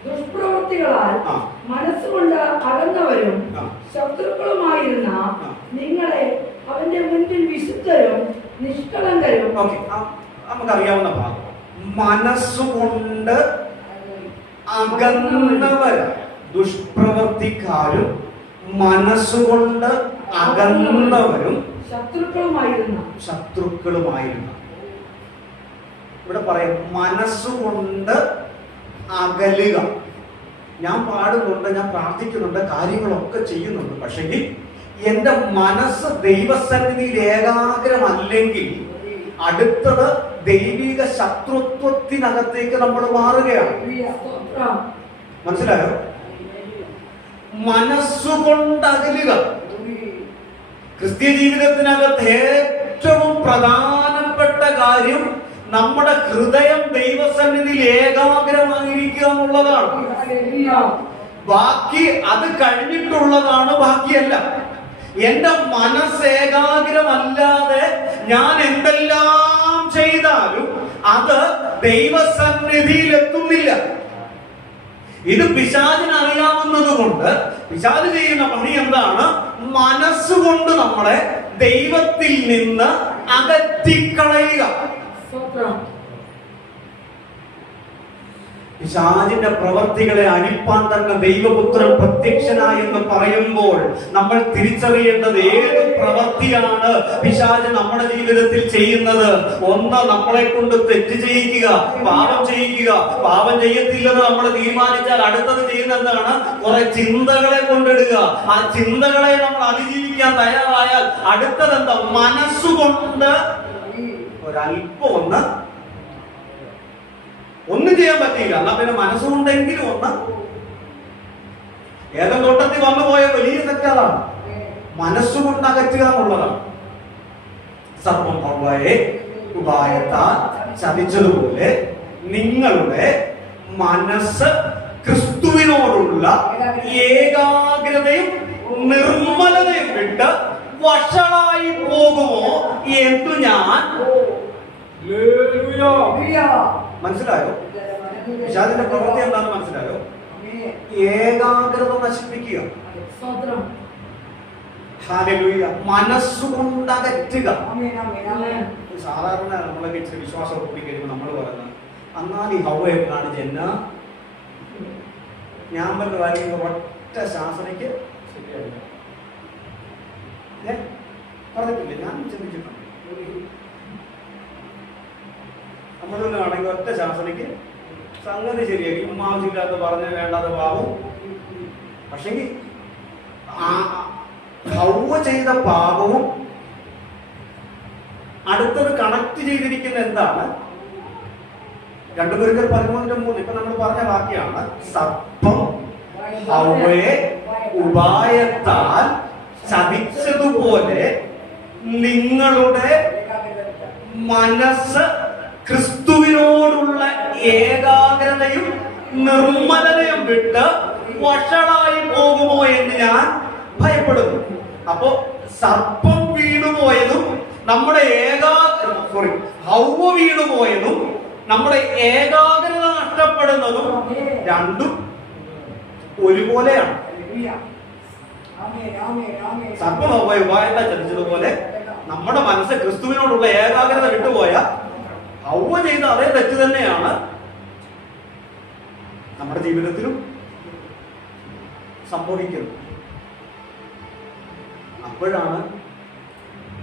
ദുഷ്പ്രവൃത്തികളാൽ മനസ്സുകൊണ്ട് അകന്നവരും ശത്രുക്കളുമായിരുന്ന നിങ്ങളെ അവന്റെ മുൻപിൽ വിശുദ്ധരും നിഷ്കളങ്കരും. നമുക്കറിയാവുന്ന ഭാഗം, മനസ്സുകൊണ്ട് അകന്നവരായ ദുഷ്പ്രവർത്തിക്കാരും മനസ്സുകൊണ്ട് അകന്നവരും ശത്രുക്കളുമായിരുന്ന. ഇവിടെ പറയാം, മനസ്സുകൊണ്ട് അകലുക. ഞാൻ പാടുന്നുണ്ട്, ഞാൻ പ്രാർത്ഥിക്കുന്നുണ്ട്, കാര്യങ്ങളൊക്കെ ചെയ്യുന്നുണ്ട്, പക്ഷെങ്കിൽ എന്റെ മനസ്സ് ദൈവസന്നിധിയിൽ ഏകാഗ്രമല്ലെങ്കിൽ അടുത്തത് ദൈവിക ശത്രുത്വത്തിനകത്തേക്ക് നമ്മൾ മാറുകയാണ്. മനസ്സിലായോ? മനസ്സുകൊണ്ട് അകലുക. ക്രിസ്ത്യ ജീവിതത്തിനകത്ത് ഏറ്റവും പ്രധാനപ്പെട്ട കാര്യം നമ്മുടെ ഹൃദയം ദൈവസന്നിധിയിൽ ഏകാഗ്രമായിരിക്കുക എന്നുള്ളതാണ്. ബാക്കി അത് കഴിഞ്ഞിട്ടുള്ളതാണ്, ബാക്കിയല്ല. എന്റെ മനസ്സ് ഏകാഗ്രമല്ലാതെ ഞാൻ എന്തെല്ലാം ചെയ്താലും അത് ദൈവസന്നിധിയിൽ എത്തുന്നില്ല. ഇത് പിശാചിന് അറിയാവുന്നത് കൊണ്ട് പിശാച് ചെയ്യുന്ന പണി എന്താണ്? മനസ്സുകൊണ്ട് നമ്മളെ ദൈവത്തിൽ നിന്ന് അകറ്റിക്കളയുക. പിശാചിന്റെ പ്രവർത്തികളെ അഴിപ്പാൻ തന്നെ ദൈവപുത്രൻ പ്രത്യക്ഷനായി എന്ന് പറയുമ്പോൾ നമ്മൾ തിരിച്ചറിയേണ്ടത് ഏത് പ്രവൃത്തിയാണ് പിശാച് നമ്മുടെ ജീവിതത്തിൽ ചെയ്യുന്നത്. ഒന്ന്, നമ്മളെ കൊണ്ട് തെറ്റ് ചെയ്യിക്കുക, പാപം ചെയ്യിക്കുക. പാപം ചെയ്യത്തില്ലെന്ന് നമ്മൾ തീരുമാനിച്ചാൽ അടുത്തത് ചെയ്യുന്നതാണ് കുറെ ചിന്തകളെ കൊണ്ടിടുക. ആ ചിന്തകളെ നമ്മൾ അതിജീവിക്കാൻ തയ്യാറായാൽ അടുത്തതെന്താ? മനസ്സുകൊണ്ട് ഒരല്പം ഒന്നും ചെയ്യാൻ പറ്റില്ല. എന്നാ പിന്നെ മനസ്സുകൊണ്ടെങ്കിലും ഏതോ തോട്ടത്തിൽ വന്നുപോയ വലിയ തെറ്റാണ് മനസ്സുകൊണ്ട് അകറ്റുക എന്നുള്ളതാണ്. സർപ്പം ഹവ്വയെ ഉപായത്താൽ ചതിച്ചതുപോലെ നിങ്ങളുടെ മനസ്സ് ക്രിസ്തുവിനോടുള്ള ഏകാഗ്രതയും നിർമ്മലതയും വിട്ട് വഷളായി പോകുമോ എന്ന് ഞാൻ. മനസ്സിലായോ? പിശാചിന്റെ പ്രവൃത്തി എന്താണെന്ന് മനസ്സിലായോ? ഏകാഗ്രത നശിപ്പിക്കുക, മനസ്സുകൊണ്ട് അകറ്റുക. സാധാരണ നമ്മളൊക്കെ ഇച്ചിരി വിശ്വാസം കൂടി കഴിയുമ്പോൾ നമ്മൾ പറയുന്നത് എന്നാൽ ഈ ഹവ്വയെ കാണിച്ച് എന്നാ ഞാൻ പറഞ്ഞ കാര്യം ഒറ്റ ശാസനയ്ക്ക് ശരിയായില്ല. പറഞ്ഞിട്ടില്ല, ഞാൻ ചിന്തിച്ചിട്ടുണ്ട്. നമ്മളാണെങ്കിൽ ഒറ്റ ശാസനയ്ക്ക് സംഗതി ശരിയാക്കി ആവശ്യമില്ലാത്ത പറഞ്ഞ് വേണ്ടാത്ത പാപം. പക്ഷെങ്കിൽ ഹവ്വ ചെയ്ത പാപവും അടുത്തത് കണക്ട് ചെയ്തിരിക്കുന്ന എന്താണ്? 2 Corinthiയർ 13:3 ഇപ്പൊ നമ്മൾ പറഞ്ഞ വാക്യാണ്. സർപ്പം ഹവ്വയെ ഉപായത്താൽ ചതിച്ചതുപോലെ നിങ്ങളുടെ മനസ്സ് ക്രിസ്തുവിനോടുള്ള ഏകാഗ്രതയും നിർമ്മലതയും വിട്ട് വഷളായി പോകുമോ എന്ന് ഞാൻ ഭയപ്പെടുന്നു. അപ്പോ സർപ്പം വീണുപോയതും നമ്മുടെ ഹവ്വ വീണുപോയതും നമ്മുടെ ഏകാഗ്രത നഷ്ടപ്പെടുന്നതും രണ്ടും ഒരുപോലെയാണ്. സർപ്പം ഹവ്വയെ ഉപായത്താൽ ചതിച്ചതുപോലെ നമ്മുടെ മനസ്സ് ക്രിസ്തുവിനോടുള്ള ഏകാഗ്രത വിട്ടുപോയ ഹവ്വ ചെയ്ത അതേ തെറ്റ് തന്നെയാണ് നമ്മുടെ ജീവിതത്തിലും സംഭവിക്കുന്നത്. അപ്പോഴാണ്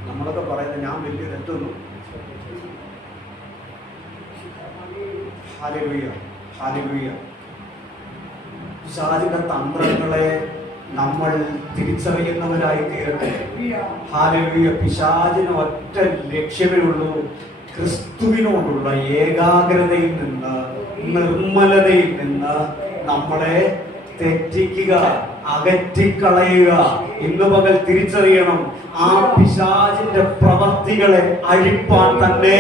നമ്മളൊക്കെ പറയുന്നത് ഞാൻ വലിയ തെറ്റൊന്നും. Hallelujah, hallelujah. പിശാചിന്റെ തന്ത്രങ്ങളെ നമ്മൾ തിരിച്ചറിയുന്നവരായി തീരട്ടെ. ഹല്ലേലൂയ. പിശാചിന് ഒറ്റ ലക്ഷ്യമേ ഉള്ളൂ, ക്രിസ്തുവിനോടുള്ള ഏകാഗ്രതയിൽ നിന്ന് നിർമ്മലതയിൽ നിന്ന് നമ്മളെ തെറ്റിക്കുക, അകറ്റിക്കളയുക. ഇന്ന് പകൽ തിരിച്ചറിയണം, ആ പിശാചിന്റെ പ്രവർത്തികളെ അഴിപ്പാൻ തന്നെ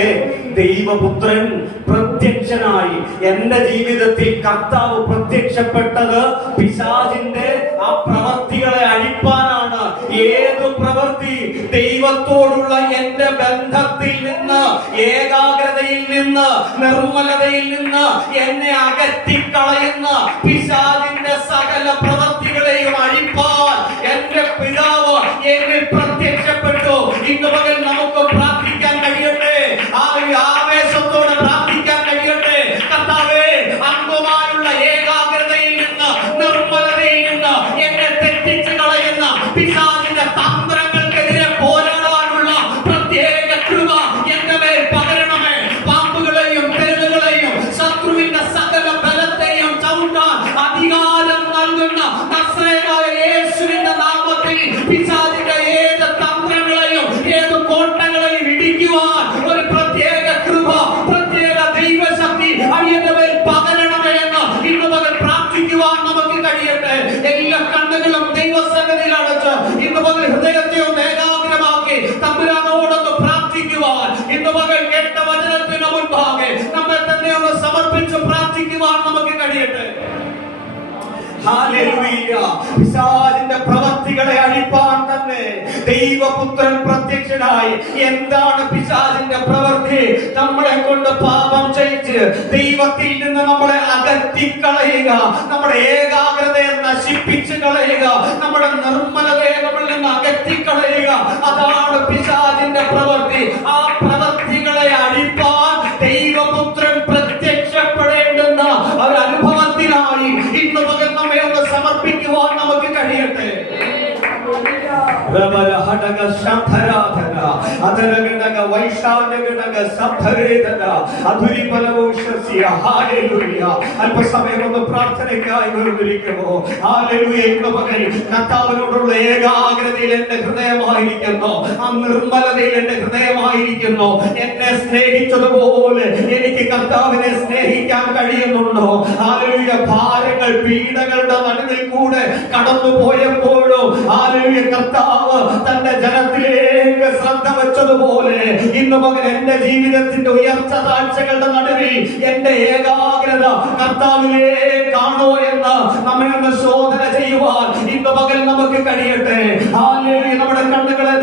ദൈവപുത്രൻ പ്രത്യക്ഷനായി. എന്റെ ജീവിതത്തിൽ കർത്താവ് പ്രത്യക്ഷപ്പെട്ടത് പിശാചിന്റെ ആ പ്രവർത്തികളെ അഴിപ്പാനാണ്. ഏത് പ്രവൃത്തി? ദൈവത്തോടുള്ള എന്റെ ബന്ധത്തിൽ നിന്ന്, ഏകാഗ്രതയിൽ നിന്ന്, നിർമ്മലതയിൽ നിന്ന് എന്നെ അകറ്റിക്കളയുന്ന പിശാചിന്റെ സകല പ്രവൃത്തികളെയും അഴിപ്പാൻ എന്റെ പിതാവ് എന്നിൽ പ്രത്യക്ഷപ്പെട്ടു. ഇന്ന് പകൽ നമുക്ക് പ്രാർത്ഥിക്കാൻ കഴിയട്ടെ, ആവേശത്തോടെ പ്രാർത്ഥിക്കാൻ കഴിയട്ടെ. കർത്താവേ, അന്ധമായുള്ള ഏകാഗ്രതയിൽ നിന്ന്, നിർമ്മലതയിൽ നിന്ന് എന്നെ തെറ്റിച്ച് കളയുന്ന പിശാചിന്റെ തന്ത്രങ്ങൾക്കെതിരെ പോരാടാനുള്ള പ്രത്യേക കൃപ എന്റെ മേൽ പകരണമേ. പാമ്പുകളെയും തെരുവുകളെയും ശത്രുവിന്റെ സകല ബലത്തെയും ചവിട്ടാൻ അധികാരം നൽകുന്ന നസ്രയനായ യേശുവിന്റെ നാമത്തിൽ പിശാചിന്റെ ഏത് തന്ത്രങ്ങളെയും ഏത് കോട്ടകളെയും ഇടിക്കുവാൻ ഒരു പ്രത്യേക കൃപ, പ്രത്യേക ദൈവശക്തി അടിയന്റെ മേൽ പകരണമേ എന്ന് ഇന്ന് പകൽ പ്രാർത്ഥിക്കുവാൻ നമുക്ക് കഴിയട്ടെ. എല്ലാ കണ്ണുകളും ദൈവസന്നിധിയിൽ അടച്ച് ഇന്ന് പകൽ ഹൃദയത്തെ ഒന്ന് ഏകാഗ്രമാക്കി തമ്പുരാനോടൊന്ന് പ്രാർത്ഥിക്കുവാൻ, ഇന്ന് പകൽ കേട്ട വചനത്തിന് മുൻപാകെ നമ്മെ തന്നെ ഒന്ന് സമർപ്പിച്ച് പ്രാർത്ഥിക്കുവാൻ നമുക്ക് കഴിയട്ടെ. ഹല്ലേലൂയ. പിശാചിന്റെ പ്രവർത്തികളെ അഴിപ്പാൻ തന്നെ ദൈവപുത്രൻ പ്രത്യക്ഷനായി. എന്താണ് പിശാചിന്റെ പ്രവൃത്തി? നമ്മളെ കൊണ്ട് പാപം ചെയ്യിച്ച് ദൈവത്തിൽ നിന്ന് നമ്മളെ അകറ്റിക്കളയുക, നമ്മുടെ ഏകാഗ്രതയെ നശിപ്പിച്ച് കളയുക, നമ്മുടെ നിർമ്മലതയെ നമ്മളിൽ നിന്ന് അകറ്റിക്കളയുക. അതാണ് പിശാചിന്റെ പ്രവൃത്തി. ആ പ്രവൃത്തികളെ അഴിപ്പാൻ ദൈവപുത്രൻ പ്രത്യക്ഷപ്പെടേണ്ടുന്ന ഒരു അല്പസമയം ഒന്ന് പ്രാർത്ഥനയ്ക്കായി വേർതിരിക്കുമോ? ഹല്ലേലൂയ. ഇന്ന് പകൽ കർത്താവിനോടുള്ള ഏകാഗ്രതയിൽ എന്റെ ഹൃദയമായിരിക്കുന്നു, ആ നിർമ്മലതയിൽ എന്റെ ഹൃദയമായിരിക്കുന്നു. എന്നെ സ്നേഹിച്ചതുപോലെ എനിക്ക് കർത്താവിനെ സ്നേഹിക്കാൻ കഴിയുന്നുണ്ടോ? ഹല്ലേലൂയ. ഭാരങ്ങൾ പീഡകളുടെ നടുവിൽ കൂടെ കടന്നു പോയപ്പോഴോ ഹല്ലേലൂയ കർത്താവ് തന്റെ ജനത്തിലേക്ക് ശ്രദ്ധ വെച്ചതുപോലെ ഇന്ന് പകൽ എന്റെ ജീവിതത്തിന്റെ ഉയർച്ച താഴ്ചകളുടെ നടുവിൽ എന്റെ ഏകാഗ്രത കർത്താവിലേക്കാണോ എന്ന് നമ്മെ ഒന്ന് ശോധന ചെയ്യുവാൻ ഇന്ന് പകൽ നമുക്ക് കഴിയട്ടെ.